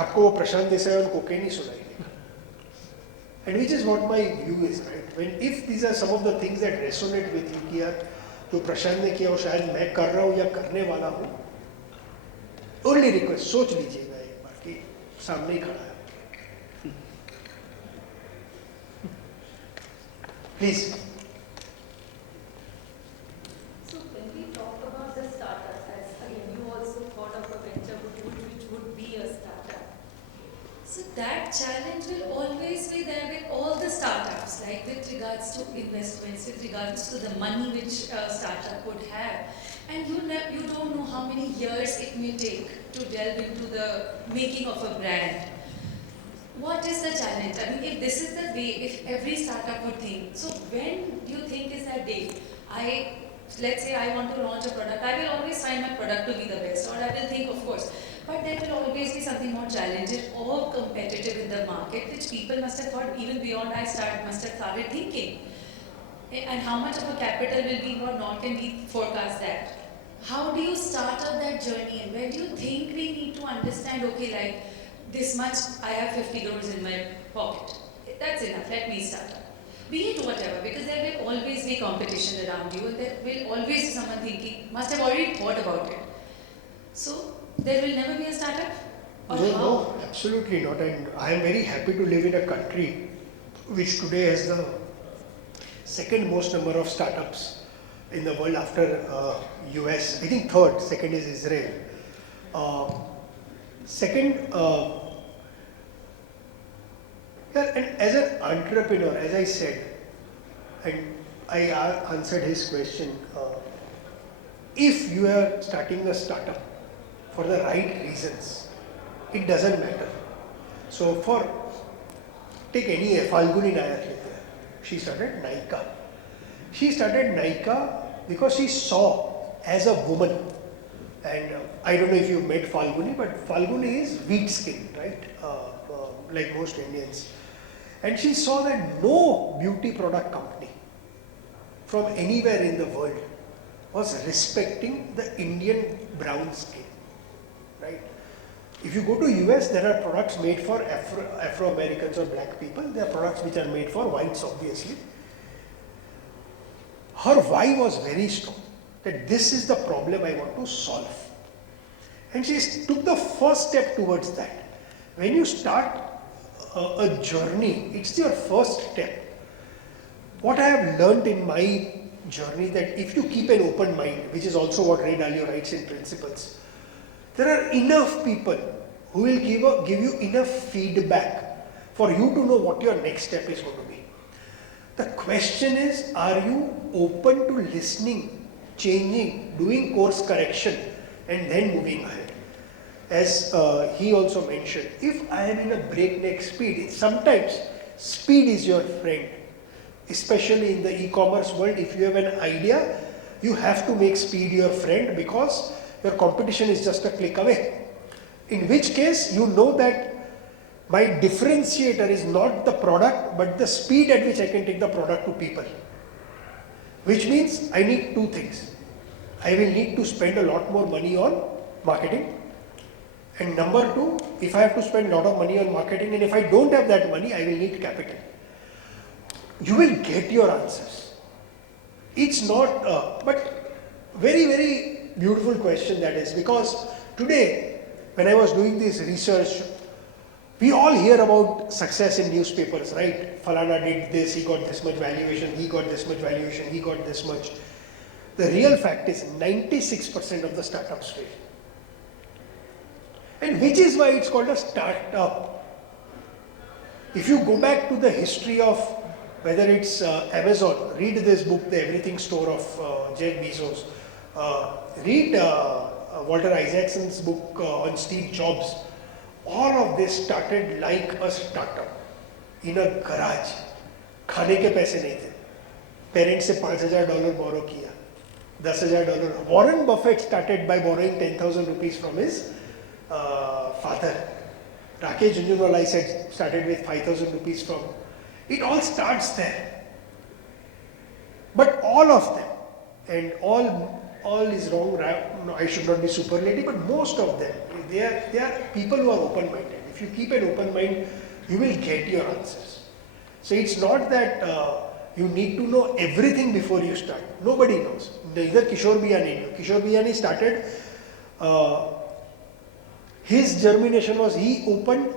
आपको वो प्रशांत देसाई और कोकेन ही सुनाई देगा. And which is what my view is, right? When if these are some of the things that resonate with you कि यार जो प्रशांत ने किया वो शायद मैं कर रहा हूँ या करने वाला हूँ, ओनली रिक्वेस्ट सोच लीजिएगा एक बार कि सामने ही खड़ा है. Please. So when we talk about the startups, as again you also thought of a venture which would be a startup. So that challenge will always be there with all the startups, like with regards to investments, with regards to the money which a startup would have. And you don't know how many years it may take to delve into the making of a brand. What is the challenge? I mean, if this is the way, if every startup would think, so when do you think is that day? Let's say I want to launch a product, I will always find my product to be the best, or I will think, of course, but there will always be something more challenging or competitive in the market, which people must have thought even beyond must have started thinking. And how much of a capital will be or not, can we forecast that? How do you start up that journey, and when do you think we need to understand, okay, like this much, I have 50 crores in my pocket, that's enough, let me start up. Be it whatever, because there will always be competition around you, and there will always be someone thinking, must have already thought about it. So there will never be a startup. Or No, how? no, absolutely not. And I am very happy to live in a country which today has the second most number of startups in the world after US. I think third, second is Israel. Second, yeah, and as an entrepreneur, as I said, and I answered his question, if you are starting a startup for the right reasons, it doesn't matter. So take any Falguni Nayak, she started Nykaa. She started Nykaa because she saw as a woman, and I don't know if you met Falguni, but Falguni is wheat skin, right? Like most Indians. And she saw that no beauty product company from anywhere in the world was respecting the Indian brown skin, right? If you go to US, there are products made for Afro-Americans or black people. There are products which are made for whites, obviously. Her why was very strong, that this is the problem I want to solve. And she took the first step towards that. When you start a journey, it's your first step. What I have learned in my journey, that if you keep an open mind, which is also what Ray Dalio writes in Principles, there are enough people who will give you enough feedback for you to know what your next step is going to be. The question is, are you open to listening, changing, doing course correction, and then moving ahead? As he also mentioned, if I am in a breakneck speed, sometimes speed is your friend. Especially in the e-commerce world, if you have an idea, you have to make speed your friend because your competition is just a click away. In which case, you know that my differentiator is not the product, but the speed at which I can take the product to people. Which means I need two things. I will need to spend a lot more money on marketing. And number two, if I have to spend a lot of money on marketing, and if I don't have that money, I will need capital. You will get your answers. It's not, but very, very beautiful question that is, because today, when I was doing this research, we all hear about success in newspapers, right? Falana did this, he got this much valuation, he got this much valuation, he got this much. The real fact is 96% of the startups fail. And which is why it's called a startup. If you go back to the history of whether it's Amazon, read this book, The Everything Store of Jeff Bezos. Read Walter Isaacson's book on Steve Jobs. All of this started like a startup in a garage. खाने के पैसे नहीं थे. Parents से $5,000 borrow किया. $10,000. Warren Buffett started by borrowing 10,000 rupees from his father. Rakesh Jhunjhunwala started with 5,000 rupees from. It all starts there. But all of them, and all is wrong, no, I should not be superlative, but most of them, they are people who are open-minded. If you keep an open mind, you will get your answers. So it's not that you need to know everything before you start. Nobody knows. Neither Kishore Biyani knew. Kishore Biyani started, his germination was he opened.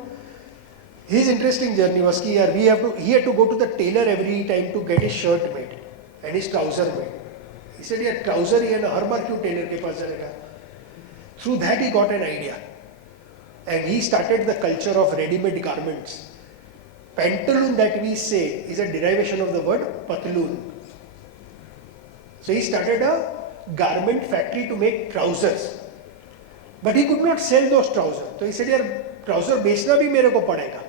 His interesting journey was he had to go to the tailor every time to get his shirt made and his trouser made. He said, "Yeah, trouser ही है ना, हर बार क्यों tailor के पास जाएगा?" Through that he got an idea, and he started the culture of ready-made garments. Pantaloon that we say is a derivation of the word patloon. So he started a garment factory to make trousers, but he could not sell those trousers. So he said, "यार trouser बेचना भी मेरे को पड़ेगा."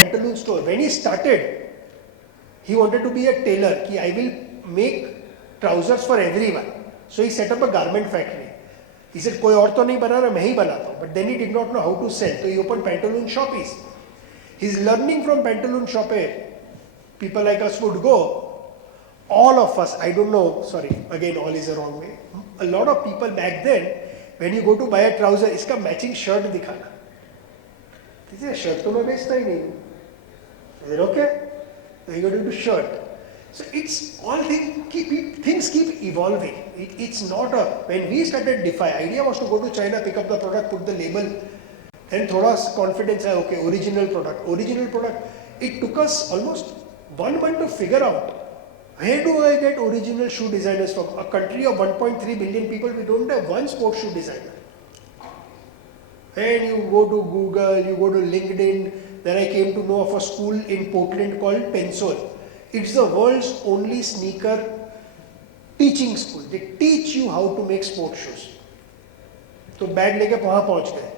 Pantaloon store. When he started, he wanted to be a tailor. Ki I will make trousers for everyone. So he set up a garment factory. He said, "कोई और तो नहीं बना रहा, मैं ही बनाता हूँ." But then he did not know how to sell. So he opened pantaloon shoppies. His learning from pantaloon shoppe, people like us would go. All of us, I don't know, sorry, again all is the wrong way. A lot of people back then, when you go to buy a trouser, इसका matching shirt दिखाना. This is a shirt तो मैं बेचता ही नहीं हूँ. Is it okay? So you got into shirt. So it's all things keep evolving. It's not a, when we started Defy, idea was to go to China, pick up the product, put the label, then thoda confidence hai, okay, original product. It took us almost 1 month to figure out, where do I get original shoe designers from? A country of 1.3 billion people, we don't have one sports shoe designer. And you go to Google, you go to LinkedIn, then I came to know of a school in Portland called Pensole. It's the world's only sneaker teaching school. They teach you how to make sports shoes. तो bag लेके वहाँ पहुँच गए,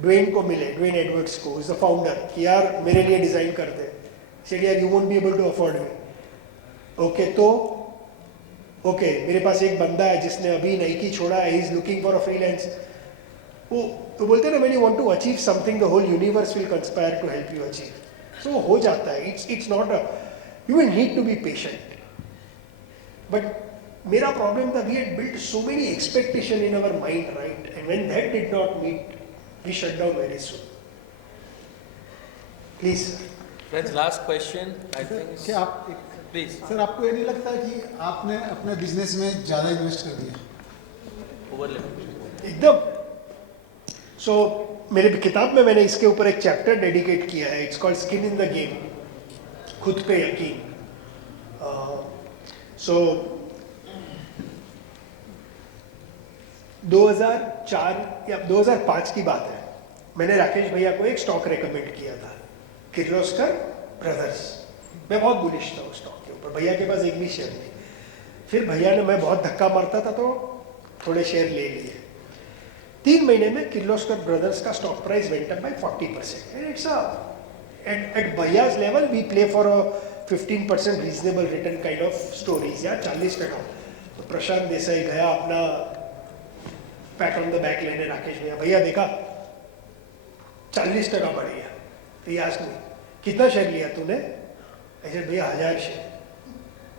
Dwayne को मिले, Dwayne Edwards को, is the founder, कि यार मेरे लिए डिज़ाइन कर दे. Said यार you won't be able to afford me. Okay तो ओके मेरे पास एक बंदा है जिसने अभी नाइकी छोड़ा है, he is looking for a freelance. वो तो बोलते हैं ना, when you want to achieve something the whole universe will conspire to help you achieve. So हो जाता है. It's not a, you will need to be patient. But मेरा problem था, we had built so many expectation in our mind, right, and when that did not meet we shut down very soon. Please Friends, last question, I think. क्या आप Please. Sir, आपको ये नहीं लगता कि आपने अपने बिजनेस में ज़्यादा इन्वेस्ट कर दिया? Overlap. एकदम. सो मेरे किताब में मैंने इसके ऊपर एक चैप्टर डेडिकेट किया है. It's called skin in the game, खुद पे यकीन. सो 2004 या 2005 की बात है. मैंने राकेश भैया को एक स्टॉक रेकमेंड किया था, किर्लोस्कर ब्रदर्स. मैं बहुत बुलिश था उस स्टॉक के ऊपर, भैया के पास एक भी शेयर नहीं. फिर भैया ने, मैं बहुत धक्का मारता था तो थोड़े शेयर ले लिए. 3 महीने में किर्लोस्कर ब्रदर्स का stock price went up by 40%. And it's at भैयाज level we play for a 15% reasonable return kind of stories. या 40%. तो प्रशांत देसाई गया अपना पैट ऑन द बैक लेने राकेश भैया, भैया देखा 40% बढ़ गया. तो ये आज नहीं, कितना शेयर लिया तूने? ऐसे भैया 1000 शेयर.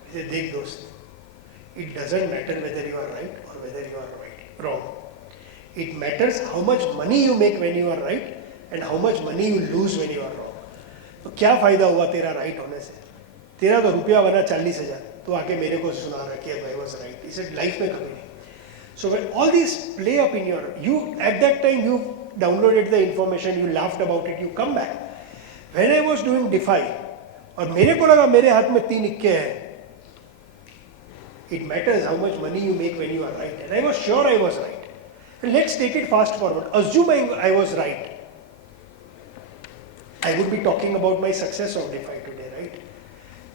ऐसे देख दोस्त, it doesn't matter whether you are right और whether you are wrong. It matters how much money you make when you are right and how much money you lose when you are wrong. तो क्या फायदा हुआ तेरा right होने से? तेरा तो रुपया बना 40,000, तो आके मेरे को सुना रहा कि I was right. इसे लाइफ में कभी नहीं. So when all these play up in your, you at that time you downloaded the information, you laughed about it, you come back. When I was doing Defy, और मेरे को लगा मेरे हाथ में 3 इक्के हैं. It matters how much money you make when you are right, and I was sure I was right. Let's take it fast forward. Assuming I was right, I would be talking about my success of Defy today, right?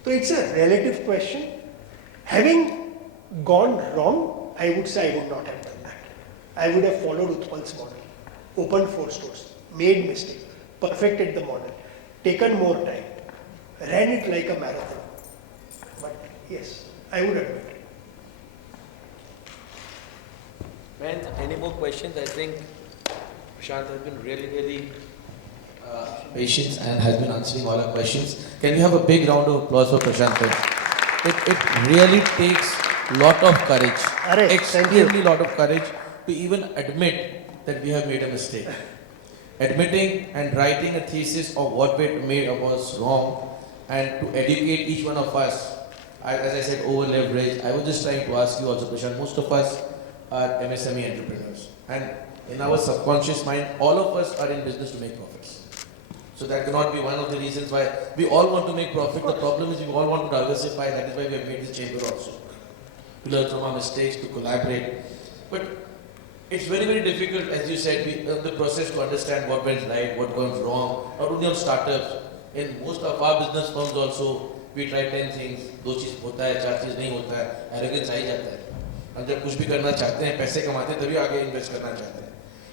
So it's a relative question. Having gone wrong, I would say I would not have done that. I would have followed Utpal's model, opened 4 stores, made mistake, perfected the model, taken more time, ran it like a marathon. But yes, I would admit. Man, any more questions? I think Prashant has been really patient and has been answering all our questions. Can we have a big round of applause for Prashant? It really takes lot of courage, extremely lot of courage to even admit that we have made a mistake. Admitting and writing a thesis of what we made was wrong and to educate each one of us. As I said, over leverage. I was just trying to ask you also, Prashant, most of us are MSME entrepreneurs, and in our subconscious mind, all of us are in business to make profits. So that cannot be one of the reasons why we all want to make profit. The problem is we all want to diversify. That is why we have made this chamber also, to learn from our mistakes, to collaborate. But it's very difficult, as you said, the process to understand what went right, what went wrong. Not only on startups, in most of our business firms also, we try 10 things. 2 चीज होता है, 4 चीज नहीं होता है. Arrogance आ ही जाता है. हम जब कुछ भी करना चाहते हैं, पैसे कमाते हैं, तभी आगे इन्वेस्ट करना चाहते हैं.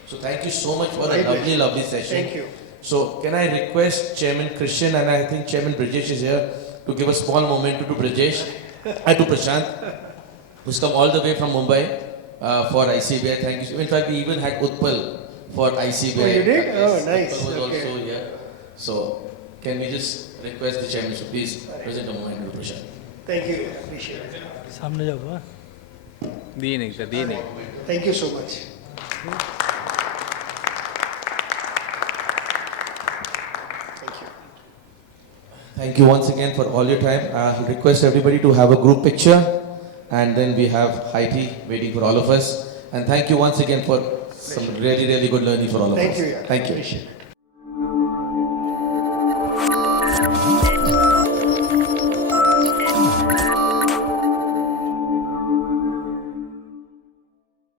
So thank you so much for a lovely session. Thank you. So can I request Chairman Christian and I think Chairman Brijesh is here to give a small moment to Brijesh and to Prashant, who's come all the way from Mumbai for ICBI. Thank you. In fact, we even had Utpal for ICBI. Oh, you did? Yes, Oh, nice. Utpal was Okay. also here. So can we just request the Chairman to please present a moment to Prashant. Thank you. Appreciate it. सामने जाओ. दिए नहीं sir, दिए नहीं. Thank you so much. Thank you. Thank you once again for all your time. I request everybody to have a group picture and then we have Haiti waiting for all of us. And thank you once again for some really, really good learning for all of us. Thank you. Yeah. Thank you. Appreciate it.